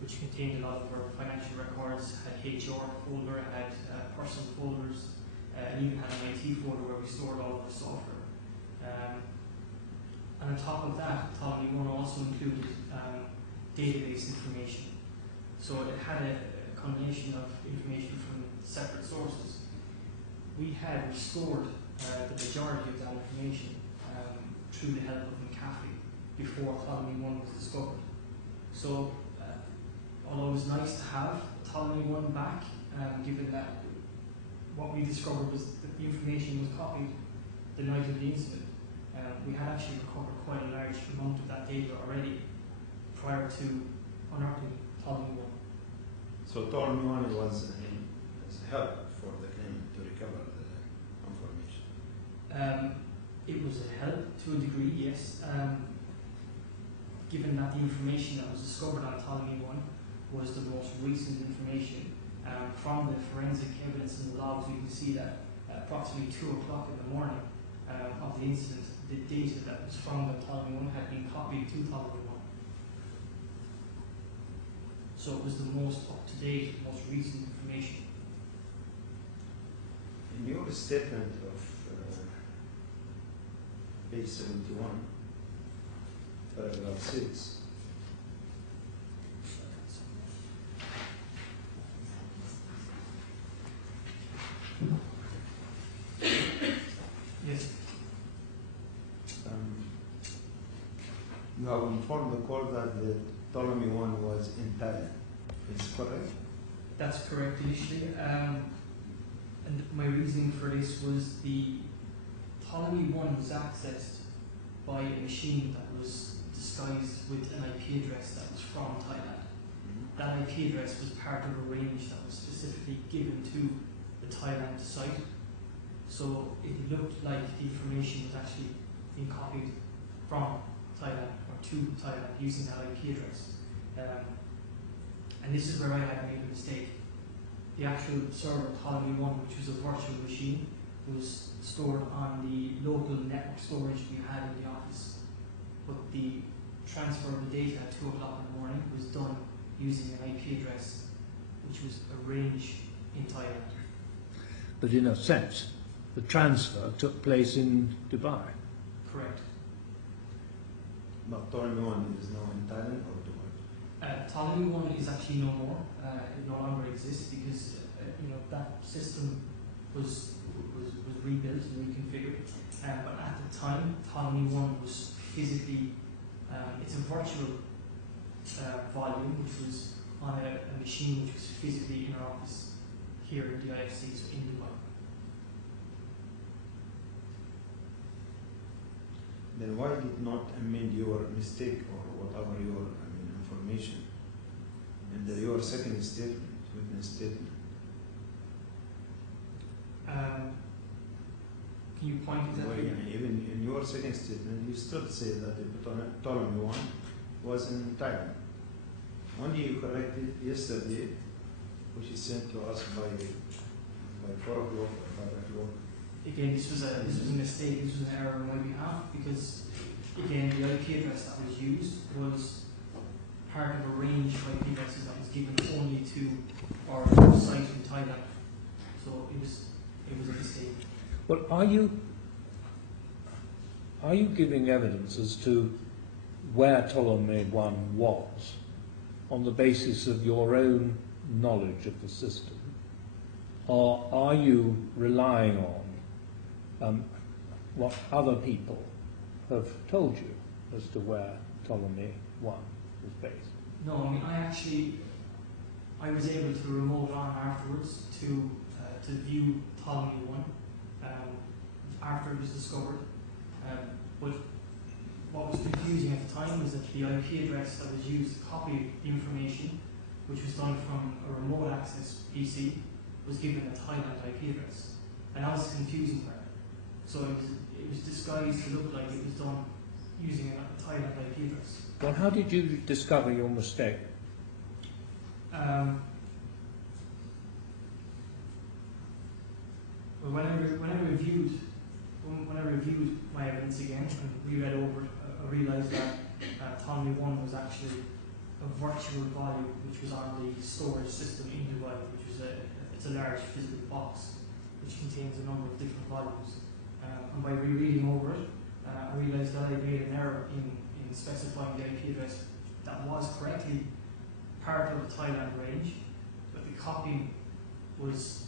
which contained a lot of our financial records, had HR folder, had personal folders, and even had an IT folder where we stored all of our software. And on top of that, Ptolemy 1 also included database information. So it had a combination of information from separate sources. We had restored the majority of that information through the help of McAfee before Ptolemy 1 was discovered. So although it was nice to have Ptolemy 1 back, given that what we discovered was that the information was copied the night of the incident, we had actually recovered quite a large amount of that data already prior to unearthing Ptolemy 1. So Ptolemy 1 was a help for the claimant to recover the information? It was a help to a degree, yes. Given that the information that was discovered on Ptolemy 1 was the most recent information, from the forensic evidence in the logs, we can see that at approximately 2 o'clock in the morning of the incident, the data that was found on Ptolemy 1 had been copied to Ptolemy 1. So it was the most up-to-date, most recent information. In your statement of page 71, paragraph 6, Yes. you have informed the court that the Ptolemy 1 was in Thailand. Is correct? That's correct initially. And my reasoning for this was the Ptolemy 1 was accessed by a machine that was disguised with an IP address that was from Thailand. That IP address was part of a range that was specifically given to the Thailand site. So it looked like the information was actually being copied from Thailand or to Thailand using that IP address. And this is where I had made a mistake. The actual server, Ptolemy 1, which was a virtual machine, was stored on the local network storage we had in the office. But the transfer of the data at 2 o'clock in the morning was done using an IP address, which was a range in Thailand. But in a sense, the transfer took place in Dubai. Correct. But Ptolemy 1 is now in Thailand or Dubai? Ptolemy 1 is actually no more. It no longer exists because that system was rebuilt and reconfigured. But at the time, Ptolemy 1 was physically, it's a virtual volume which was on a machine which was physically in our office here in the IFC, so in Dubai. Then why did not amend your mistake or whatever your information and your second statement, witness statement? Can you point exactly? Well, even in your second statement, you still say that the Ptolemy one was in Thailand. Only you corrected yesterday, which is sent to us by 4 o'clock or 5 o'clock. Again, this was a mistake. This was an error on my behalf because, again, the IP address that was used was part of a range of IP addresses that was given only to our site in Thailand. So it was a mistake. Well, are you giving evidence as to where Ptolemy 1 was on the basis of your own knowledge of the system, or are you relying on what other people have told you as to where Ptolemy 1 was based? No, I mean, I was able to remote on afterwards to view Ptolemy 1 after it was discovered. But what was confusing at the time was that the IP address that was used to copy the information, which was done from a remote access PC, was given a Thailand IP address. And that was the confusing part. So it was disguised to look like it was done using a Thailand IP address. Well, how did you discover your mistake? Well, when I reviewed my evidence again and reread over it, I realised that Ptolemy 1 was actually a virtual volume which was on the storage system in Dubai, which is it's a large physical box which contains a number of different volumes. And by rereading over it, I realised that I made an error in specifying the IP address that was correctly part of the Thailand range, but the copying was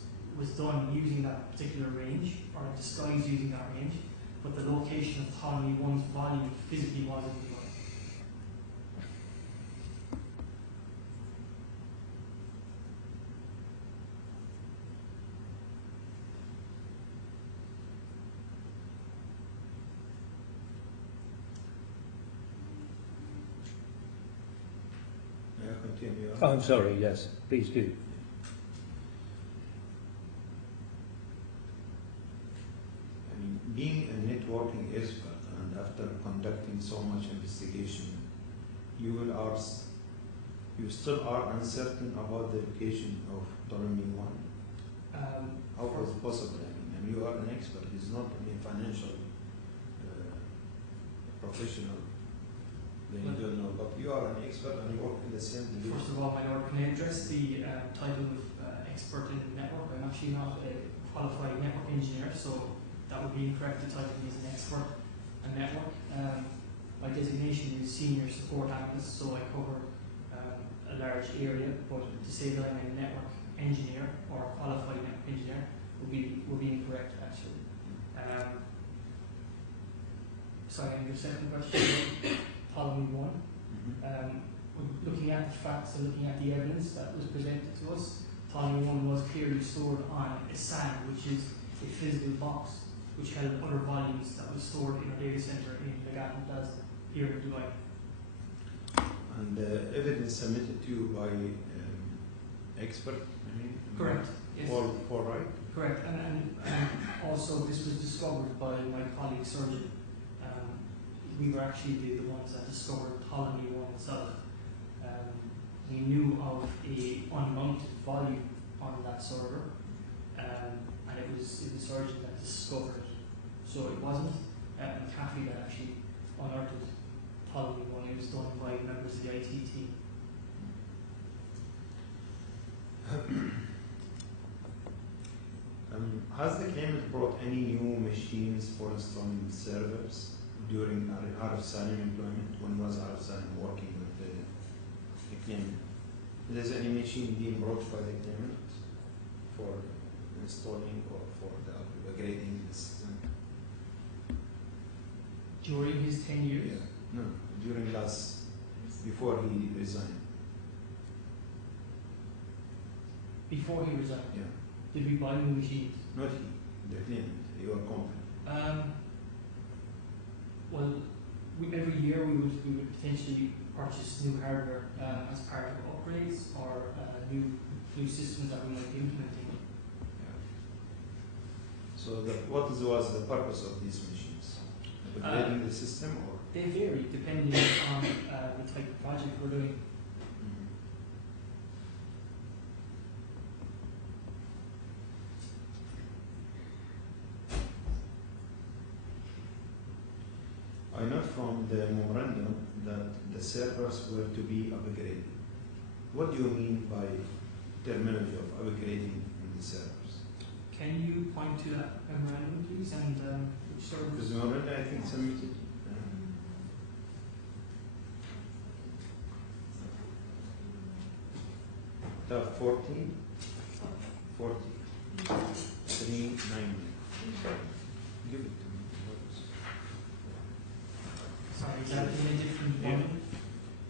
done using that particular range, or disguised using that range, but the location of Ptolemy 1's volume physically was in Dubai. Yeah, continue. Oh, I'm sorry, yes, please do. Being a networking expert and after conducting so much investigation, you still are uncertain about the location of Ptolemy 1. How was it possible? I mean, you are an expert. It's not a financial professional. Then you don't know, but you are an expert and you work in the same division. First of all, my Lord, can I address the title of expert in network? I'm actually not a qualified network engineer, so that would be incorrect to title me as an expert in network. My designation is senior support analyst, so I cover a large area, but to say that I'm a network engineer or a qualified network engineer would be incorrect actually. Sorry, and your second question, Ptolemy 1. Looking at the facts and looking at the evidence that was presented to us, Ptolemy 1 was clearly stored on a SAN, which is a physical box which held other volumes that was stored in a data center in the Garden Plaza here in Dubai. And evidence submitted to you by expert, Correct. Yes. All right? Correct. And also this was discovered by my colleague surgeon. We were actually the ones that discovered Ptolemy 1 itself. We knew of a unmounted volume on that server, and it was the surgeon that discovered it. So it wasn't McAfee that actually unearthed Ptolemy 1. It was done by members of the IT team. Has the claimant brought any new machines for installing servers during Arif Salim employment? When was Arif Salim working with the claimant? Is any machine being brought by the claimant for installing or for the upgrading the system? During his 10 years? Yeah. No, before he resigned. Before he resigned, Yeah. did we buy new machines? Not he, the client, your company. Well, every year we would potentially purchase new hardware as part of upgrades or new systems that we might be implementing. Yeah. So what was the purpose of these machines? Upgrading the system or? They vary depending on the type of project we're doing. I note from the memorandum that the servers were to be upgraded. What do you mean by terminology of upgrading in the servers? Can you point to that memorandum, please, and which servers? Because memorandum, I think, submitted. Tab 14, 40, 390. Give it to me. Sorry, is that in a different Yeah.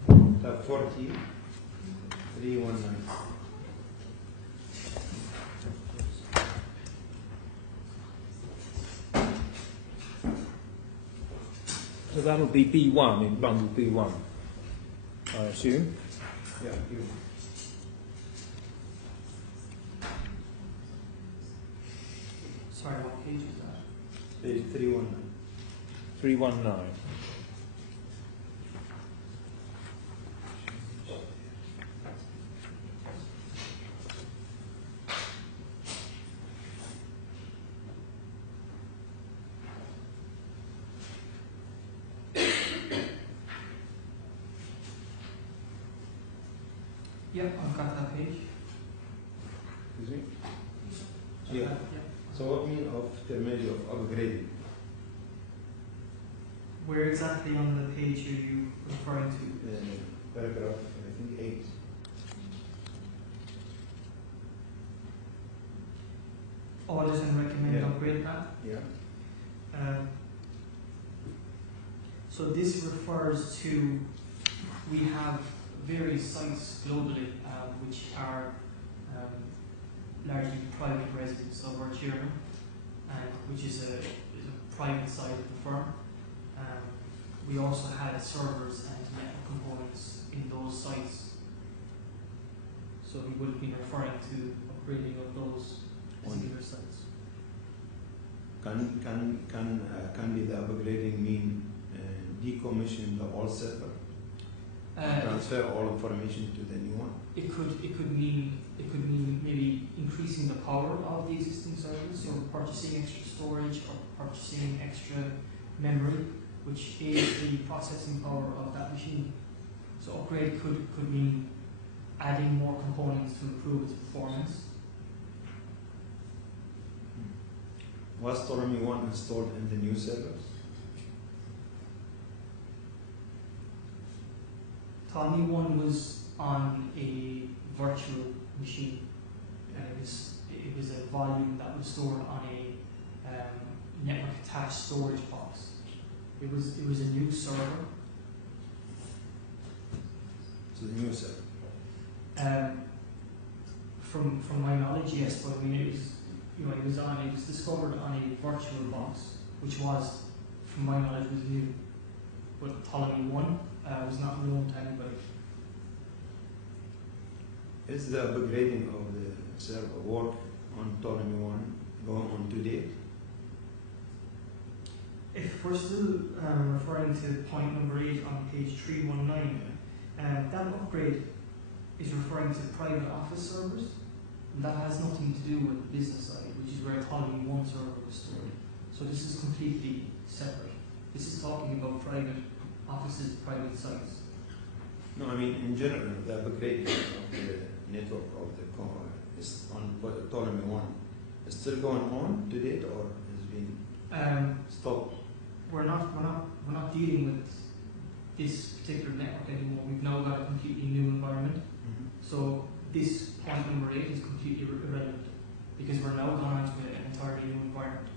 one? Tab 40, 319. So that'll be B1 in bundle B1, I assume. Yeah, you. Sorry, what page is that? Page 319. 319. Yep, I've got that page. Excuse me? I've Yeah. got- So what mean of terminology of upgrading? Where exactly on the page are you referring to? Paragraph, I think 8. Audit and recommend Yeah. upgrade plan. Yeah. So this refers to, we have various sites globally which are largely private residents of our chairman, which is a private side of the firm. We also had servers and network components in those sites. So he would have been referring to upgrading of those particular sites. Can be the upgrading mean decommission the old server, transfer all information to the new one? It could mean maybe increasing the power of the existing servers, so purchasing extra storage or purchasing extra memory, which aids the processing power of that machine. So upgrade could mean adding more components to improve its performance. Was Ptolemy 1 installed in the new servers? Ptolemy 1 was on a virtual machine, and it was a volume that was stored on a network attached storage box. It was a new server. So the new server. From my knowledge, yes, but I mean it was discovered on a virtual box, which was, from my knowledge, was new. But Ptolemy 1 was not known to anybody. Is the upgrading of the server work on Ptolemy 1 going on to date? If we're still referring to point number 8 on page 319, that upgrade is referring to private office servers, and that has nothing to do with the business side, which is where Ptolemy 1 server was stored. So this is completely separate. This is talking about private offices, private sites. No, I mean in general, the upgrading of the network of the is on Ptolemy 1 is still going on to date or has been stopped? We're not dealing with this particular network anymore. We've now got a completely new environment. So this point number 8 is completely irrelevant because we're now gone on to an entirely new environment.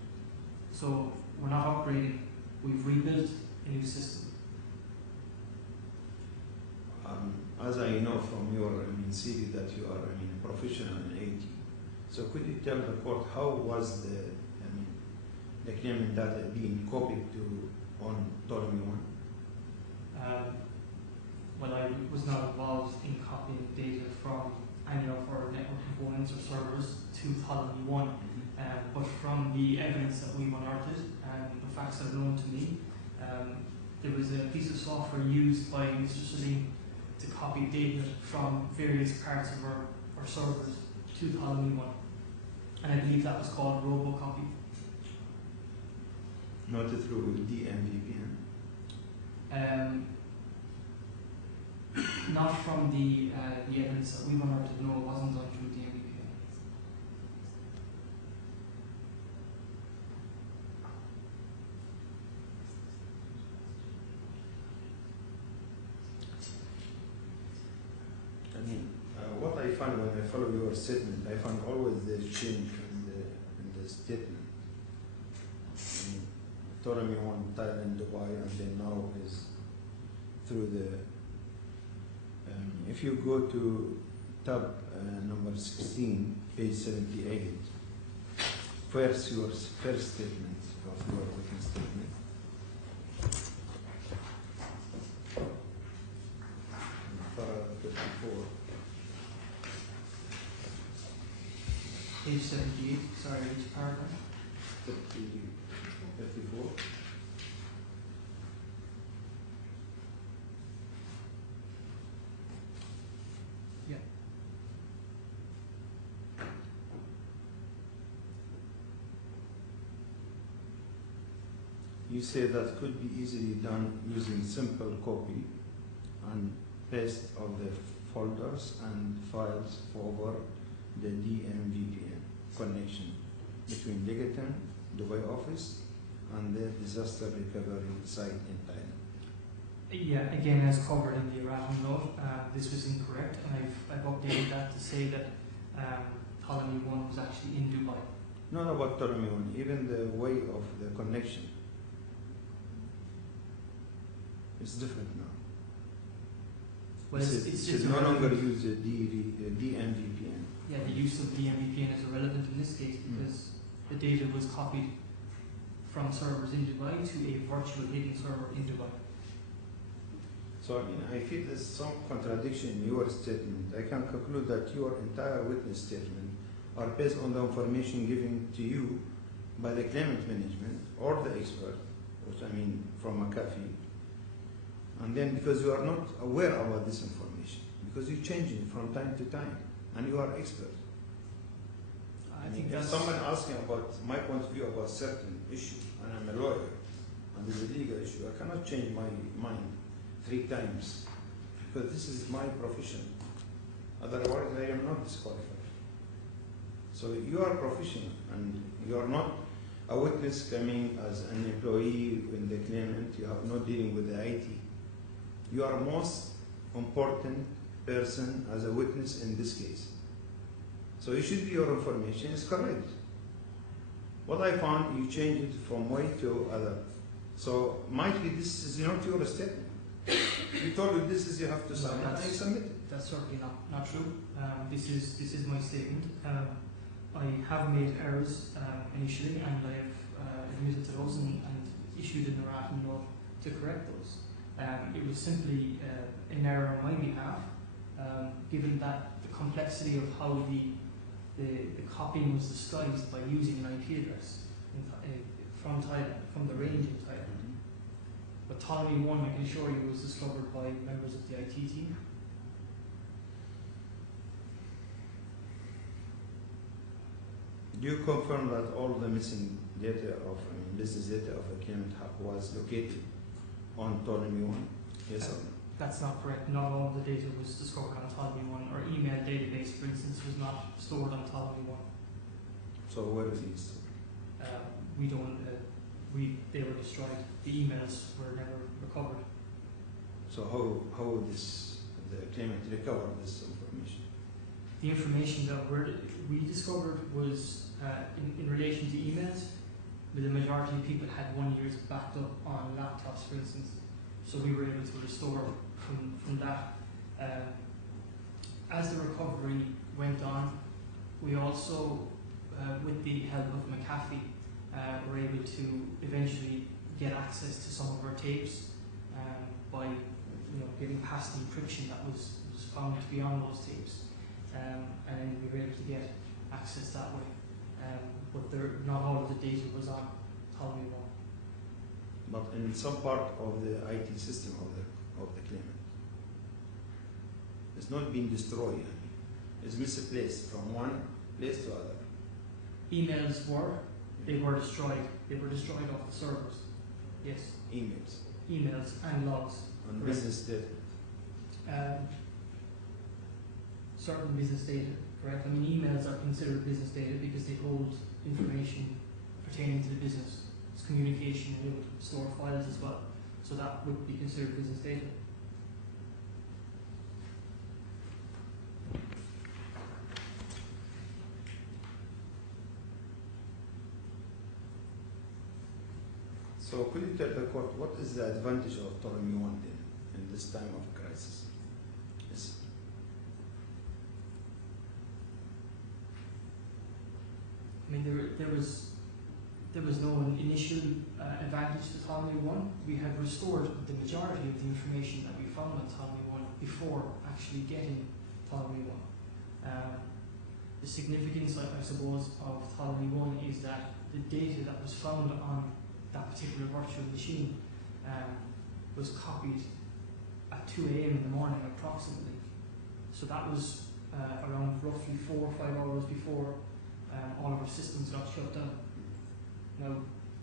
So we're not upgrading, we've rebuilt a new system. as I know from your CV that you are a professional in IT. So could you tell the court how was the claimant data being copied to on Ptolemy 1? Well, I was not involved in copying data from any of our network components or servers to Ptolemy 1, but from the evidence that we've unearthed and the facts that are known to me, there was a piece of software used by Mr. Salim to copy data from various parts of our servers to Ptolemy 1. And I believe that was called RoboCopy. Not through DMVPN? Not from the evidence that we've unearthed, no, it wasn't done through DMVPN. What I find when I follow your statement, I find always there's change in the statement. Ptolemy 1, Thailand, Dubai, and then now is through the. If you go to tab number 16, page 78, your first statement of your witness statement. Paragraph 54. Page 78, sorry, which paragraph? 54. Yeah. You say that could be easily done using simple copy and paste of the folders and files over the DMVPN connection between Legaton, Dubai office, and the disaster recovery site in Thailand. Yeah, again, as covered in the erratum note, this was incorrect, and I've updated that to say that Ptolemy 1 was actually in Dubai. Not about Ptolemy 1, even the way of the connection. It's different now. Well, it's no longer irrelevant. use the DMVPN. Yeah, the use of DMVPN is irrelevant in this case because the data was copied from servers in Dubai to a virtual hidden server in Dubai. So I feel there's some contradiction in your statement. I can conclude that your entire witness statement are based on the information given to you by the claimant management or the expert, which from McAfee. And then because you are not aware about this information, because you change it from time to time, and you are expert. I think if that's someone asking about my point of view about certain issue, and I'm a lawyer, and there's a legal issue, I cannot change my mind 3 times, because this is my profession. Otherwise, I am not disqualified. So you are professional, and you are not a witness coming as an employee in the claimant. You have no dealing with the IT. You are most important person as a witness in this case. So it should be your information is correct. What I found, you changed it from way to other. So might be this is not your statement. We told you this is you have to submit, and you submit it. That's certainly not true. This is my statement. I have made errors initially, and I have admitted to those and issued an erratum note to correct those. It was simply an error on my behalf, given that the complexity of how the copying was disguised by using an IP address from Thailand, from the range in Thailand. But Ptolemy 1, I can assure you, was discovered by members of the IT team. Do you confirm that all the missing data of business data of a claimant was located on Ptolemy 1? Yes or no? That's not correct. Not all of the data was discovered on Ptolemy 1. Our email database, for instance, was not stored on Ptolemy 1. So where is it? We don't. They were destroyed. The emails were never recovered. So how would the claimant recover this information? The information that we discovered was in relation to emails. The majority of people had 1 year's backed up on laptops, for instance. So we were able to restore from that. As the recovery went on, we also, with the help of McAfee, were able to eventually get access to some of our tapes by getting past the encryption that was found to be on those tapes, and then we were able to get access that way. But not all of the data was on Ptolemy 1. But in some part of the IT system of the claimant, it's not being destroyed. It's misplaced from one place to other. Emails were destroyed. They were destroyed off the servers. Yes. Emails and logs. On Correct. business data. Certain business data, correct? I mean, emails are considered business data because they hold information pertaining to the business. It's communication, and they would store files as well. So that would be considered business data. So could you tell the court what is the advantage of Ptolemy 1 then in this time of crisis? Yes. I mean, there was no initial advantage to Ptolemy 1. We had restored the majority of the information that we found on Ptolemy 1 before actually getting Ptolemy 1. The significance, I suppose, of Ptolemy 1 is that the data that was found on that particular virtual machine was copied at 2 a.m. in the morning approximately. So that was around roughly 4 or 5 hours before all of our systems got shut down. Now,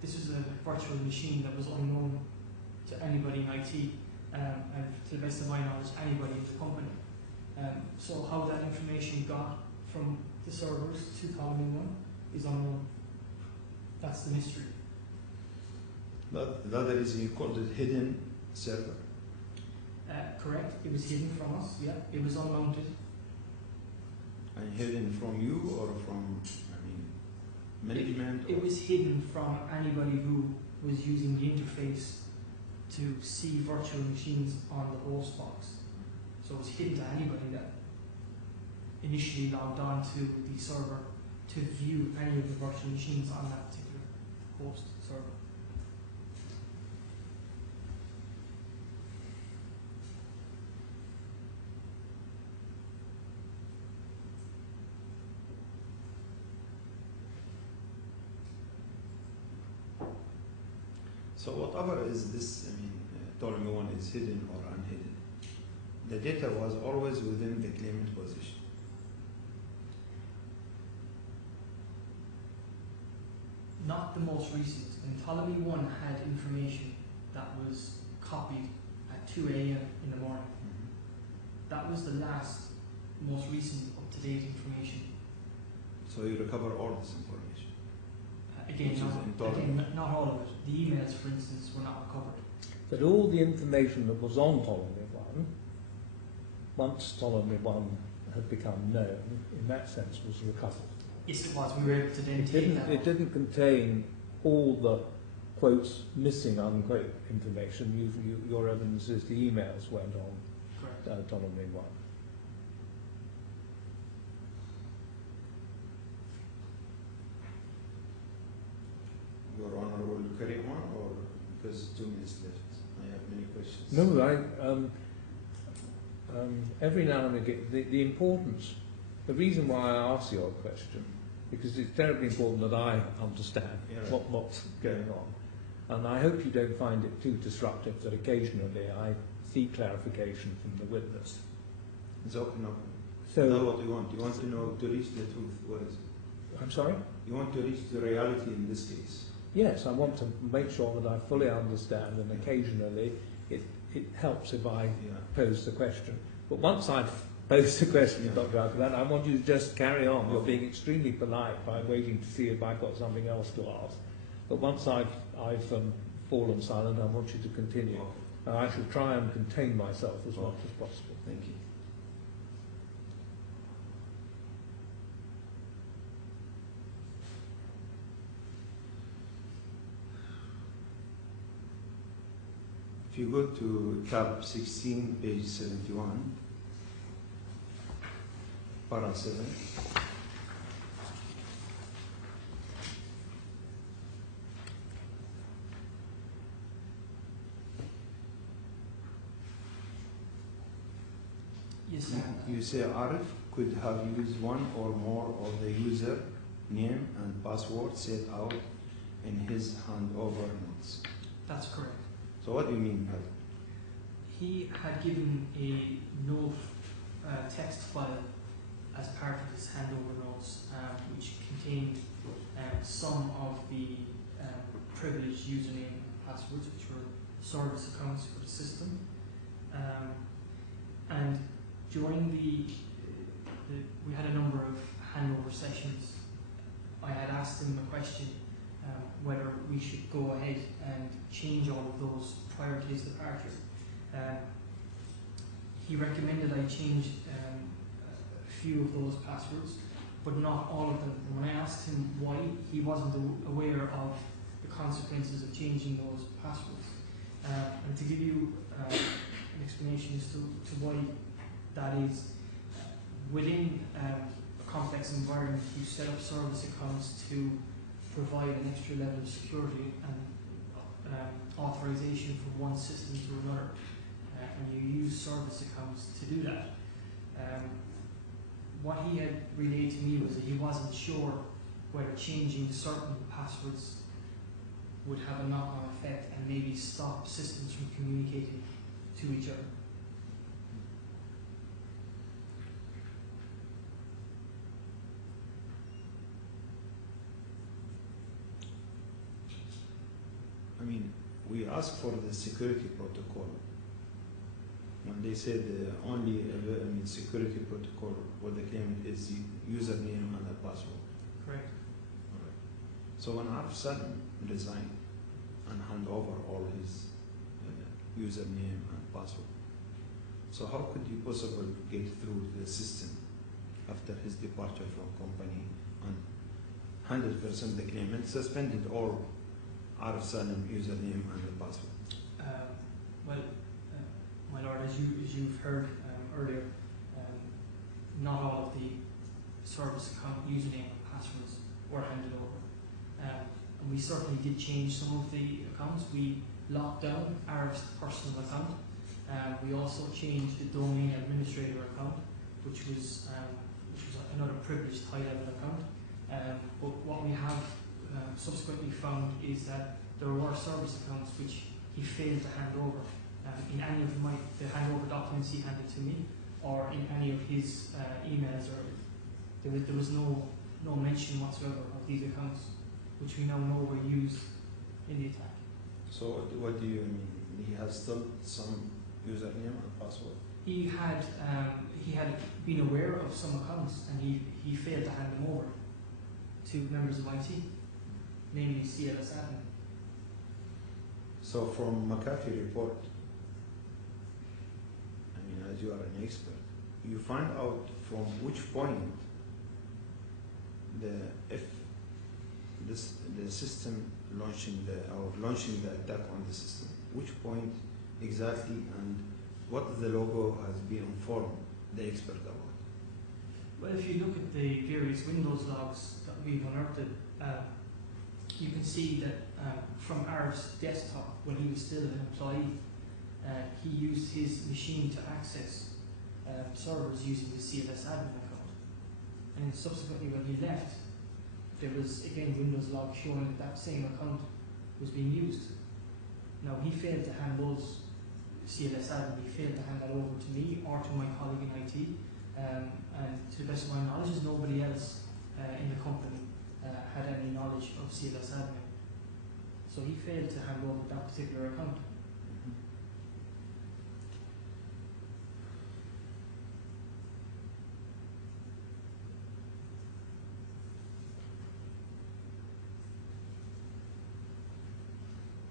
this was a virtual machine that was unknown to anybody in IT, and to the best of my knowledge, anybody in the company. So how that information got from the servers to Ptolemy 1 is unknown. That's the mystery. But the other is you called it hidden server. Correct. It was hidden from us. Yeah. It was unmounted. And hidden from you or from, management? It was hidden from anybody who was using the interface to see virtual machines on the host box. So it was hidden to anybody that initially logged on to the server to view any of the virtual machines on that particular host server. So whatever is this, Ptolemy 1 is hidden or unhidden, the data was always within the claimant position. Not the most recent. And Ptolemy 1 had information that was copied at 2 a.m. in the morning. That was the last, most recent, up-to-date information. So you recover all this information? Again, not all of it. The emails, for instance, were not recovered. But all the information that was on Ptolemy 1, once Ptolemy 1 had become known, in that sense was recovered. Yes, it was. We were able to then take that. It didn't contain all the quotes missing unquote information. Your evidence is the emails went on Ptolemy 1. Your Honor will carry on, or because 2 minutes left? I have many questions. No, every now and again, the importance, the reason why I ask your question, because it's terribly important that I understand what's going on. And I hope you don't find it too disruptive that occasionally I seek clarification from the witness. It's open up. So, know what you want. You want to know, to reach the truth. What is it? I'm sorry? You want to reach the reality in this case. Yes, I want to make sure that I fully understand, and occasionally it helps if I pose the question. But once I've posed the question, Dr. Giacobbe, I want you to just carry on. You're being extremely polite by waiting to see if I've got something else to ask. But once I've fallen silent, I want you to continue. And I shall try and contain myself as much as possible. Thank you. If you go to tab 16, page 71, para 7. Yes, sir. You say Arif could have used one or more of the user name and password set out in his handover notes. That's correct. So what do you mean by that? He had given a note text file as part of his handover notes, which contained some of the privileged username and passwords, which were service accounts for the system. And during we had a number of handover sessions. I had asked him a question whether we should go ahead and change all of those prior to his departure. He recommended I change a few of those passwords, but not all of them. And when I asked him why, he wasn't aware of the consequences of changing those passwords. And to give you an explanation as to why that is, within a complex environment, you set up service accounts to provide an extra level of security and authorization from one system to another. And you use service accounts to do that. What he had relayed to me was that he wasn't sure whether changing certain passwords would have a knock-on effect and maybe stop systems from communicating to each other. I mean, we asked for the security protocol. When they said only security protocol for the claimant is the username and the password. Correct. All right. So when Arif Salim resigned and hand over all his username and password, so how could you possibly get through the system after his departure from company and 100% the claimant suspended all Arif Salim username and the password? My lord, as you've heard earlier, not all of the service account username and passwords were handed over. And we certainly did change some of the accounts. We locked down Arif's personal account. We also changed the domain administrator account, which was another privileged high-level account. But what we have subsequently found is that there were service accounts which he failed to hand over. In any of the handover documents he handed to me, or in any of his emails, or there was no mention whatsoever of these accounts, which we now know were used in the attack. So what do you mean? He has still some username and password? He had been aware of some accounts, and he failed to hand them over to members of IT, namely CLS admin. So from McAfee report, as you are an expert, you find out from which point the system launching the attack on the system, which point exactly, and what the logo has been informed the expert about? Well, if you look at the various Windows logs that we've unearthed, you can see that from Arif's desktop, when he was still an employee, he used his machine to access servers using the CLS admin account. And subsequently, when he left, there was again Windows log showing that same account was being used. Now, he failed to hand those CLS admin, he failed to hand that over to me or to my colleague in IT. And to the best of my knowledge, nobody else in the company had any knowledge of CLS admin. So he failed to hand over that particular account.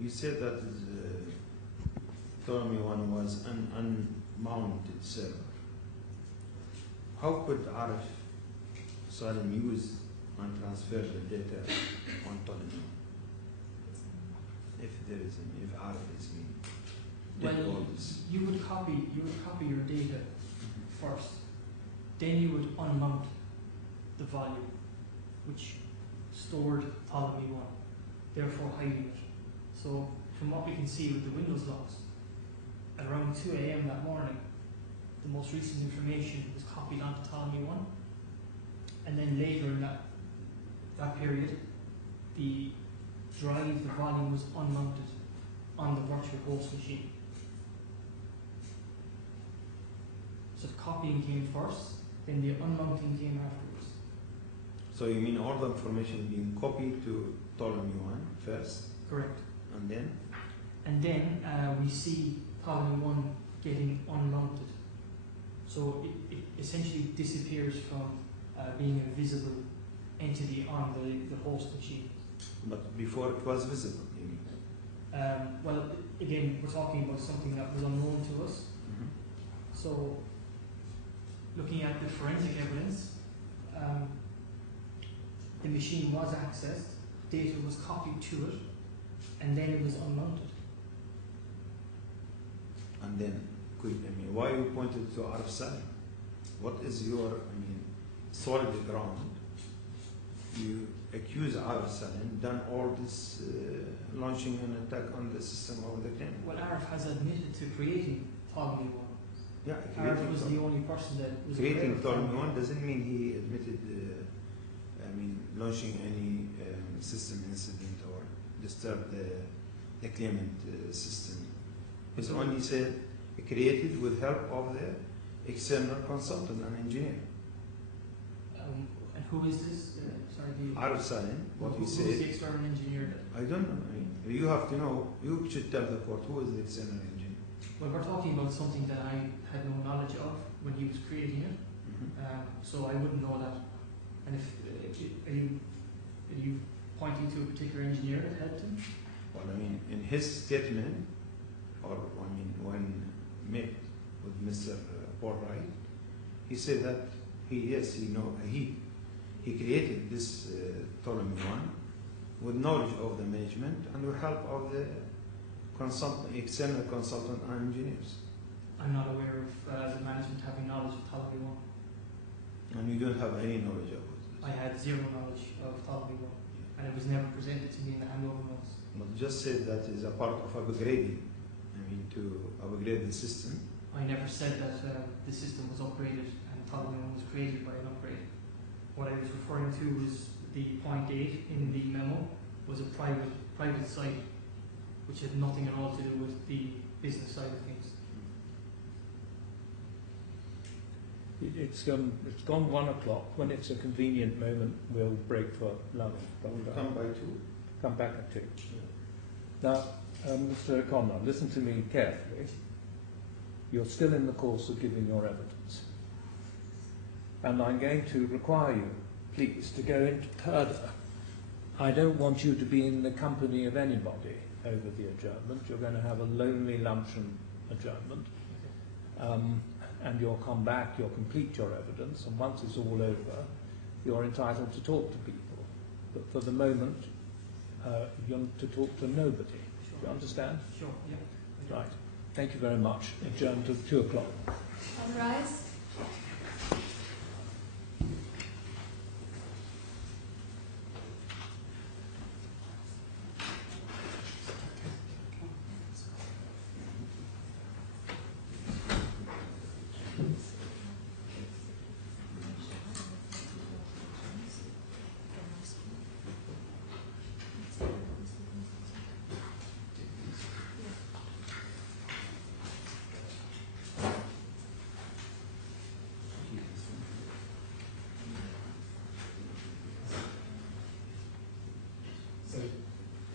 You said that told me one was an unmounted server. How could Arif Salim use and transfer the data on Toledo? If Arif is being Well, you would copy your data first, Then you would unmount the volume, which stored Ptolemy 1, therefore hiding it. So from what we can see with the Windows logs, at around 2 a.m. that morning, the most recent information was copied onto Ptolemy 1, and then later in that period, the drive, the volume was unmounted on the virtual host machine. So the copying came first, then the unmounting came afterwards. So you mean all the information being copied to Ptolemy 1 first, Correct. and then? And then we see Ptolemy 1 getting unmounted. So it essentially disappears from being a visible entity on the host machine. But before it was visible, you mean? Well, again, we're talking about something that was unknown to us. So, looking at the forensic evidence, the machine was accessed, data was copied to it, and then it was unmounted. And then, why you pointed to Arif Salim? What is your, solid ground? You accuse Arif Salim, done all this launching an attack on the system of the Kremlin. Well, Arif has admitted to creating Ptolemy 1. Yeah, Arif was the only person that was creating Ptolemy 1 doesn't mean he admitted, launching any system incident or disturb the claimant system. It's only said created with help of the external consultant and engineer. And who is this? Sorry, Arif Salim, what he who is said. the external engineer? I don't know. You have to know. You should tell the court who is the external engineer. Well, we're talking about something that I had no knowledge of when he was creating it, so I wouldn't know that. And if are you pointing to a particular engineer that helped him? Well, in his statement, or when met with Mr. Paul Wright, he said that he created this Ptolemy 1 with knowledge of the management and with help of the external consultant and engineers. I'm not aware of the management having knowledge of Ptolemy 1. And you don't have any knowledge of it? I had zero knowledge of Ptolemy 1, and it was never presented to me in the handover notes. But just said that is a part of upgrading, to upgrade the system. I never said that the system was upgraded and Ptolemy 1 was created by an upgrade. What I was referring to was the point 8 in the memo was a private site which had nothing at all to do with the business side of things. It's gone 1 o'clock. When it's a convenient moment, we'll break for lunch. We'll come by 2. Come back at 2. Now, Mr. O'Connor, listen to me carefully. You're still in the course of giving your evidence. And I'm going to require you, please, to go into further. I don't want you to be in the company of anybody over the adjournment. You're going to have a lonely luncheon adjournment. And you'll come back, you'll complete your evidence, and once it's all over, you're entitled to talk to people. But for the moment, you're to talk to nobody. Do you understand? Sure, yeah. Right. Thank you very much. Adjourned to 2 o'clock. All rise.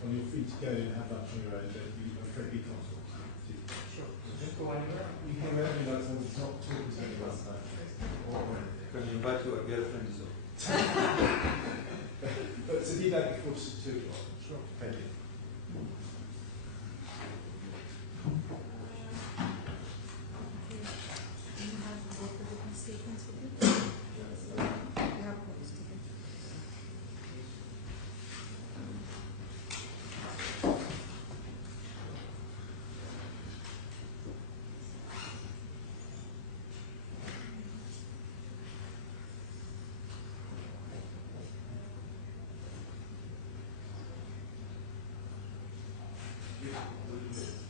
When you're free to go and have lunch on your own, I'm afraid be comfortable. Sure. Just go anywhere. You can wherever you like, as long as it's not talking to anyone else. Can you invite your girlfriend? But to be back before 2 o'clock. Sure. Thank you. with